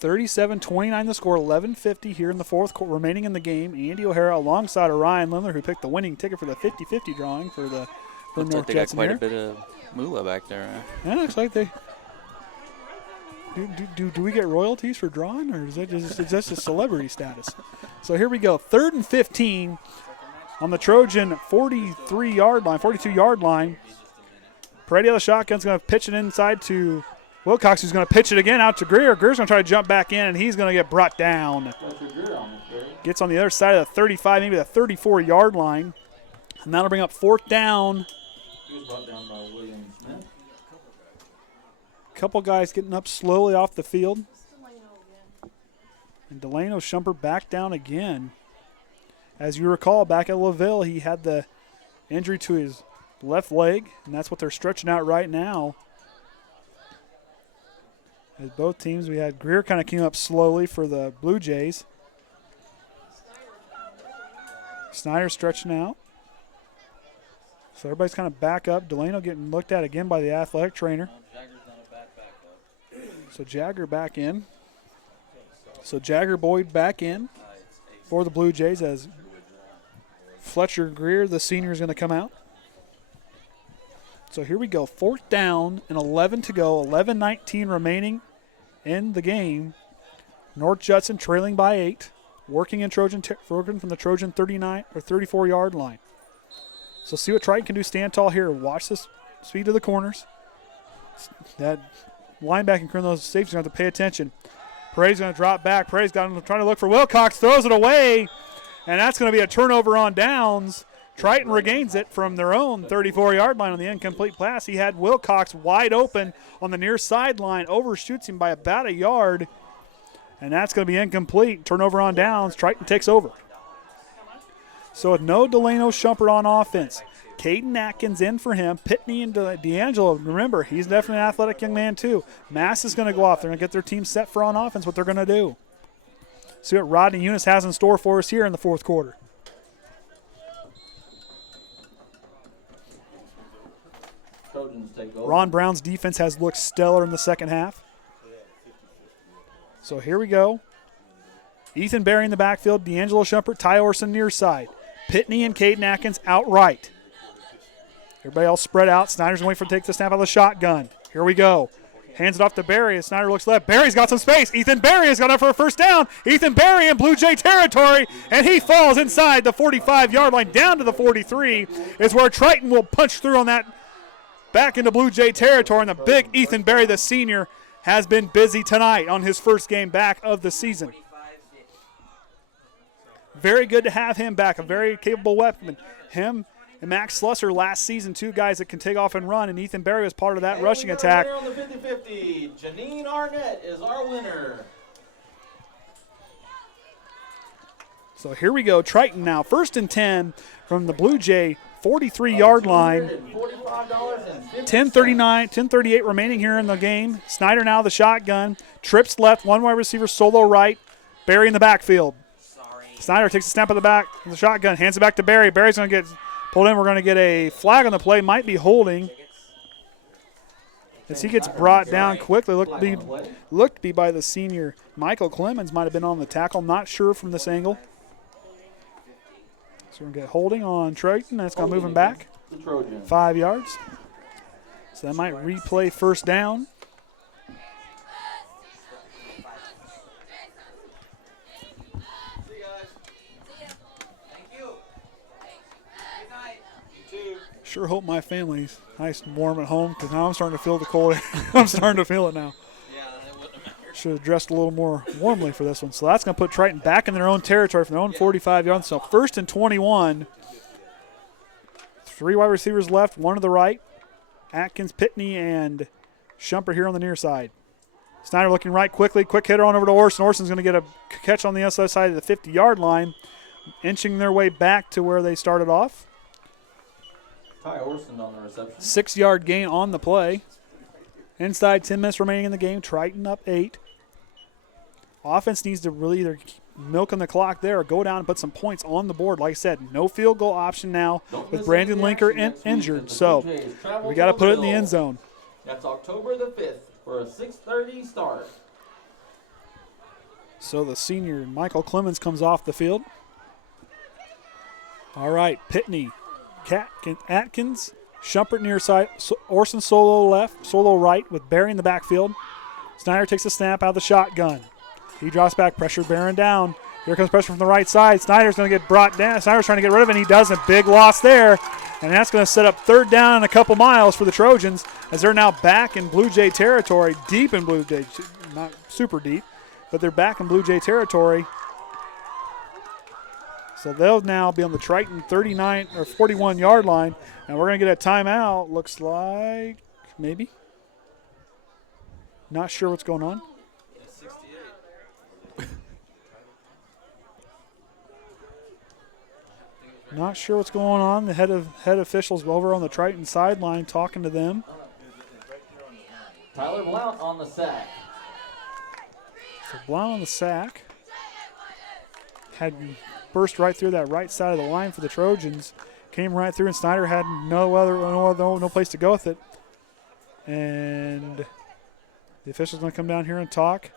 37-29 the score, 11:50 here in the fourth quarter remaining in the game. Andy O'Hara alongside of Ryan Lindler, who picked the winning ticket for the 50-50 drawing for Looks North like they got Judson quite here. a bit of moolah back there. Yeah, looks like they. Do we get royalties for drawing, or is that just a celebrity status? So here we go, 3rd and 15 on the Trojan 42-yard line. Peretti of the shotgun's going to pitch it inside to Wilcox who's going to pitch it again out to Greer. Greer's going to try to jump back in, and he's going to get brought down. Fletcher Greer on the carry. Gets on the other side of the 35, maybe the 34-yard line. And that'll bring up 4th down. He was brought down by William Smith. Couple guys getting up slowly off the field. And Delano Shumpert back down again. As you recall, back at LaVille, he had the injury to his left leg, and that's what they're stretching out right now. As both teams, we had Greer kind of came up slowly for the Blue Jays. Snyder stretching out. So everybody's kind of back up. Delano getting looked at again by the athletic trainer. Jagger's done a bad backup. So Jagger back in. So Jagger Boyd back in for the Blue Jays as Fletcher Greer, the senior, is going to come out. So here we go. 4th down and 11 to go. 11-19 remaining in the game. North Judson trailing by 8. Working in working from the Trojan 39 or 34-yard line. So see what Triton can do. Stand tall here. Watch this speed to the corners. That linebacking crew, those safeties are going to have to pay attention. Peretti's going to drop back. Peretti's got him trying to look for Wilcox. Throws it away. And that's going to be a turnover on downs. Triton regains it from their own 34-yard line on the incomplete pass. He had Wilcox wide open on the near sideline. Overshoots him by about a yard. And that's going to be incomplete. Turnover on downs. Triton takes over. So with no Delano Shumpert on offense, Caden Atkins in for him. Pitney and D'Angelo, remember, he's definitely an athletic young man too. Mast is going to go off. They're going to get their team set for on offense, what they're going to do. See what Rodney Eunice has in store for us here in the 4th quarter. Trojans take over. Ron Brown's defense has looked stellar in the second half. So here we go. Ethan Berry in the backfield, D'Angelo Shumpert, Tye Orsund near side. Pitney and Caden Atkins outright. Everybody else spread out. Snyder's going to wait for to take the snap out of the shotgun. Here we go. Hands it off to Berry as Snyder looks left. Berry's got some space. Ethan Berry has got up for a first down. Ethan Berry in Blue Jay territory, and he falls inside the 45-yard line down to the 43 is where Triton will punch through on that back into Blue Jay territory. And the big Ethan Berry, the senior, has been busy tonight on his first game back of the season. Very good to have him back, a very capable weapon. Him and Max Slusser last season, 2 guys that can take off and run, and Ethan Berry was part of that rushing attack. On the 50-50, Janine Arnett is our winner. So here we go. Triton now, 1st and 10 from the Blue Jay 43-yard line. $10:38 remaining here in the game. Snyder now the shotgun. Trips left, 1 wide receiver, solo right. Berry in the backfield. Snyder takes a snap of the back of the shotgun, hands it back to Berry. Berry's going to get pulled in. We're going to get a flag on the play. Might be holding. As he gets brought down quickly. Looked to be by the senior. Michael Clemens might have been on the tackle. Not sure from this angle. So we're going to get holding on Triton. That's going to move him back 5 yards. So that might replay first down. Sure hope my family's nice and warm at home because now I'm starting to feel the cold. I'm starting to feel it now. Yeah, it wouldn't have mattered. Should have dressed a little more warmly for this one. So that's going to put Triton back in their own territory from their own 45 yards. So 1st and 21. 3 wide receivers left, 1 to the right. Atkins, Pitney, and Shumpert here on the near side. Snyder looking right quickly. Quick hitter on over to Orsund. Orsund's going to get a catch on the outside side of the 50-yard line, inching their way back to where they started off. Tye Orsund on the reception. 6-yard gain on the play. Inside 10 minutes remaining in the game. Triton up 8. Offense needs to really either milk on the clock there or go down and put some points on the board. Like I said, no field goal option now with Brandon Lenker injured. So we got to put it in the end zone. That's October the 5th for a 6:30 start. So the senior Michael Clemens comes off the field. All right, Pitney, Atkins, Shumpert near side, Orsund solo left, solo right with Berry in the backfield. Snyder takes a snap out of the shotgun. He drops back, pressure bearing down. Here comes pressure from the right side. Snyder's going to get brought down. Snyder's trying to get rid of it, and he does a big loss there. And that's going to set up third down and a couple miles for the Trojans as they're now back in Blue Jay territory, deep in Blue Jay, not super deep, but they're back in Blue Jay territory. So they'll now be on the Triton 39 or 41-yard line, and we're going to get a timeout. Looks like maybe. Not sure what's going on. Not sure what's going on. The head officials over on the Triton sideline talking to them. Tyler Blount on the sack. So Blount on the sack. Had burst right through that right side of the line for the Trojans. Came right through, and Snyder had no place to go with it. And the official's going to come down here and talk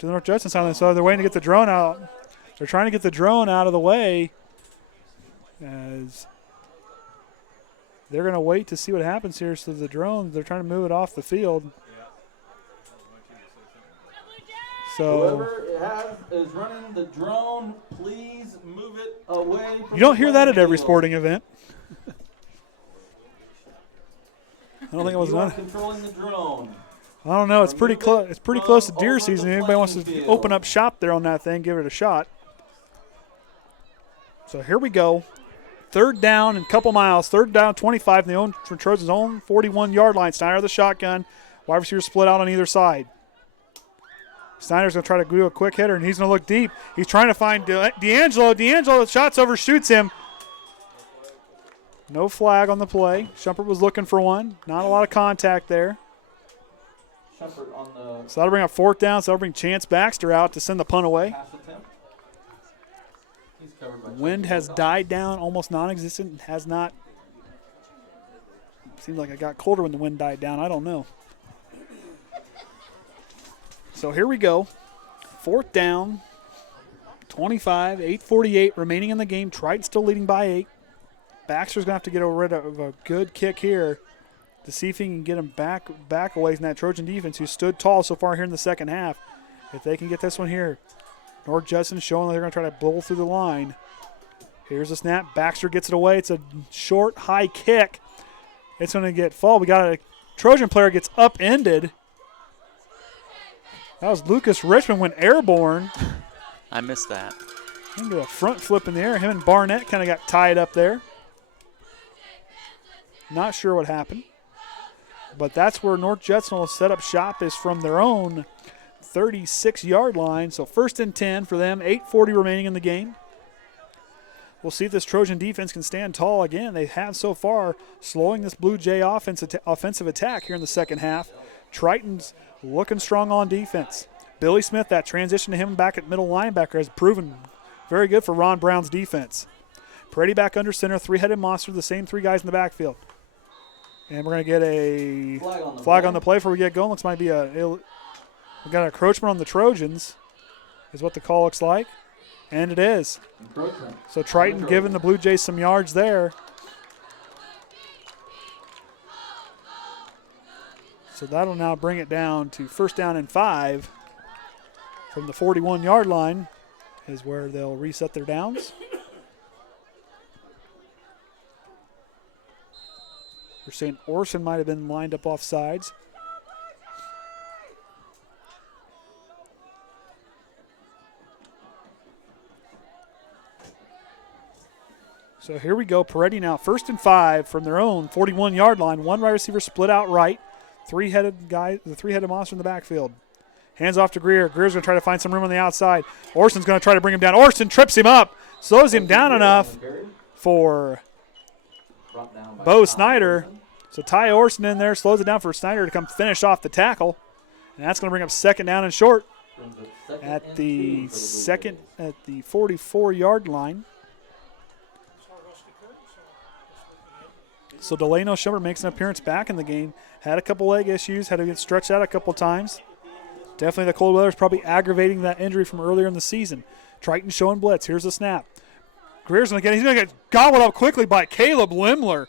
to the North Judson-San. So they're waiting to get the drone out. They're trying to get the drone out of the way as they're going to wait to see what happens here. So the drone, they're trying to move it off the field. So Whoever is running the drone, please move it away from you don't the hear that at every field. sporting event. I don't think it was You are done. controlling the drone. I don't know. It's pretty close. It's pretty close to deer season. Anybody wants to open up shop there on that thing, give it a shot. So here we go. Third down and a couple miles. Third down, 25 from Trojan's own 41-yard line. Snyder the shotgun. Wide receiver split out on either side. Snyder's going to try to do a quick hitter, and he's going to look deep. He's trying to find D'Angelo. D'Angelo, shots over, shoots him. No flag on the play. Shumpert was looking for one. Not a lot of contact there. Shumpert on the So that'll bring up fourth down. So that'll bring Chance Baxter out to send the punt away. pass attempt. He's covered by Wind has died down, almost non-existent. Has not. Seems like it got colder when the wind died down. I don't know. So here we go. Fourth down, 25, 8:48 remaining in the game. Triton still leading by 8. Baxter's going to have to get rid of a good kick here to see if he can get him back away from that Trojan defense who stood tall so far here in the second half. If they can get this one here. North Judson showing that they're going to try to blow through the line. Here's a snap. Baxter gets it away. It's a short, high kick. It's going to get fall. We got a Trojan player gets upended. That was Lucas Richmond went airborne. I missed that. Into a front flip in the air. Him and Barnett kind of got tied up there. Not sure what happened. But that's where North Judson will set up shop is from their own 36-yard line. So first and 10 for them. 8:40 remaining in the game. We'll see if this Trojan defense can stand tall again. They have so far, slowing this Blue Jay offensive attack here in the second half. Triton's looking strong on defense. Billy Smith, that transition to him back at middle linebacker has proven very good for Ron Brown's defense. Peretti back under center, three-headed monster, the same three guys in the backfield. And we're going to get a flag on the play before we get going. Looks might be we got an encroachment on the Trojans is what the call looks like. And it is. So Triton giving the Blue Jays some yards there. So that'll now bring it down to first down and 5 from the 41-yard line is where they'll reset their downs. We're saying Orsund might have been lined up off sides. So here we go. Peretti now first and 5 from their own 41-yard line. One wide receiver split out right. Three-headed guy, the three-headed monster in the backfield. Hands off to Greer. Greer's going to try to find some room on the outside. Orsund's going to try to bring him down. Orsund trips him up, slows him down enough for Bo Snyder. So Tye Orsund in there, slows it down for Snyder to come finish off the tackle. And that's going to bring up second down and short at the 44-yard line. So Delano Shumpert makes an appearance back in the game. Had a couple leg issues, had to get stretched out a couple times. Definitely the cold weather is probably aggravating that injury from earlier in the season. Triton showing blitz. Here's the snap. Greer's going to get, he's going to get gobbled up quickly by Caleb Limler.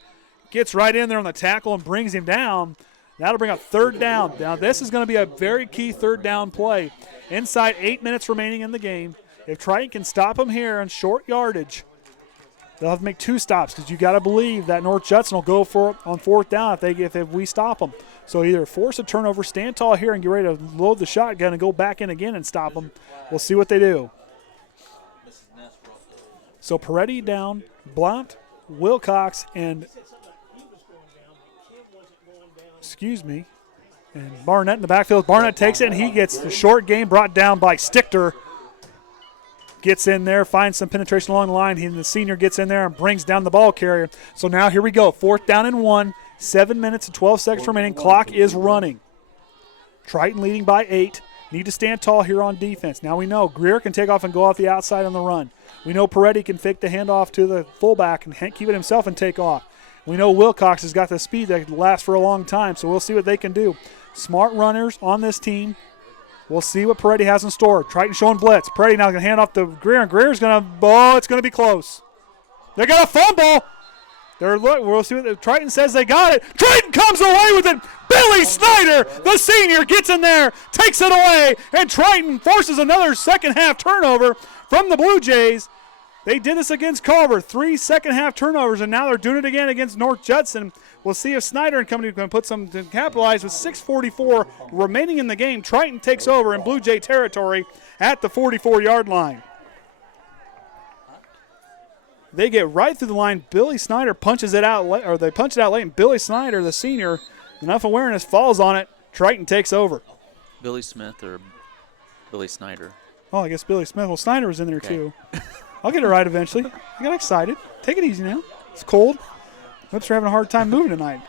Gets right in there on the tackle and brings him down. That'll bring up third down. Now this is going to be a very key third down play. Inside 8 minutes remaining in the game. If Triton can stop him here on short yardage, They'll have to make 2 stops because you got to believe that North Judson will go for on 4th down if we stop them. So either force a turnover, stand tall here, and get ready to load the shotgun and go back in again and stop them. We'll see what they do. So Peretti down, Blount, Wilcox, and and Barnett in the backfield. Barnett takes it, and he gets the short game brought down by Stichter. Gets in there, finds some penetration along the line. The senior gets in there and brings down the ball carrier. So now here we go. 4th down and 1. 7 minutes and 12 seconds remaining. Clock is running. Triton leading by 8. Need to stand tall here on defense. Now we know Greer can take off and go off the outside on the run. We know Peretti can fake the handoff to the fullback and keep it himself and take off. We know Wilcox has got the speed that can last for a long time, so we'll see what they can do. Smart runners on this team. We'll see what Peretti has in store. Triton showing blitz. Peretti now going to hand off to Greer, and Greer's going to, it's going to be close. They're going to fumble. We'll see what Triton says they got it. Triton comes away with it. Billy Snyder, the senior, gets in there, takes it away, and Triton forces another second-half turnover from the Blue Jays. They did this against Culver, 3 second-half turnovers, and now they're doing it again against North Judson. We'll see if Snyder and company can put some to capitalize with 6:44 remaining in the game. Triton takes over in Blue Jay territory at the 44-yard line. They get right through the line. Billy Snyder punches it out, or they punch it out late, and Billy Snyder, the senior, enough awareness, falls on it. Triton takes over. Billy Smith or Billy Snyder? Oh, I guess Billy Smith. Well, Snyder was in there too. I'll get it right eventually. I got excited. Take it easy now. It's cold. Lips are having a hard time moving tonight.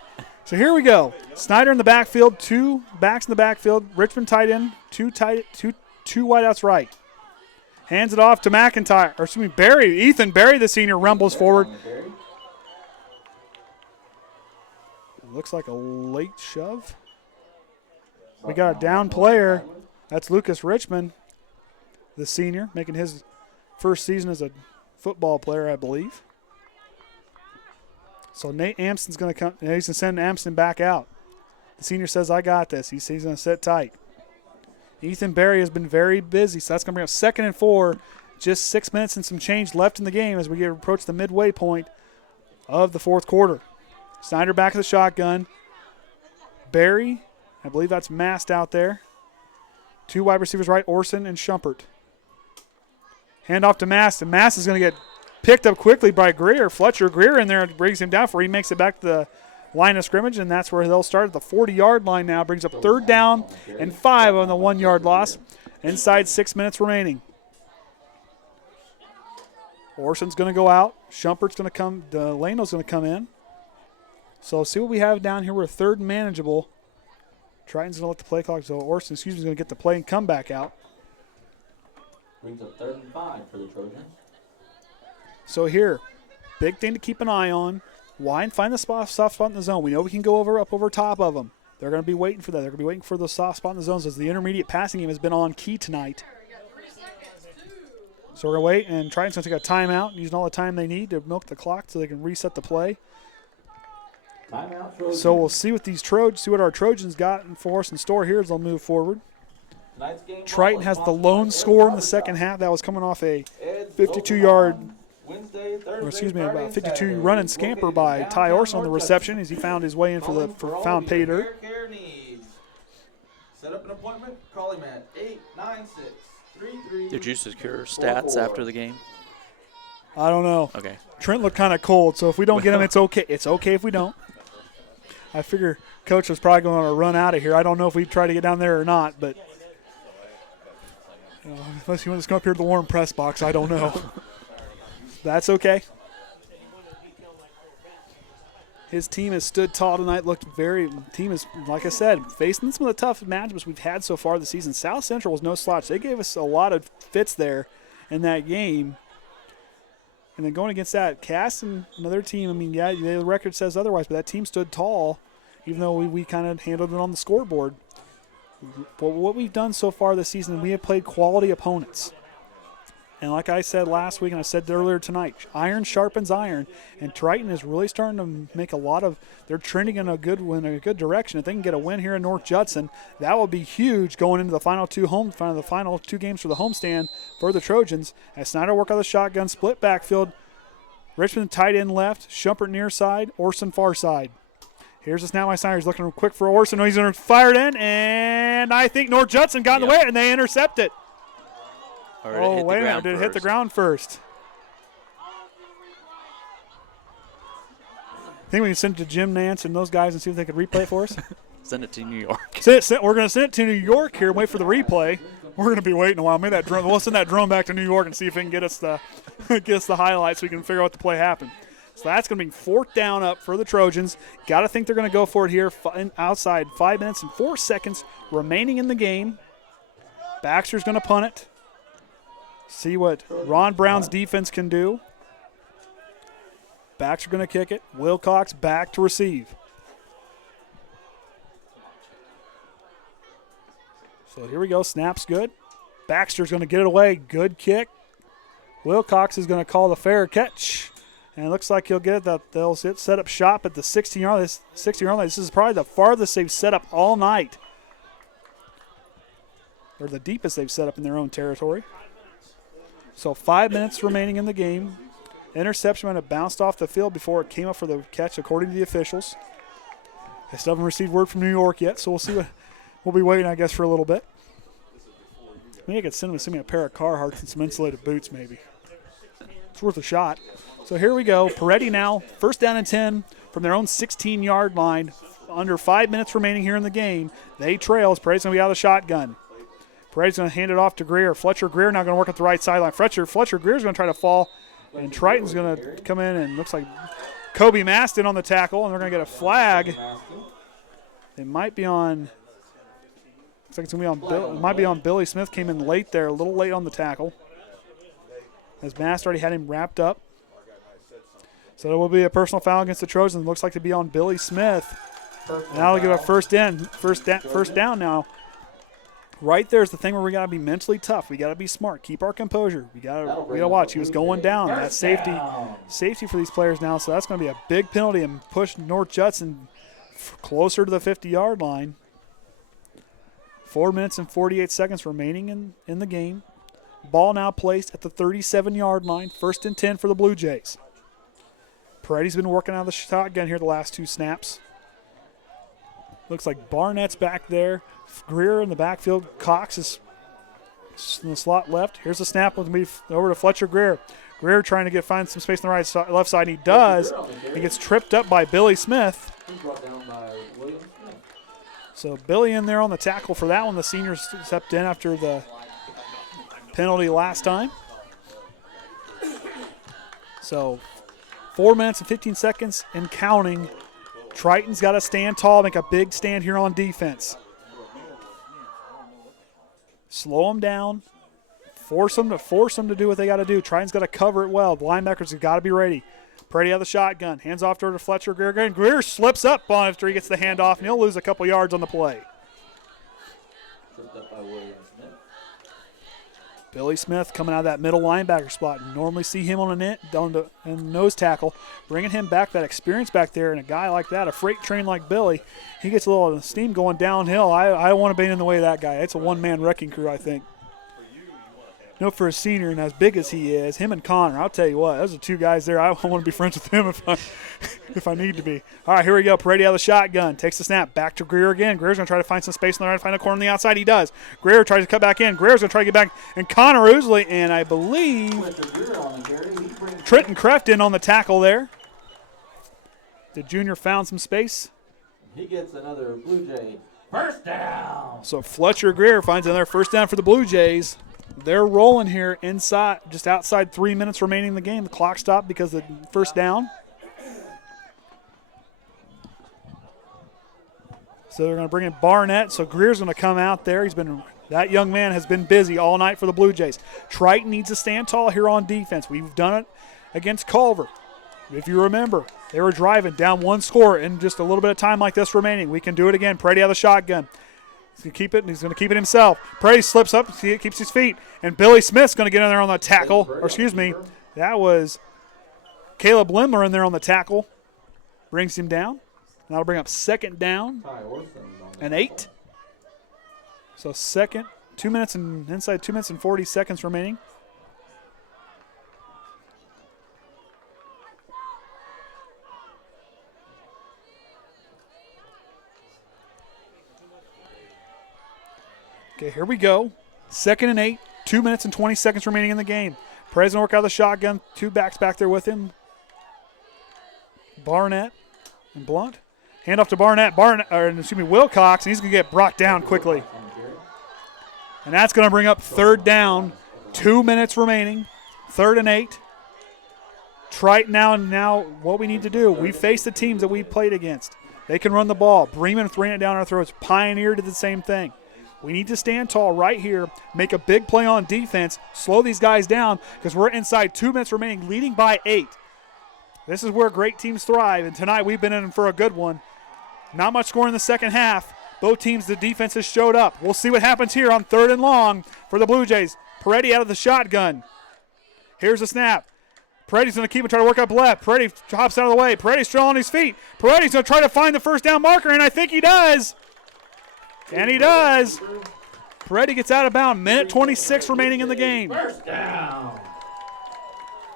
So here we go. Snyder in the backfield, 2 backs in the backfield. Richmond tight end, two wideouts right. Hands it off to McIntyre, or excuse me, Barry. Ethan Barry, the senior, rumbles forward. Looks like a late shove. We got a down player. That's Lucas Richmond, the senior, making his first season as a football player, I believe. So Nate Amston's going to come. He's going to send Amston back out. The senior says, I got this. He's going to sit tight. Ethan Barry has been very busy, so that's going to bring up 2nd and 4. Just 6 minutes and some change left in the game as we approach the midway point of the 4th quarter. Snyder back of the shotgun. Barry, I believe that's Mast out there. 2 wide receivers right, Orsund and Shumpert. Hand off to Mast, and Mast is going to get picked up quickly by Greer. Fletcher Greer in there brings him down for he makes it back to the line of scrimmage, and that's where they'll start at the 40-yard line now. Brings up 3rd down and 5 on the 1-yard loss. Inside 6 minutes remaining. Orson's going to go out. Shumpert's going to come. Delano's going to come in. So see what we have down here. We're 3rd and manageable. Triton's going to let the play clock. So Orson, is going to get the play and come back out. Brings up 3rd and 5 for the Trojans. So here, big thing to keep an eye on. Why find the soft spot in the zone? We know we can go up over top of them. They're going to be waiting for that. They're going to be waiting for the soft spot in the zones as the intermediate passing game has been on key tonight. So we're going to wait, and Triton's going to take a timeout, using all the time they need to milk the clock so they can reset the play. Timeout, so we'll see what these see what our Trojans got for us in store here as they'll move forward. Triton has the lone score in the second half. That was coming off a 52-yard, or excuse me, about 52 run and scamper by Tye Orsund on the reception as he found his way in for found pay dirt. Set up an appointment. Call him at 896-33. Did you secure stats after the game? I don't know. Okay. Trent looked kind of cold, so if we don't get him, it's okay. It's okay if we don't. I figure Coach was probably going to run out of here. I don't know if we try to get down there or not, but unless he wants to come up here to the warm press box, I don't know. That's okay. His team has stood tall tonight, team is, like I said, facing some of the tough matchups we've had so far this season. South Central was no slouch. They gave us a lot of fits there in that game. And then going against that, Cass and another team, I mean, yeah, the record says otherwise, but that team stood tall, even though we kind of handled it on the scoreboard. But what we've done so far this season, we have played quality opponents. And like I said last week, and I said earlier tonight, iron sharpens iron, and Triton is really starting to make they're trending in a good direction. If they can get a win here in North Judson, that will be huge going into the final two games for the homestand for the Trojans. As Snyder work on the shotgun, split backfield, Richmond tight end left, Shumpert near side, Orsund far side. Here's the snap by Snyder. He's looking quick for Orsund. He's going to fire it in, and I think North Judson got in the way, and they intercept it. Or Wait a minute. Did it hit the ground first? I think we can send it to Jim Nance and those guys and see if they could replay it for us. Send it to New York. We're going to send it to New York here and wait for the replay. We're going to be waiting a while. Maybe that drone. We'll send that drone back to New York and see if it can get us the highlights so we can figure out what the play happened. So that's going to be 4th down up for the Trojans. Got to think they're going to go for it here. Outside 5 minutes and 4 seconds remaining in the game. Baxter's going to punt it. See what Ron Brown's defense can do. Baxter going to kick it. Wilcox back to receive. So here we go. Snap's good. Baxter's going to get it away. Good kick. Wilcox is going to call the fair catch. And it looks like he'll get it. They'll set up shop at the 16-yard line. 60-yard line. This is probably the farthest they've set up all night. Or the deepest they've set up in their own territory. So 5 minutes remaining in the game. Interception might have bounced off the field before it came up for the catch, according to the officials. They still haven't received word from New York yet, so we'll see what. We'll be waiting, I guess, for a little bit. Maybe I could send me a pair of Carhartts and some insulated boots, maybe. It's worth a shot. So here we go. Peretti now, 1st down and 10 from their own 16-yard line. Under 5 minutes remaining here in the game. They trail as Peretti's going to be out of the shotgun. Peretti's going to hand it off to Greer. Fletcher Greer now going to work at the right sideline. Fletcher Greer's going to try to fall, and Triton's going to come in, and looks like Koby Mast in on the tackle, and they're going to get a flag. They might be on. Looks like it's going to be on. It might be on Billy Smith. Came in late there, a little late on the tackle. As Mast already had him wrapped up. So it will be a personal foul against the Trojans. It looks like to be on Billy Smith. Now they'll give a first down now. Right there's the thing where we got to be mentally tough. We got to be smart. Keep our composure. We got to watch. He was going down. That's safety for these players now. So that's going to be a big penalty and push North Judson closer to the 50-yard line. 4 minutes and 48 seconds remaining in the game. Ball now placed at the 37-yard line. 1st and 10 for the Blue Jays. Peretti's been working out of the shotgun here the last 2 snaps. Looks like Barnett's back there. Greer in the backfield. Cox is in the slot left. Here's the snap. With me over to Fletcher Greer. Greer trying to find some space on the left side. And he does. He gets tripped up by Billy Smith. So Billy in there on the tackle for that one. The senior stepped in after the penalty last time. So 4 minutes and 15 seconds and counting. Triton's got to stand tall, make a big stand here on defense. Slow them down. Force them to do what they got to do. Triton's got to cover it well. The linebackers have got to be ready. Peretti out of the shotgun. Hands off to Fletcher Greer again. Greer slips up on after he gets the handoff, and he'll lose a couple yards on the play. Billy Smith coming out of that middle linebacker spot. Normally see him on a nose tackle. Bringing him back, that experience back there, and a guy like that, a freight train like Billy, he gets a little steam going downhill. I don't want to be in the way of that guy. It's a one-man wrecking crew, I think. For a senior and as big as he is, him and Connor, I'll tell you what, those are 2 guys there. I want to be friends with him if I need to be. All right, here we go. Peretti out of the shotgun. Takes the snap. Back to Greer again. Greer's going to try to find some space on the right, find a corner on the outside. He does. Greer tries to cut back in. Greer's going to try to get back. And Connor Ousley, and I believe Triton crept in on the tackle there. The junior found some space. He gets another Blue Jay first down. So Fletcher Greer finds another first down for the Blue Jays. They're rolling here inside, just outside 3 minutes remaining in the game. The clock stopped because of the first down. So they're going to bring in Barnett. So Greer's going to come out there. That young man has been busy all night for the Blue Jays. Triton needs to stand tall here on defense. We've done it against Culver. If you remember, they were driving down 1 score in just a little bit of time like this remaining. We can do it again. Peretti out of the shotgun. He's going to keep it, and he's going to keep it himself. Peretti slips up, keeps his feet, and Billy Smith's going to get in there on the tackle. That was Caleb Limler in there on the tackle. Brings him down. That'll bring up 2nd down and 8. So inside 2 minutes and 40 seconds remaining. Okay, here we go. 2nd and 8, 2 minutes and 20 seconds remaining in the game. Perez going to work out of the shotgun. 2 backs back there with him. Barnett and Blount. Hand off to Wilcox, and he's going to get brought down quickly. And that's going to bring up 3rd down. 2 minutes remaining. 3rd and 8. Triton now what we need to do. We face the teams that we played against. They can run the ball. Bremen throwing it down our throats. Pioneer did the same thing. We need to stand tall right here, make a big play on defense, slow these guys down because we're inside 2 minutes remaining, leading by 8. This is where great teams thrive, and tonight we've been in for a good one. Not much score in the second half. Both teams, the defenses showed up. We'll see what happens here on 3rd and long for the Blue Jays. Peretti out of the shotgun. Here's the snap. Peretti's going to keep and try to work up left. Peretti hops out of the way. Peretti's still on his feet. Peretti's going to try to find the first down marker, and I think he does. And he does. Peretti gets out of bounds. Minute 26 remaining in the game. First down.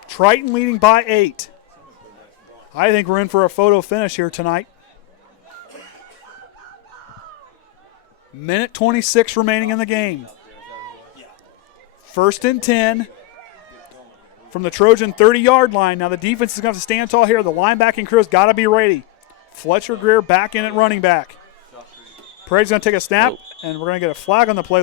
Triton leading by 8. I think we're in for a photo finish here tonight. Minute 26 remaining in the game. 1st and 10 from the Trojan 30-yard line. Now the defense is going to have to stand tall here. The linebacking crew's got to be ready. Fletcher Greer back in at running back. Peretti's going to take a snap, and we're going to get a flag on the play.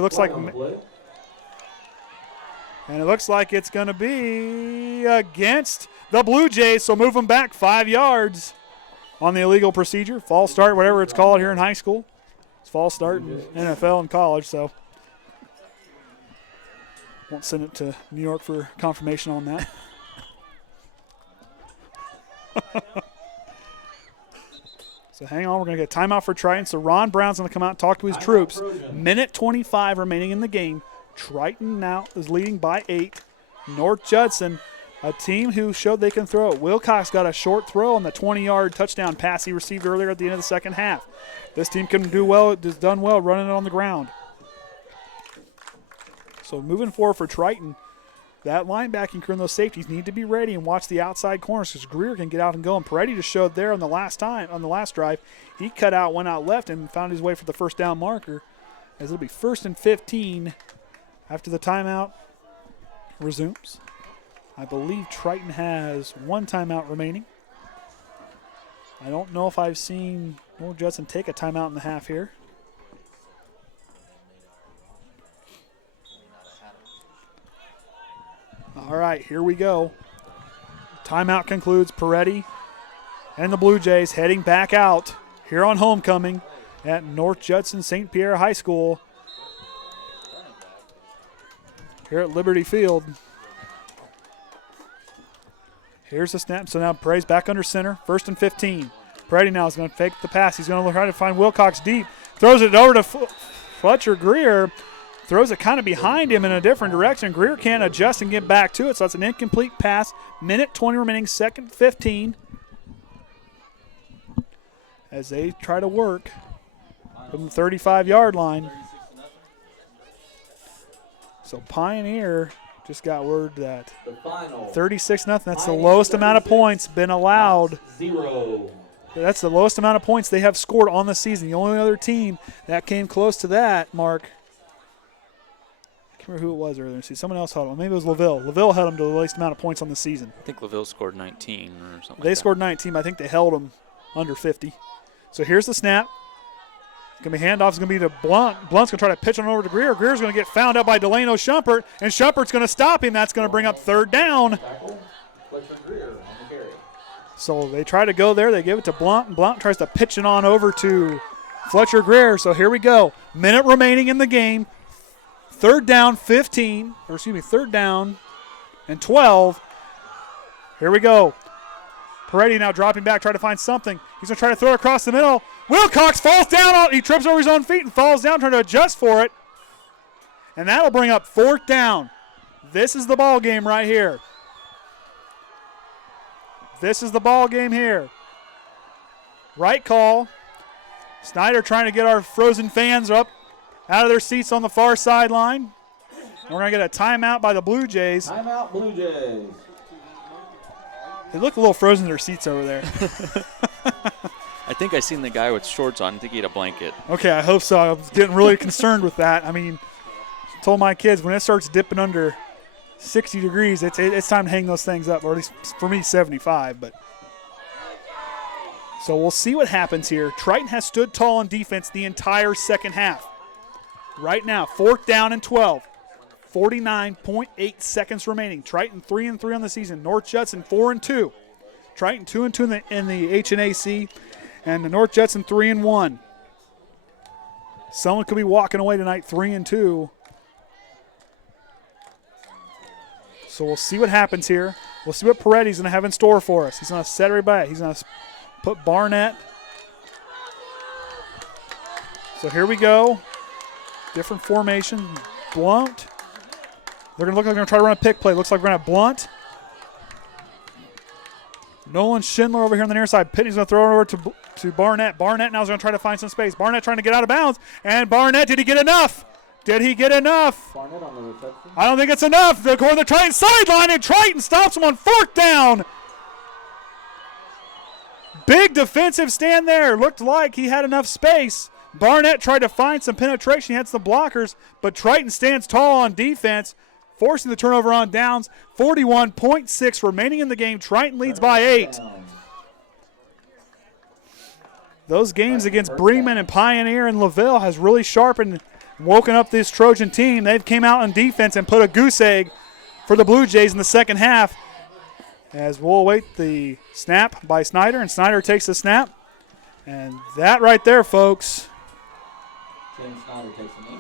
And it looks like it's going to be against the Blue Jays, so move them back 5 yards on the illegal procedure. False start, whatever it's called here in high school. It's false start in NFL and college, so won't send it to New York for confirmation on that. So hang on, we're going to get a timeout for Triton. So Ron Brown's going to come out and talk to his troops. Minute 25 remaining in the game. Triton now is leading by 8. North Judson, a team who showed they can throw it. Wilcox got a short throw on the 20-yard touchdown pass he received earlier at the end of the second half. This team can do well, has done well running it on the ground. So moving forward for Triton, that linebacking crew and those safeties need to be ready and watch the outside corners because Greer can get out and go. And Peretti just showed there on the last drive, he cut out, went out left, and found his way for the first down marker. As it'll be 1st and 15 after the timeout resumes. I believe Triton has 1 timeout remaining. I don't know if I've seen North Judson take a timeout in the half here. All right, here we go. Timeout concludes. Peretti and the Blue Jays heading back out here on homecoming at North Judson St. Pierre High School here at Liberty Field. Here's the snap. So now Peretti's back under center. 1st and 15. Peretti now is going to fake the pass. He's going to try to find Wilcox deep. Throws it over to Fletcher Greer. Throws it kind of behind him in a different direction. Greer can't adjust and get back to it, so it's an incomplete pass. Minute 20 remaining, 2nd and 15. As they try to work from the 35-yard line. So Pioneer just got word that 36-0. That's the lowest amount of points been allowed. 0. That's the lowest amount of points they have scored on the season. The only other team that came close to that, Mark, I can't remember who it was earlier. See, someone else held them. Maybe it was LaVille. LaVille held them to the least amount of points on the season. I think LaVille scored 19 or something. They scored 19. But I think they held them under 50. So here's the snap. It's going to be handoff. It's going to be to Blount. Blount's going to try to pitch on over to Greer. Greer's going to get found out by Delano Shumpert, and Shumpert's going to stop him. That's going to bring up 3rd down. So they try to go there. They give it to Blount, and Blount tries to pitch it on over to Fletcher Greer. So here we go. Minute remaining in the game. 3rd down, 3rd down and 12. Here we go. Peretti now dropping back, trying to find something. He's going to try to throw it across the middle. Wilcox falls down. He trips over his own feet and falls down, trying to adjust for it. And that'll bring up 4th down. This is the ball game right here. This is the ball game here. Right call. Snyder trying to get our frozen fans up out of their seats on the far sideline. We're going to get a timeout by the Blue Jays. Timeout, Blue Jays. They look a little frozen in their seats over there. I think I seen the guy with shorts on. I think he had a blanket. Okay, I hope so. I was getting really concerned with that. I mean, told my kids when it starts dipping under 60 degrees, it's time to hang those things up, or at least for me, 75. But so we'll see what happens here. Triton has stood tall on defense the entire second half. Right now, 4th down and 12. 49.8 seconds remaining. Triton 3-3 on the season. North Judson 4-2. Triton 2-2 in the IHSAA, and the North Judson 3-1. Someone could be walking away tonight 3-2. So we'll see what happens here. We'll see what Peretti's going to have in store for us. He's going to set everybody. He's going to put Barnett. So here we go. Different formation. Blount. They're going to look like they're going to try to run a pick play. Looks like we're going to have Blount. Nolan Schindler over here on the near side. Pitney's going to throw it over to Barnett. Barnett now is going to try to find some space. Barnett trying to get out of bounds. And Barnett, did he get enough? Did he get enough? Barnett on the reception. I don't think it's enough. They're going to the Triton sideline, and Triton stops him on 4th down. Big defensive stand there. Looked like he had enough space. Barnett tried to find some penetration. He had some blockers, but Triton stands tall on defense, forcing the turnover on downs. 41.6 remaining in the game. Triton leads by 8. Those games against Bremen and Pioneer and LaVille has really sharpened, woken up this Trojan team. They've came out on defense and put a goose egg for the Blue Jays in the second half. As we'll await the snap by Snyder, and Snyder takes the snap. And that right there, folks, James Snyder takes a knee.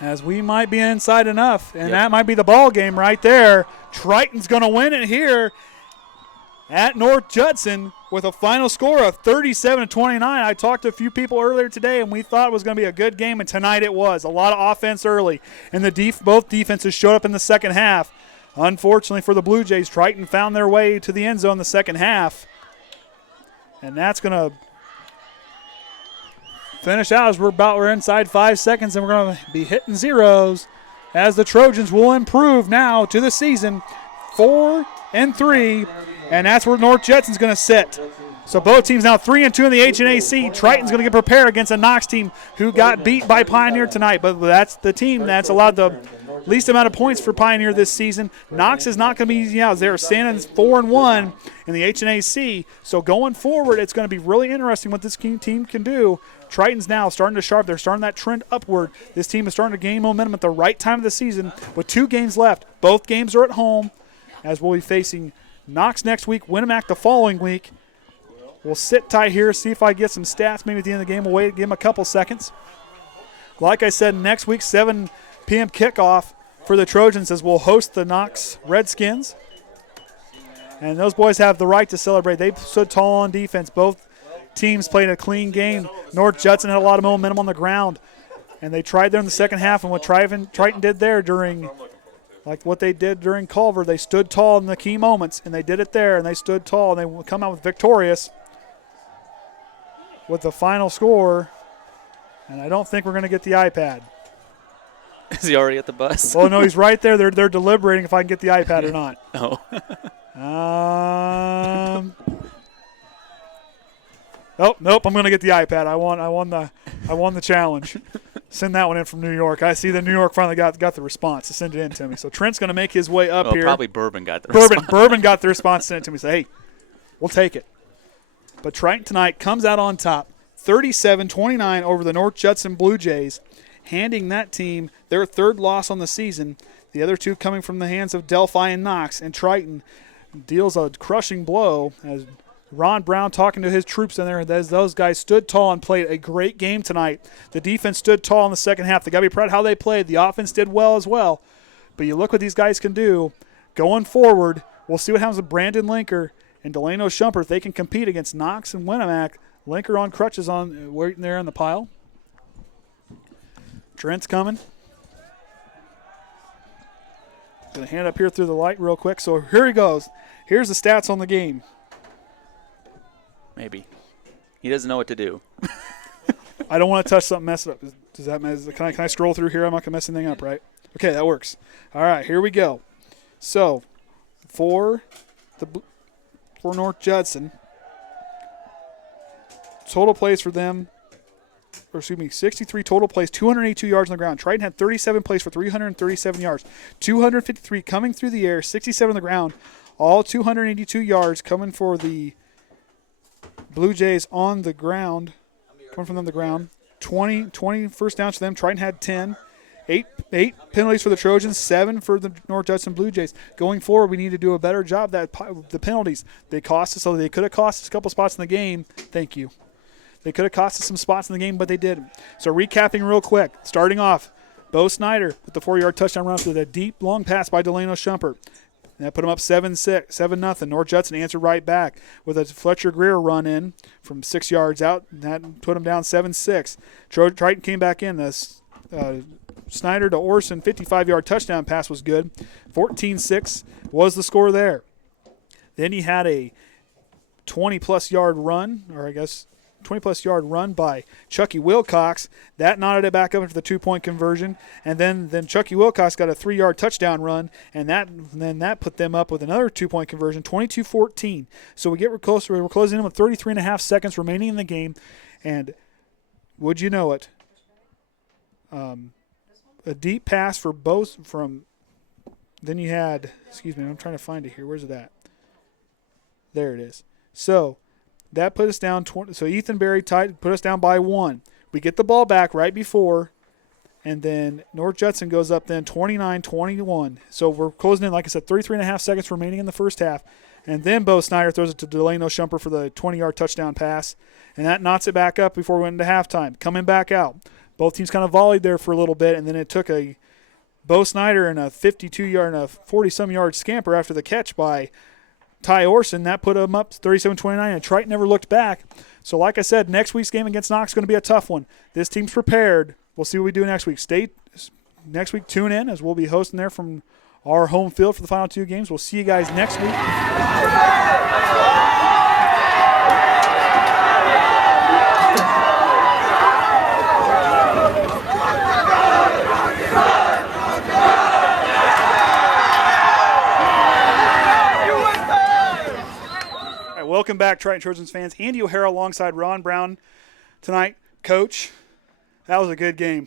as we might be inside enough, and that might be the ball game right there. Triton's going to win it here at North Judson with a final score of 37-29. I talked to a few people earlier today, and we thought it was going to be a good game, and tonight it was. A lot of offense early, and both defenses showed up in the second half. Unfortunately for the Blue Jays, Triton found their way to the end zone in the second half, and that's going to finish out as we're inside 5 seconds, and we're going to be hitting zeros as the Trojans will improve now to the season 4-3, and that's where North Judson's going to sit. So both teams now 3-2 in the IHSAA. Triton's going to get prepared against a Knox team who got beat by Pioneer tonight, but that's the team that's allowed the least amount of points for Pioneer this season. Knox is not going to be easy out. They're standing 4-1 in the IHSAA. So going forward, it's going to be really interesting what this team can do. Triton's now starting to sharp. They're starting that trend upward. This team is starting to gain momentum at the right time of the season with 2 games left. Both games are at home, as we'll be facing Knox next week, Winnemac the following week. We'll sit tight here, see if I get some stats maybe at the end of the game. We'll wait, give them a couple seconds. Like I said, next week, 7 p.m. kickoff for the Trojans as we'll host the Knox Redskins. And those boys have the right to celebrate. They stood tall on defense. Both teams played a clean game. North Judson had a lot of momentum on the ground, and they tried there in the second half. And what Triton did there during, like what they did during Culver, they stood tall in the key moments, and they did it there, and they stood tall, and they come out with victorious with the final score. And I don't think we're going to get the iPad. Is he already at the bus? Well, no, he's right there. They're deliberating if I can get the iPad or not. Oh. Nope. I'm going to get the iPad. I won the challenge. Send that one in from New York. I see that New York finally got the response to send it in to me. So Trent's going to make his way up here. Probably Bourbon got the response. Bourbon got the response, sent it to me. Say, hey, we'll take it. But Triton tonight comes out on top, 37-29 over the North Judson Blue Jays, handing that team their 3rd loss on the season. The other 2 coming from the hands of Delphi and Knox. And Triton deals a crushing blow as Ron Brown talking to his troops in there. As those guys stood tall and played a great game tonight. The defense stood tall in the second half. They got to be proud of how they played. The offense did well as well. But you look what these guys can do going forward. We'll see what happens with Brandon Lenker and Delano Shumpert. They can compete against Knox and Winnemac. Lenker on crutches waiting there on the pile. Trent's coming. Going to hand up here through the light real quick. So here he goes. Here's the stats on the game. Maybe. He doesn't know what to do. I don't want to touch something, mess it up. Does that can I scroll through here? I'm not going to mess anything up, right? Okay, that works. All right, here we go. So for North Judson, total plays for them. 63 total plays, 282 yards on the ground. Triton had 37 plays for 337 yards. 253 coming through the air, 67 on the ground. All 282 yards coming for the Blue Jays on the ground. Coming from them on the ground. 20 first downs for them. Triton had 10. Eight penalties for the Trojans, 7 for the North Judson Blue Jays. Going forward, we need to do a better job the penalties. They cost us, so they could have cost us a couple spots in the game. Thank you. They could have cost us some spots in the game, but they didn't. So recapping real quick, starting off, Bo Snyder with the 4-yard touchdown run with a deep, long pass by Delano Shumpert. That put them up 7-0. North Judson answered right back with a Fletcher Greer run in from 6 yards out. That put them down 7-6. Triton came back in. Snyder to Orsund, 55-yard touchdown pass was good. 14-6 was the score there. Then he had a 20-plus yard run, or I guess 20-plus yard run by Chuckie Wilcox. That knotted it back up into the 2-point conversion. And then Chuckie Wilcox got a 3-yard touchdown run, and that put them up with another 2-point conversion, 22-14. So we get closer. We're closing in with 33.5 seconds remaining in the game. And would you know it, a deep pass for both from – then you had – excuse me, I'm trying to find it here. Where's it at? There it is. So – that put us down 20. So Ethan Berry put us down by 1. We get the ball back right before, and then North Judson goes up then 29-21. So we're closing in, like I said, 33.5 seconds remaining in the first half. And then Bo Snyder throws it to Delano Shumpert for the 20-yard touchdown pass, and that knots it back up before we went into halftime. Coming back out. Both teams kind of volleyed there for a little bit, and then it took a Bo Snyder and a 52-yard and a 40-some-yard scamper after the catch by Tye Orsund. That put them up 37-29, and Triton never looked back. So like I said, next week's game against Knox is going to be a tough one. This team's prepared. We'll see what we do next week. Next week, tune in, as we'll be hosting there from our home field for the final 2 games. We'll see you guys next week. Welcome back, Triton Trojans fans. Andy O'Hara alongside Ron Brown tonight. Coach, that was a good game.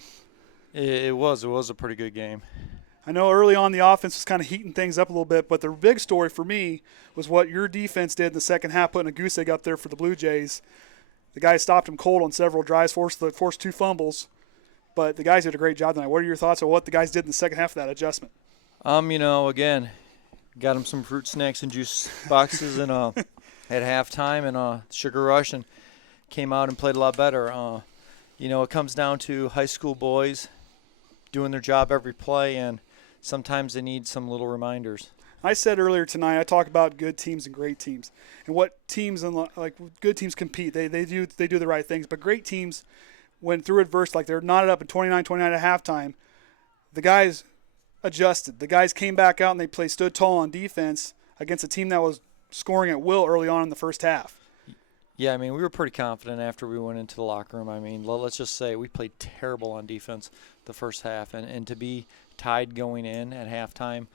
It was a pretty good game. I know early on the offense was kind of heating things up a little bit, but the big story for me was what your defense did in the second half, putting a goose egg up there for the Blue Jays. The guys stopped them cold on several drives, forced 2 fumbles, but the guys did a great job tonight. What are your thoughts on what the guys did in the second half of that adjustment? Again, got them some fruit snacks and juice boxes and at halftime and Sugar Rush, and came out and played a lot better. It comes down to high school boys doing their job every play, and sometimes they need some little reminders. I said earlier tonight, I talk about good teams and great teams, and what teams good teams compete. They do the right things, but great teams, when through adversity, like they're knotted up at 29-29 at halftime, the guys adjusted. The guys came back out and they stood tall on defense against a team that was scoring at will early on in the first half. Yeah, we were pretty confident after we went into the locker room. Let's just say we played terrible on defense the first half, and to be tied going in at halftime,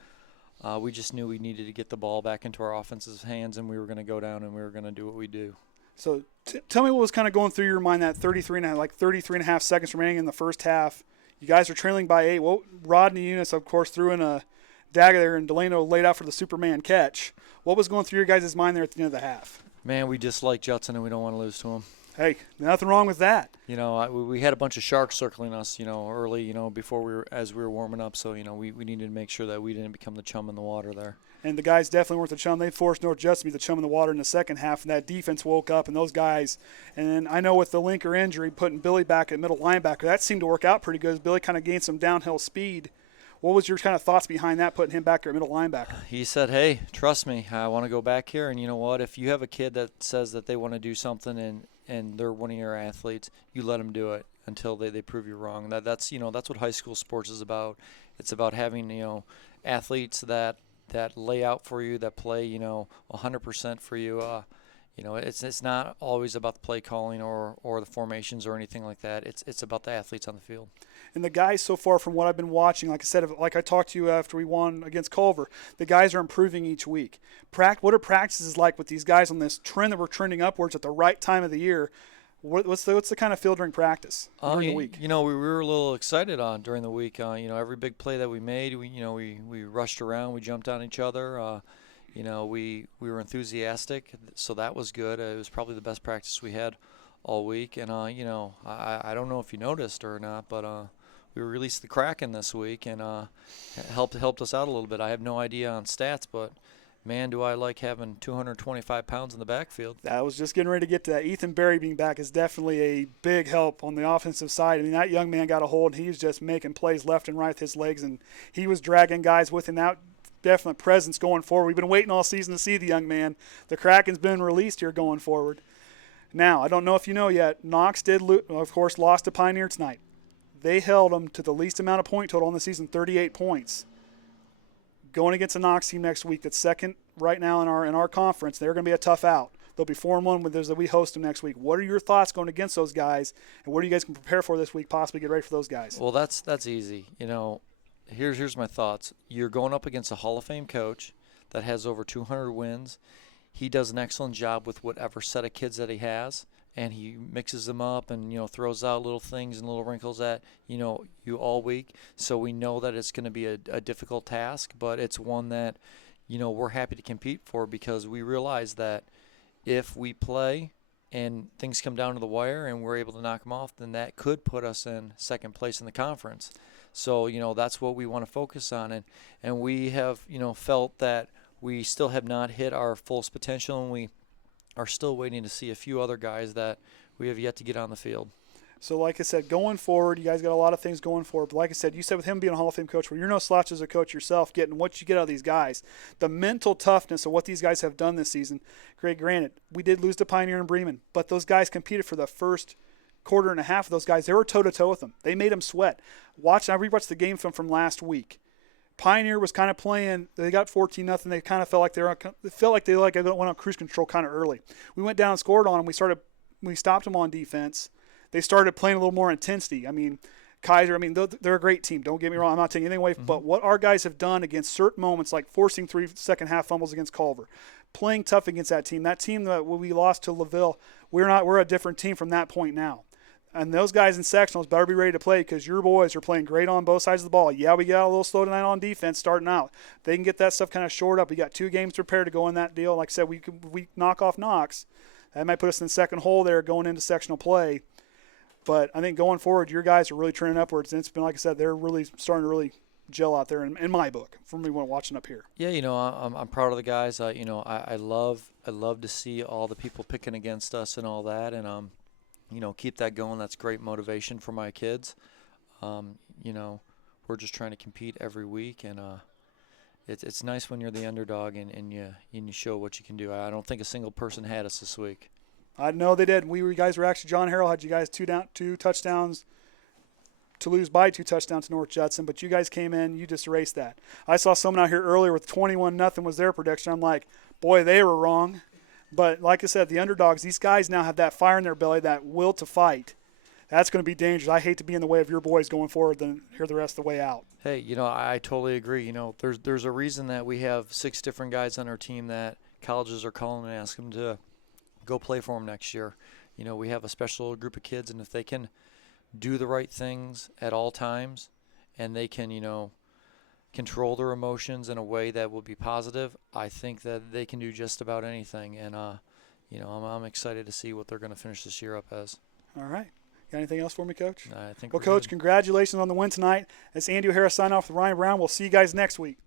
we just knew we needed to get the ball back into our offense's hands, and we were going to go down and we were going to do what we do. So tell me what was kind of going through your mind that 33.5 seconds remaining in the first half. You guys are trailing by 8. Well, Rodney Eunice, of course, threw in a dagger there, and Delano laid out for the Superman catch. What was going through your guys' mind there at the end of the half? Man, we dislike Judson, and we don't want to lose to him. Hey, nothing wrong with that. We had a bunch of sharks circling us, early, before as we were warming up. So, we needed to make sure that we didn't become the chum in the water there. And the guys definitely weren't the chum. They forced North Judson to be the chum in the water in the second half, and that defense woke up, and those guys. And then I know with the Lenker injury, putting Billy back at middle linebacker, that seemed to work out pretty good. Billy kind of gained some downhill speed. What was your kind of thoughts behind that, putting him back there at middle linebacker? He said, hey, trust me, I want to go back here. And you know what? If you have a kid that says that they want to do something and they're one of your athletes, you let them do it until they prove you wrong. That's what high school sports is about. It's about having, athletes that lay out for you, that play, 100% for you. It's not always about the play calling or the formations or anything like that. It's about the athletes on the field. And the guys so far, from what I've been watching, like I said, like I talked to you after we won against Culver, the guys are improving each week. What are practices like with these guys on this trend that we're trending upwards at the right time of the year? What's the kind of feel during practice during the week? We were a little excited during the week. Every big play that we made, we rushed around, we jumped on each other. We were enthusiastic, so that was good. It was probably the best practice we had all week. And I don't know if you noticed or not, but we released the Kraken this week, and helped us out a little bit. I have no idea on stats, but man, do I like having 225 pounds in the backfield. I was just getting ready to get to that. Ethan Berry being back is definitely a big help on the offensive side. I mean, that young man got a hold, and he was just making plays left and right with his legs, and he was dragging guys with him. That definite presence going forward. We've been waiting all season to see the young man. The Kraken's been released here going forward. Now, I don't know if you know yet, Knox did, of course, lost to Pioneer tonight. They held them to the least amount of point total on the season, 38 points. Going against a Knox team next week that's second right now in our conference, they're going to be a tough out. They'll be 4-1 with those that we host them next week. What are your thoughts going against those guys, and what are you guys going to prepare for this week, possibly get ready for those guys? Well, that's easy. Here's my thoughts. You're going up against a Hall of Fame coach that has over 200 wins. He does an excellent job with whatever set of kids that he has, and he mixes them up and, throws out little things and little wrinkles at, you all week. So we know that it's going to be a difficult task, but it's one that, we're happy to compete for because we realize that if we play and things come down to the wire and we're able to knock them off, then that could put us in second place in the conference. So, that's what we want to focus on. And we have, felt that we still have not hit our fullest potential, and we are still waiting to see a few other guys that we have yet to get on the field. So, like I said, going forward, you guys got a lot of things going forward. But like I said, you said with him being a Hall of Fame coach, where you're no slouch as a coach yourself, getting what you get out of these guys, the mental toughness of what these guys have done this season. Granted, we did lose to Pioneer and Bremen, but those guys competed for the first quarter and a half of those guys. They were toe-to-toe with them. They made them sweat. I rewatched the game from last week. Pioneer was kind of playing. They got 14-0. They kind of felt like they went on cruise control kind of early. We went down and scored on them. We stopped them on defense. They started playing a little more intensity. I mean, Kaiser, they're a great team. Don't get me wrong. I'm not taking anything away. But what our guys have done against certain moments, like forcing 3 second-half fumbles against Culver, playing tough against that team that we lost to LaVille, we're a different team from that point now. And those guys in sectionals better be ready to play because your boys are playing great on both sides of the ball. Yeah, we got a little slow tonight on defense starting out. They can get that stuff kind of shored up. We got 2 games prepared to go in that deal. Like I said, we knock off Knox. That might put us in the second hole there going into sectional play. But I think going forward, your guys are really trending upwards. And it's been, like I said, they're really starting to really gel out there in my book from me when watching up here. Yeah, I'm proud of the guys. I love to see all the people picking against us and all that. And, keep that going. That's great motivation for my kids. We're just trying to compete every week, and it's nice when you're the underdog and you show what you can do. I don't think a single person had us this week. I know they did. You guys were actually, John Harrell had you guys 2 touchdowns to lose by 2 touchdowns to North Judson, but you guys came in, you just erased that. I saw someone out here earlier with 21-0 was their prediction. I'm like, boy, they were wrong. But like I said, the underdogs, these guys now have that fire in their belly, that will to fight. That's going to be dangerous. I hate to be in the way of your boys going forward than hear the rest of the way out. Hey, I totally agree. There's a reason that we have 6 different guys on our team that colleges are calling and asking them to go play for them next year. We have a special group of kids, and if they can do the right things at all times and they can, control their emotions in a way that will be positive, I think that they can do just about anything. And, I'm excited to see what they're going to finish this year up as. All right. Got anything else for me, Coach? I think Well, Coach, congratulations on the win tonight. It's Andy O'Hara signing off with Ryan Brown. We'll see you guys next week.